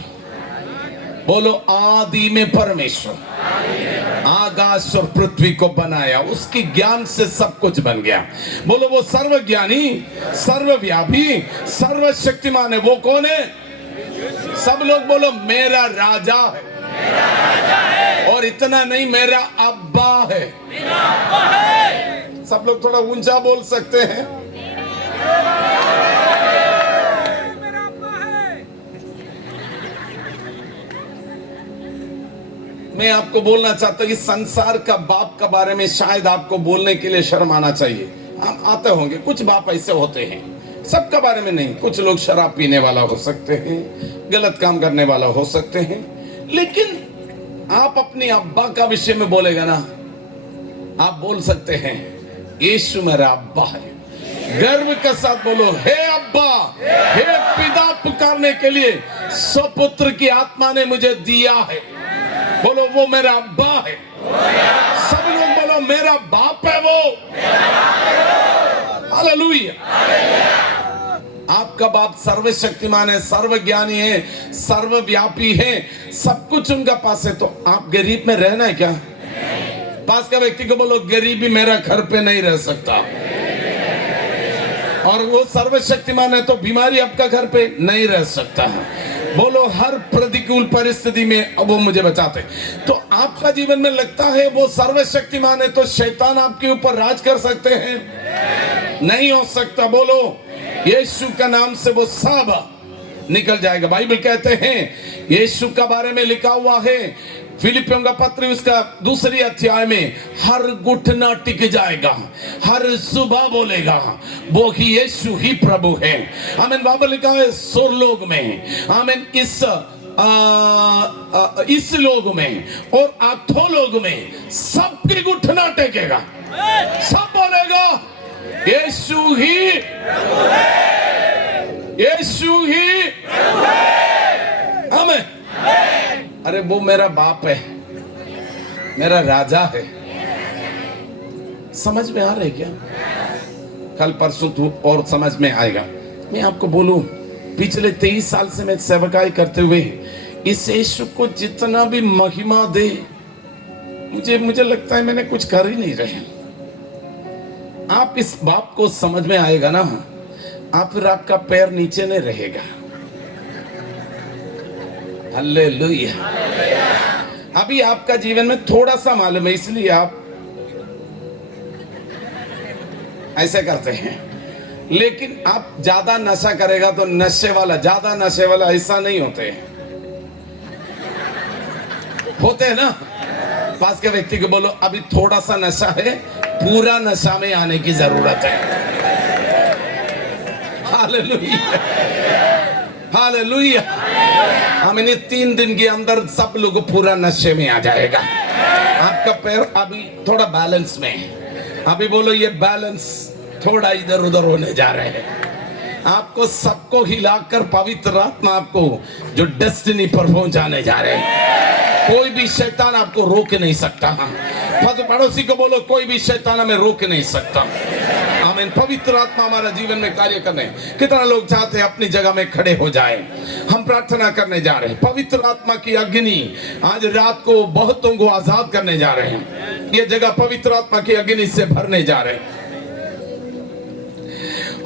बोलो आदि में परमेश्वर आकाश और पृथ्वी को बनाया, उसकी ज्ञान से सब कुछ बन गया। बोलो वो सर्वज्ञानी, सर्वव्यापी, सर्वशक्तिमान है। वो कौन है? सब लोग बोलो मेरा राजा है। और इतना नहीं, मेरा अब्बा है। सब लोग थोड़ा ऊंचा बोल सकते हैं। मैं आपको बोलना चाहता हूं, इस संसार का बाप के बारे में शायद आपको बोलने के लिए शर्म आना चाहिए। हम आते होंगे, कुछ बाप ऐसे होते हैं, सबका बारे में नहीं। कुछ लोग शराब पीने वाला हो सकते हैं, गलत काम करने वाला हो सकते हैं, लेकिन आप अपनी अब्बा का विषय में बोलेगा ना, आप बोल सकते हैं यीशु मेरा अब्बा है। गर्व के साथ बोलो हे अब्बा, हे पिता पुकारने के लिए स्वपुत्र की आत्मा ने मुझे दिया है। बोलो वो मेरा अब्बा है। सब लोग बोलो मेरा बाप है वो। हालेलुया। आपका बाप सर्वशक्तिमान है, सर्वज्ञानी है, सर्वव्यापी है, सब कुछ उनका पास है। तो आप गरीब में रहना है क्या? पास का व्यक्ति को बोलो गरीबी मेरा घर पे नहीं रह सकता। और वो सर्वशक्तिमान है तो बीमारी आपका घर पे नहीं रह सकता है। बोलो हर प्रतिकूल परिस्थिति में वो मुझे बचाते। तो आपका जीवन में लगता है वो सर्वशक्तिमान है तो शैतान आपके ऊपर राज कर सकते हैं? नहीं हो सकता। बोलो यीशु का नाम से वो सब निकल जाएगा। बाइबल कहते हैं, यीशु का बारे में लिखा हुआ है फिलिपियों का पत्र उसका 2 अध्याय में, हर घुटना टिक जाएगा, हर सुबह बोलेगा वो ही यीशु ही प्रभु है। आमीन। बाइबल लिखा है सुरलोक में, आमीन, इस लोग में और अधोलोक में सबके घुटना टेकेगा, सब बोलेगा यीशु ही प्रभु है, यीशु ही प्रभु है। आमीन। अरे वो मेरा बाप है, मेरा राजा है। समझ में आ रहा है क्या? कल परसों तो और समझ में आएगा। मैं आपको बोलूं, पिछले 23 साल से मैं सेवकाई करते हुए इस यीशु को जितना भी महिमा दे, मुझे लगता है मैंने कुछ कर ही नहीं रहे। आप इस बाप को समझ में आएगा ना, आप फिर आपका पैर नीचे नहीं रहेगा। हालेलुया। अभी आपका जीवन में थोड़ा सा मालूम है, इसलिए आप ऐसे करते हैं। लेकिन आप ज्यादा नशा करेगा तो ज्यादा नशे वाला ऐसा नहीं होते हैं ना। पास के व्यक्ति को बोलो अभी थोड़ा सा नशा है, पूरा नशा में आने की जरूरत है। Hallelujah, hallelujah. हम इन्हें 3 दिन के अंदर सब लोग पूरा नशे में आ जाएगा। आपका पैर अभी थोड़ा बैलेंस में है। अभी बोलो ये बैलेंस थोड़ा इधर उधर होने जा रहे हैं। आपको सबको हिलाकर पवित्र आत्मा आपको जो डेस्टिनी पर पहुंचाने जा रहे हैं। कोई भी शैतान आपको रोक नहीं सकता। पड़ोसी को बोलो कोई भी शैतान हमें रोक नहीं सकता। आमीन। पवित्र आत्मा हमारा जीवन में कार्य करने। कितना लोग चाहते हैं अपनी जगह में खड़े हो जाए। हम प्रार्थना करने जा रहे हैं। पवित्र आत्मा की अग्नि आज रात को बहुतों को आजाद करने जा रहे हैं। ये जगह पवित्र आत्मा की अग्नि से भरने जा रहे हैं।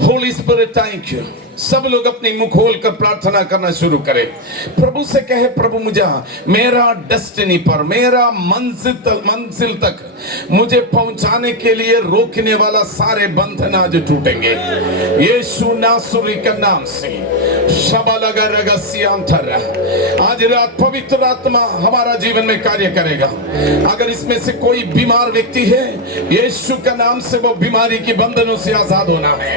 Holi spirit thank you. सब लोग अपनी मुंह खोलकर प्रार्थना करना शुरू करें। प्रभु से कहे, प्रभु मुझे मेरा डेस्टिनी पर, मेरा मंजिल तक मुझे पहुंचाने के लिए रोकने वाला सारे बंधन आज टूटेंगे यीशु नासरी के नाम से। आज रात पवित्र आत्मा हमारा जीवन में कार्य करेगा। अगर इसमें से कोई बीमार व्यक्ति है, यीशु का नाम से वो बीमारी की बंधनों से आजाद होना है।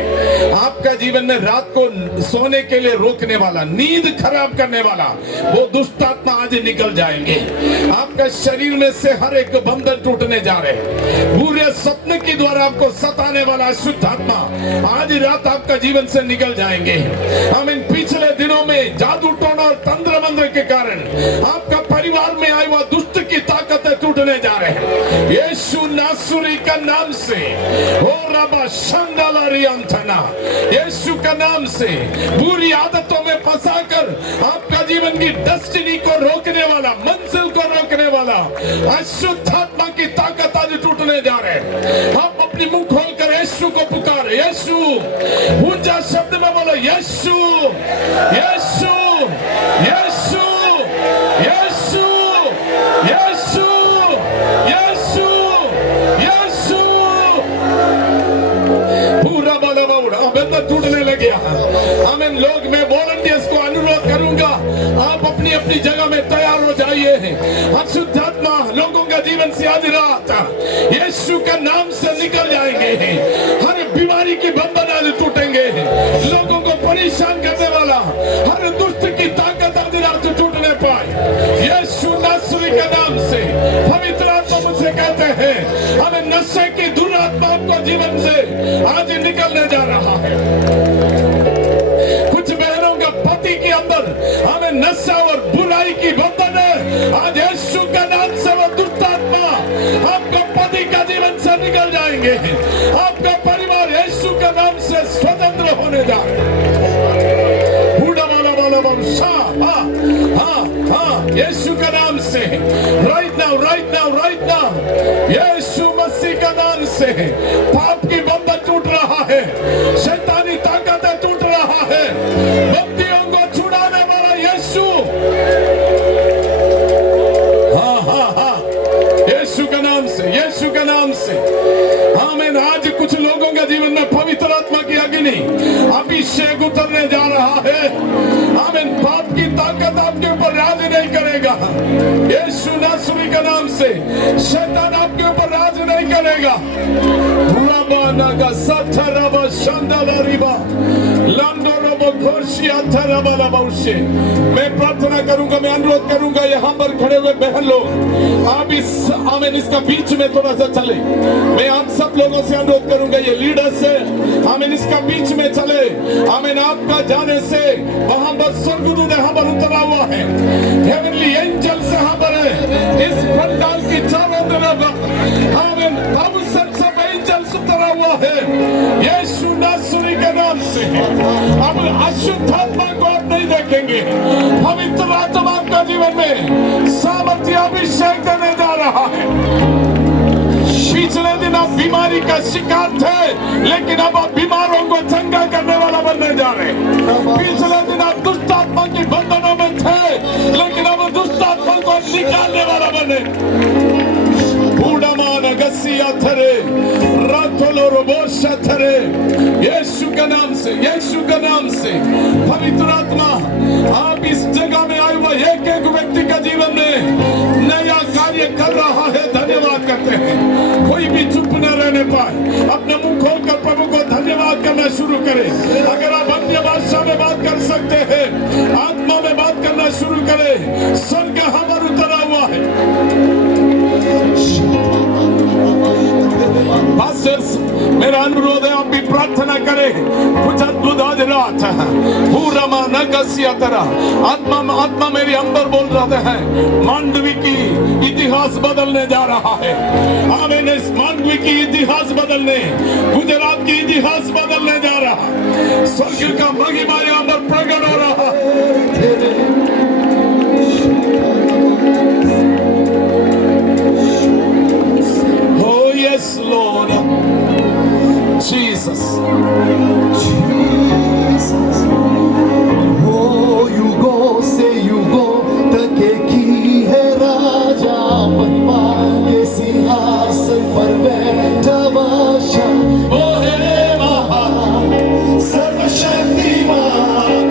आपका जीवन में रात को सोने के लिए रोकने वाला, नींद खराब करने वाला वो दुष्ट आत्मा आज निकल जाएंगे। आपका शरीर में से हर एक बंधन टूटने जा रहे हैं। बुरे सपने के द्वारा आपको सताने वाला अशुद्ध आत्मा आज रात आपका जीवन से निकल जाएंगे। हम इन पिछले दिनों में जादू टोना और तंत्र मंत्र के कारण आपका परिवार में आई हुआ दुष्ट की ताकतें टूटने जा रहे हैं। यीशु नासरी का नाम से, ओ रबा शंदालारी अंथना, यीशु का नाम से बुरी आदतों में फंसाकर आपका जीवन की डेस्टिनी को रोकने वाला, मंजिल को रोकने वाला अशुद्ध आत्मा की ताकत आज टूटने जा रहे हैं। आप अपनी मुंह खोलकर यीशु को पुकारे। यीशु, ऊंचा शब्द में बोलो यीशु, यीशु, यीशु, यीशु, यीशु, यीशु, यीशु। पूरा बाला बाउड़ा बंधन टूटने लगे। आमीन। लोग, मैं वॉलंटियर्स को अनुरोध करूंगा, आप अपनी अपनी जगह में तैयार हो जाइए। अशुद्ध आत्मा लोगों का जीवन से आज रात यीशु का नाम से निकल जाएंगे। हर बीमारी के बंधन आज टूटेंगे। लोगों को परेशान करने वाला हर दुष्ट की ताकत आज रात टूटने पाए यीशु नासरी के नाम से। पवित्र आत्मा मुझसे कहते हैं, हमें नशे की दुरात्मा आपको जीवन से आज निकलने जा रहा है। कुछ बहनों का पति के अंदर हमें नशा और बुराई की बंधन है। आज यीशु का नाम से वो दुष्ट आत्मा आपका पति का जीवन से निकल जाएंगे। आपका परिवार यीशु का नाम से स्वतंत्र होने जा रहा है। बूढ़ा वाला वाला हाँ हाँ हाँ, यीशु का नाम से right now, right now, right now, Yeshu Masih का नाम से पाप की बंधन टूट रहा है। शैतानी ताकतें टूट रहा है। बंदियों को छुड़ाने वाला यीशु, हाँ हाँ हाँ, यीशु का नाम से, यीशु का नाम से। आमीन। आज कुछ लोगों के जीवन में पवित्र आत्मा की अग्नि अभिषेक उतरने जा रहा है। आमीन। पाप की ताकत आपके ऊपर राज नहीं करेगा। यीशु नासरी का नाम से शैतान आपके ऊपर राज नहीं करेगा। रबानागा सथरबा शांदालारिबा लंडोरबा खोशिया थरबला बौशे। मैं प्रार्थना करूंगा, मैं अनुरोध करूंगा, यहाँ पर खड़े हुए बहन लोग आप इस आमीन इसका बीच में थोड़ा सा चले। मैं आप सब लोगों से अनुरोध करूंगा, ये लीडर्स है, आमीन इसका बीच में चले। आमीन। आपका जाने से वहां पर स्वर्गदूत यहाँ पर उतरा हुआ है। हेवनली एंजल्स यहाँ पर है। इस पंडाल की चारों तरफ आमीन थाउजेंड्स ऑफ एंजल्स उतरा हुआ है यीशु नासरी के नाम से। अब अशुद्ध आत्मा को आप नहीं देखेंगे। पवित्र आत्मा आपका जीवन में सामर्थ्य अभिषेक देने जा रहा है। पिछले दिन आप बीमारी का शिकार थे, लेकिन अब आप बीमारों को चंगा करने वाला बनने जा रहे हैं। पिछले दिन आप दुष्ट आत्मा की बंधनों में थे, लेकिन अब दुष्ट आत्मा को निकालने वाला बने। यीशु का नाम से, यीशु का नाम से पवित्र आत्मा आप इस जगह में आए हुए एक एक व्यक्ति का जीवन में नया कार्य कर रहा है। धन्यवाद करते हैं। कोई भी चुप न रहने पाए, अपना मुंह खोलकर प्रभु को धन्यवाद करना शुरू करें। अगर आप अन्य भाषा में बात कर सकते हैं, आत्मा में बात करना शुरू करें। स्वर्ग हमारा उतरा हुआ है। पास्टर्स, मेरा अनुरोध है आप भी प्रार्थना करें। कुछ अद्भुत आज रात पूरा माना कसिया तरह आत्मा मेरे अंदर बोल रहा है। मांडवी की इतिहास बदलने जा रहा है। आमीन। इस मांडवी की इतिहास बदलने, गुजरात की इतिहास बदलने जा रहा। स्वर्ग का महिमा यहाँ पर प्रकट हो रहा है। Yes, Lord. Jesus. Jesus. Oh, युगों से युगों तक की है राजा बनवा के सिंहासन पर बैठा बादशाह। वो है महान सर्वशक्तिमान,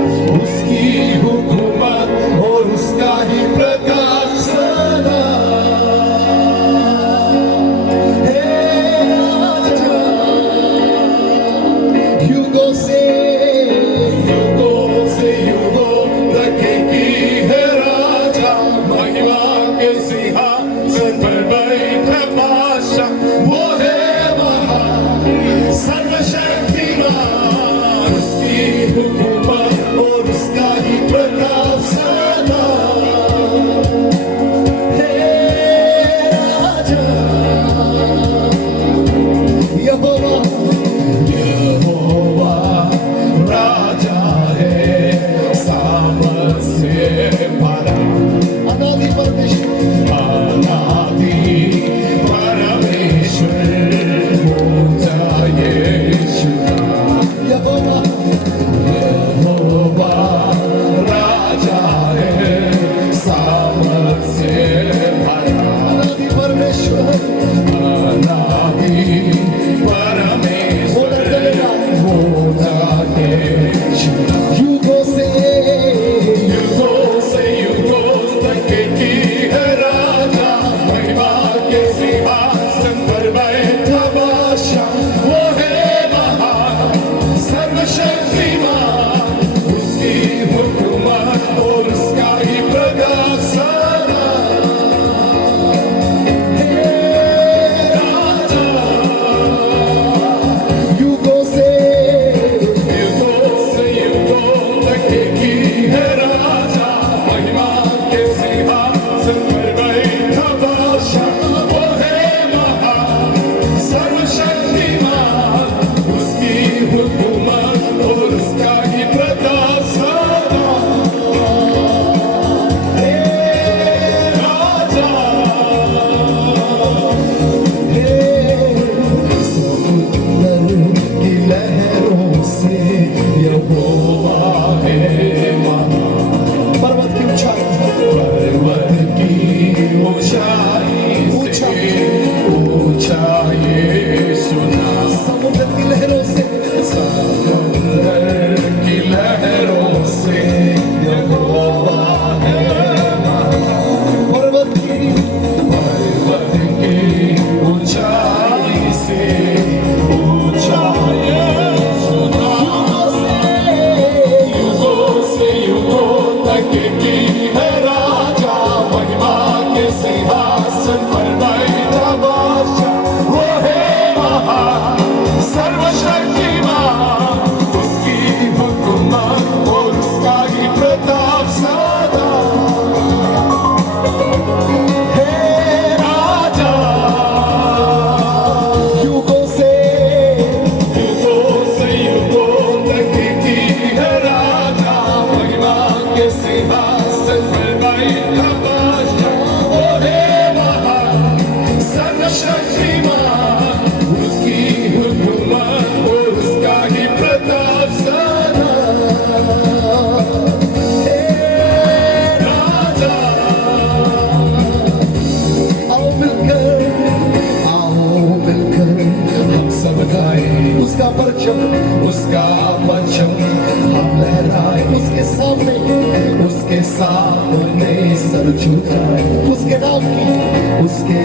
सामने सर झुकाए, उसके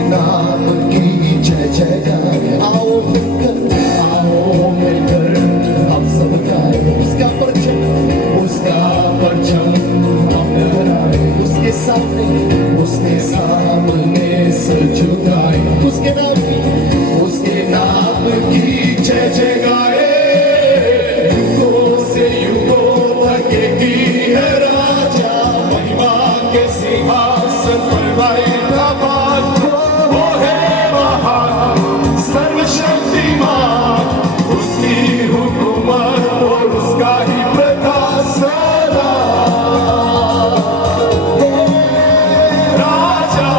नाम की जय जयकार। आओ मिलकर हम सब गाए, उसका परचम हम लहराए, उसके सामने सर झुकाए, उसके नाम की जय जय गाए। युगों से युगों तक की है राजा, महिमा के सिंहासन पर बैठा वो है महान सर्वशक्तिमान, उसकी हुकूमत और उसका ही प्रताप सदा। राजा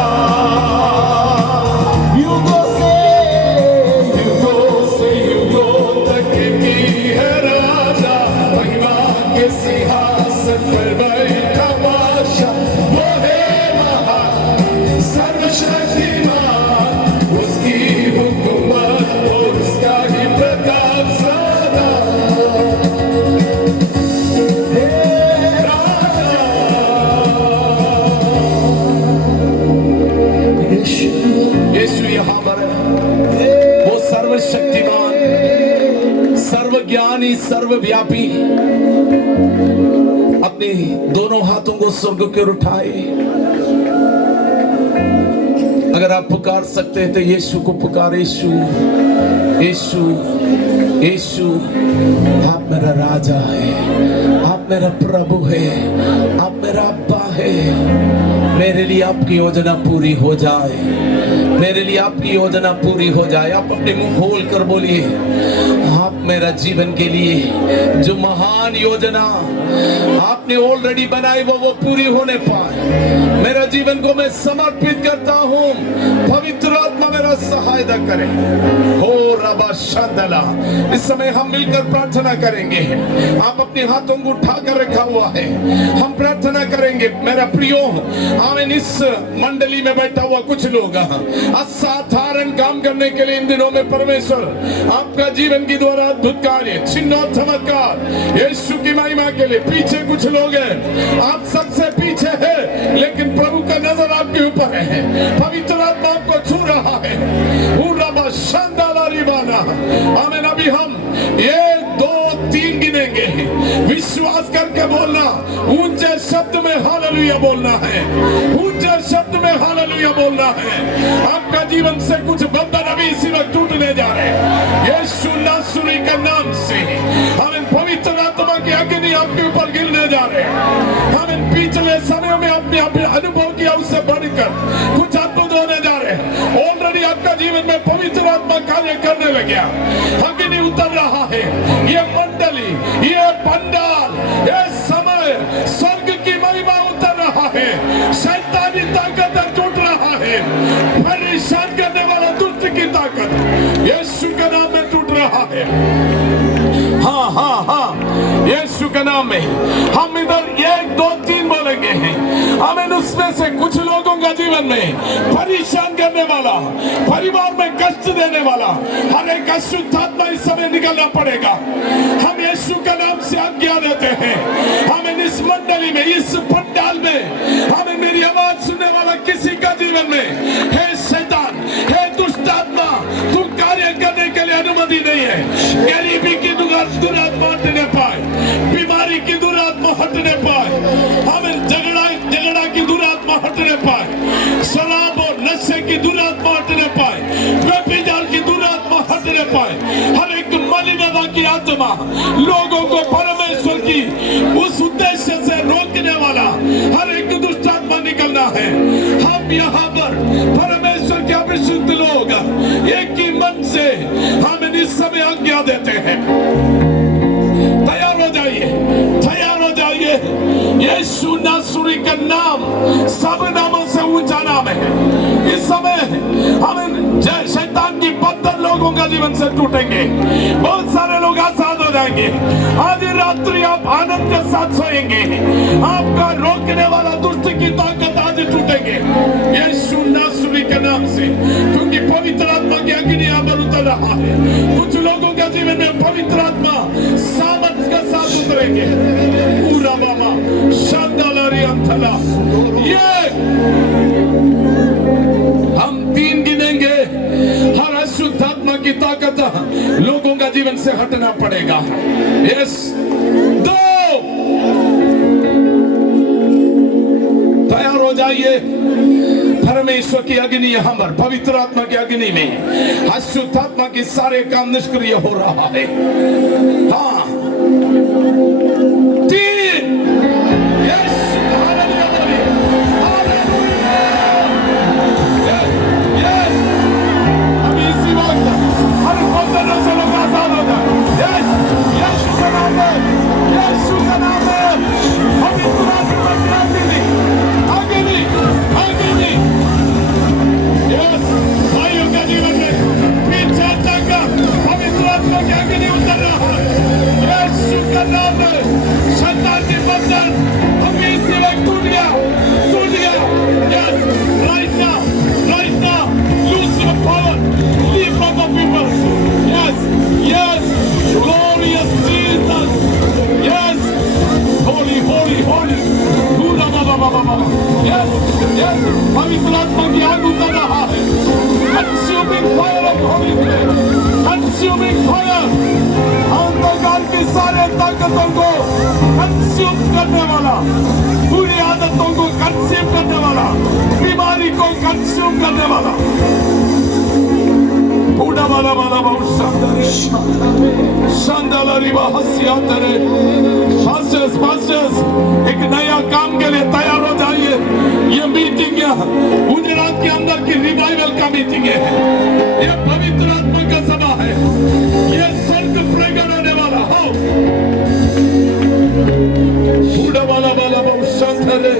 युगों से युगों तक की है राजा, महिमा के सिंहासन पर बैठा बादशाह, वो है महान सर्वशक्तिमान, उसकी हुकूमत और उसका ही प्रताप सदा। हे राजा यीशु यहाँ पर है, वो सर्वशक्तिमान, सर्वज्ञानी, सर्वव्यापी। अपने दोनों हाथों को स्वर्ग की ओर उठाए। अगर आप पुकार सकते हैं तो यीशु को पुकारे। यीशु यीशु यीशु, आप मेरा राजा है, आप मेरा प्रभु है, आप मेरा अब्बा है। मेरे लिए आपकी योजना पूरी हो जाए, मेरे लिए आपकी योजना पूरी हो जाए। आप अपने मुंह खोल कर बोलिए, आप मेरा जीवन के लिए जो महान योजना आपने ऑलरेडी बनाई वो पूरी होने पाए। मेरा जीवन को मैं समर्पित करता हूँ, पवित्र आत्मा मेरा सहायता करे। हो रबा शांदला, इस समय हम मिलकर प्रार्थना करेंगे। आप अपने हाथों को उठा कर रखा हुआ है, हम प्रार्थना करेंगे। मेरा प्रियो, आमीन। इस मंडली में बैठा हुआ कुछ लोग असाधारण काम करने के लिए इन दिनों में परमेश्वर आपका जीवन के द्वारा अद्भुत कार्य, चिन्ह और चमत्कार यीशु की महिमा के लिए। पीछे कुछ लोग हैं, आप सबसे पीछे हैं, लेकिन प्रभु का नजर आपके ऊपर है, पवित्र आत्मा आपको छू रहा है। आमीन। अभी हम 1 2 3 गिनेंगे, विश्वास करके बोलना, ऊंचे शब्द में हालेलुया बोलना है, ऊंचे शब्द में हालेलुया बोलना है। आपका जीवन से कुछ बंधन अभी इसी वक्त टूटने जा रहे हैं यीशु नासरी के नाम से। आमीन। पवित्र आत्मा की अग्नि आपके ऊपर गिरने जा रहे हैं। आमीन। पिछले समय में आपने अनुभव किया, उससे बढ़कर कुछ अद्भुत होने जा रहे हैं। ऑलरेडी आपका जीवन में पवित्र आत्मा कार्य करने लग गया, अग्नि उतर रहा है। ये मंडली, ये पंडाल, ये समय स्वर्ग की महिमा उतर रहा है। शैतानी ताकत टूट रहा है, परेशान करने वाला दुष्ट की ताकत यीशु के नाम में टूट रहा है। हाँ हाँ हाँ, यीशु के नाम में हम इधर 1 2 3 बोलेंगे। हमें उसमें से कुछ लोगों का जीवन में परेशान करने वाला, परिवार में कष्ट देने वाला हर एक अशुद्ध आत्मा इस समय निकलना पड़ेगा। हम यीशु के नाम से आज्ञा देते हैं। हमें इस मंडली में, इस पंडाल में, हमें मेरी आवाज सुनने वाला किसी का जीवन में हे शैतान, हे दुष्ट आत्मा, तू कार्य करने के लिए अनुमति नहीं है। गरीबी की दुरात्मा हटने पाए, बीमारी की दुरात्मा हटने पाए, हमें झगड़ा की दुरात्मा हटने पाए, शराब और नशे की दुरात्मा हटने पाए, व्यभिचार की दुरात्मा हटने पाए। हर एक मलिनता की आत्मा, लोगों को परमेश्वर की उस उद्देश्य से रोकने वाला हर एक दुष्ट आत्मा निकलना है। हम यहाँ पर परमेश्वर के अभिषिक्त लोग एक ही मन से हमें इस समय आज्ञा देते हैं। तैयार हो जाइए, तैयार हो जाइए। यीशु नासरी का नाम सब नामों से ऊंचा नाम है। इस समय हमें शैतान की बंधन लोगों का जीवन से टूटेंगे, बहुत सारे लोग आजाद हो जाएंगे। आज रात्रि आप आनंद के साथ सोएंगे, आपका रोकने वाला दुष्ट की ताकत आज टूटेंगे यीशु नासरी के नाम से, क्योंकि पवित्र आत्मा की अग्नि यहाँ पर उतर रहा है। कुछ लोगों का जीवन में पवित्र आत्मा सामर्थ के साथ उतरेंगे। पूरा बाबा शांदालरी अंतला। ये हम 3 गिनेंगे, हर अशुद्धात्मा की ताकत लोगों का जीवन से हटना पड़ेगा। यस, 2, तैयार हो जाइए। परमेश्वर की अग्नि यहां पर, पवित्र आत्मा की अग्नि में अशुद्धात्मा की सारे काम निष्क्रिय हो रहा है। हाँ, 3, यस, पवित्र आत्मा की आग उतर रहा है। Consuming fire of Holi spirit, consuming fire, अंधकार की सारे ताकतों को कंज्यूम करने वाला, बुरी आदतों को कंज्यूम करने वाला, बीमारी को कंज्यूम करने वाला। बूढ़ा वाला वाला बहुत शानदार हंसियातरे। पास्टर्स, एक नया काम के लिए तैयार हो जाइए। ये मीटिंग गुजरात के अंदर की रिवाइवल का मीटिंग है। ये पवित्र आत्मा का सभा है। ये स्वर्ग प्रकट होने वाला हो। बूढ़ा वाला वाला बहुत शानदार है।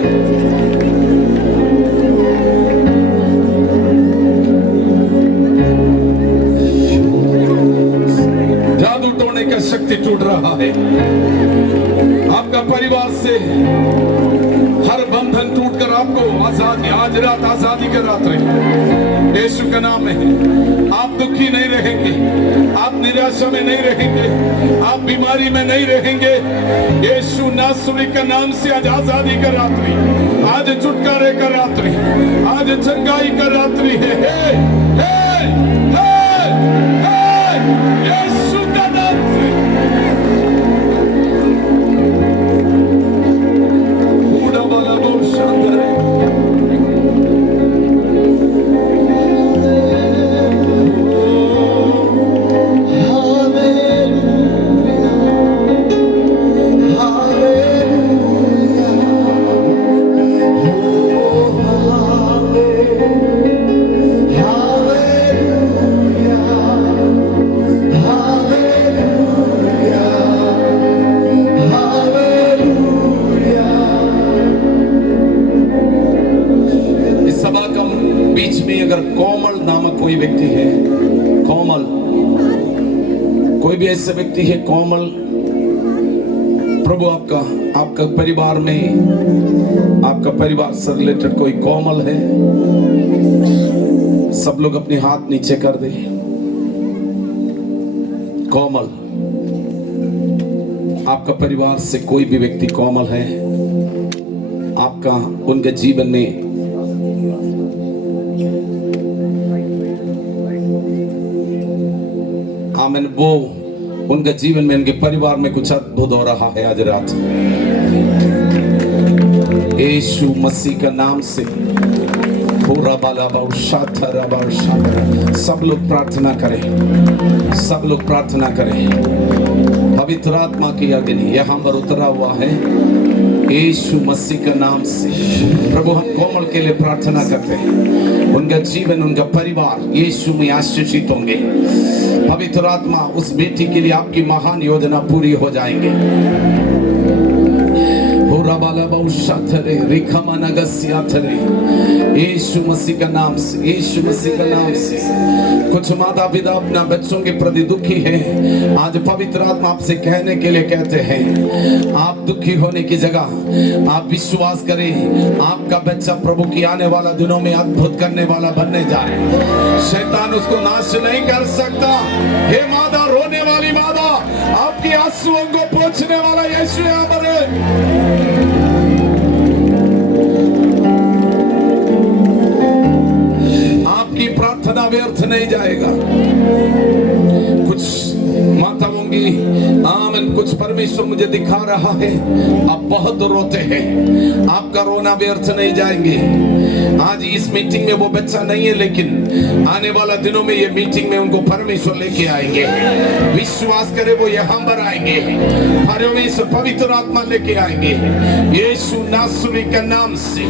का शक्ति टूट रहा है। आपका परिवार से हर बंधन टूटकर आपको आजादी, आज रात आजादी की रात रही। यीशु का नाम है। आप दुखी नहीं रहेंगे, आप निराशा में नहीं रहेंगे, आप बीमारी में नहीं रहेंगे। यीशु नासरी का नाम से आज आजादी का रात्रि, आज छुटकारे का रात्रि, आज चंगाई का रात्रि है। यीशु का नाम से बूढ़ा वाला बहुत शानदार है। अगर कोमल नामक कोई व्यक्ति है, कोमल, कोई भी ऐसा व्यक्ति है कोमल, प्रभु आपका परिवार में, आपका परिवार से रिलेटेड कोई कोमल है, सब लोग अपने हाथ नीचे कर दे। कोमल, आपका परिवार से कोई भी व्यक्ति कोमल है, आपका उनके जीवन में आमीन, वो उनके जीवन में, उनके परिवार में कुछ अद्भुत हो रहा है आज रात। यीशु मसीह का नाम से सब लोग प्रार्थना करें, सब लोग प्रार्थना करें। पवित्र आत्मा की अग्नि यहाँ पर उतरा हुआ है। यीशु मसीह का नाम से प्रभु हम कोमल के लिए प्रार्थना करते हैं। उनका जीवन, उनका परिवार यीशु में आशीषित होंगे। पवित्र आत्मा उस बेटी के लिए आपकी महान योजना पूरी हो जाएंगे। यीशु मसीह का नाम से, यीशु मसीह का नाम से। कुछ माता पिता अपना बच्चों के प्रति दुखी हैं। आज पवित्र आत्मा आपसे कहने के लिए कहते हैं, आप दुखी होने की जगह आप विश्वास करें, आपका बच्चा प्रभु की आने वाला दिनों में अद्भुत करने वाला बनने जा रहे हैं। शैतान उसको नाश नहीं कर सकता। हे माता, रोने वाली माता, आपकी आंसुओं को पोंछने वाला यीशु यहाँ पर है। व्यर्थ नहीं जाएगा। कुछ माताओं की आमीन, कुछ परमेश्वर मुझे दिखा रहा है, आप बहुत रोते हैं, आपका रोना व्यर्थ नहीं जाएंगे। आज इस मीटिंग में वो बच्चा नहीं है, लेकिन आने वाला दिनों में ये मीटिंग में उनको परमेश्वर लेके आएंगे। विश्वास करे वो यहाँ पर आएंगे, परमेश्वर पवित्र आत्मा लेके आएंगे यीशु नासरी के नाम से।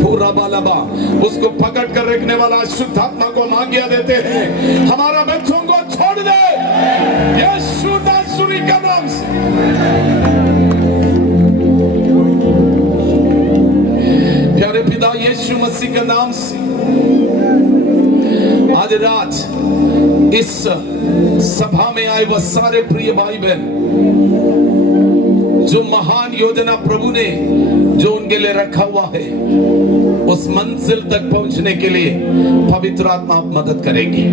पूरा बालाबा उसको पकड़ कर रखने वाला शुद्ध आत्मा को हम आज्ञा देते हैं, हमारा बच्चों को छोड़ दे यीशु नासरी के नाम से। प्यारे पिता यीशु मसीह के नाम से आज रात इस सभा में आए वह सारे प्रिय भाई बहन जो महान योजना प्रभु ने जो उनके लिए रखा हुआ है, उस मंजिल तक पहुंचने के लिए पवित्र आत्मा आप मदद करेंगे।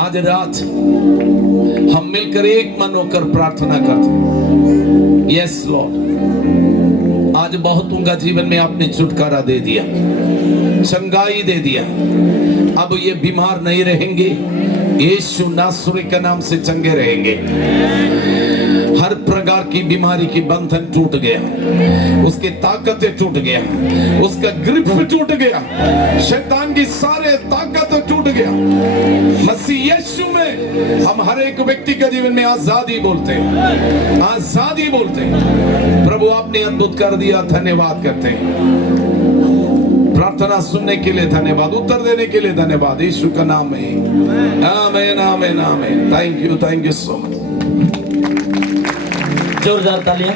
आज रात हम मिलकर एक मन होकर प्रार्थना करते हैं। यस लॉर्ड, आज बहुतों का जीवन में आपने छुटकारा दे दिया, चंगाई दे दिया। अब ये बीमार नहीं रहेंगे, यीशु नासरी के नाम से चंगे रहेंगे। हर प्रकार की बीमारी की बंधन टूट गया, उसकी ताकतें टूट गया, उसका ग्रिप टूट गया, शैतान की सारे ताकत टूट गया। मसीह यीशु में हम हर एक व्यक्ति के जीवन में आजादी बोलते हैं, आजादी बोलते हैं। प्रभु आपने अद्भुत कर दिया, धन्यवाद करते हैं। प्रार्थना सुनने के लिए धन्यवाद, उत्तर देने के लिए धन्यवाद, यीशु का नाम में आमीन आमीन आमीन। Thank you so much. जोरदार तालियां।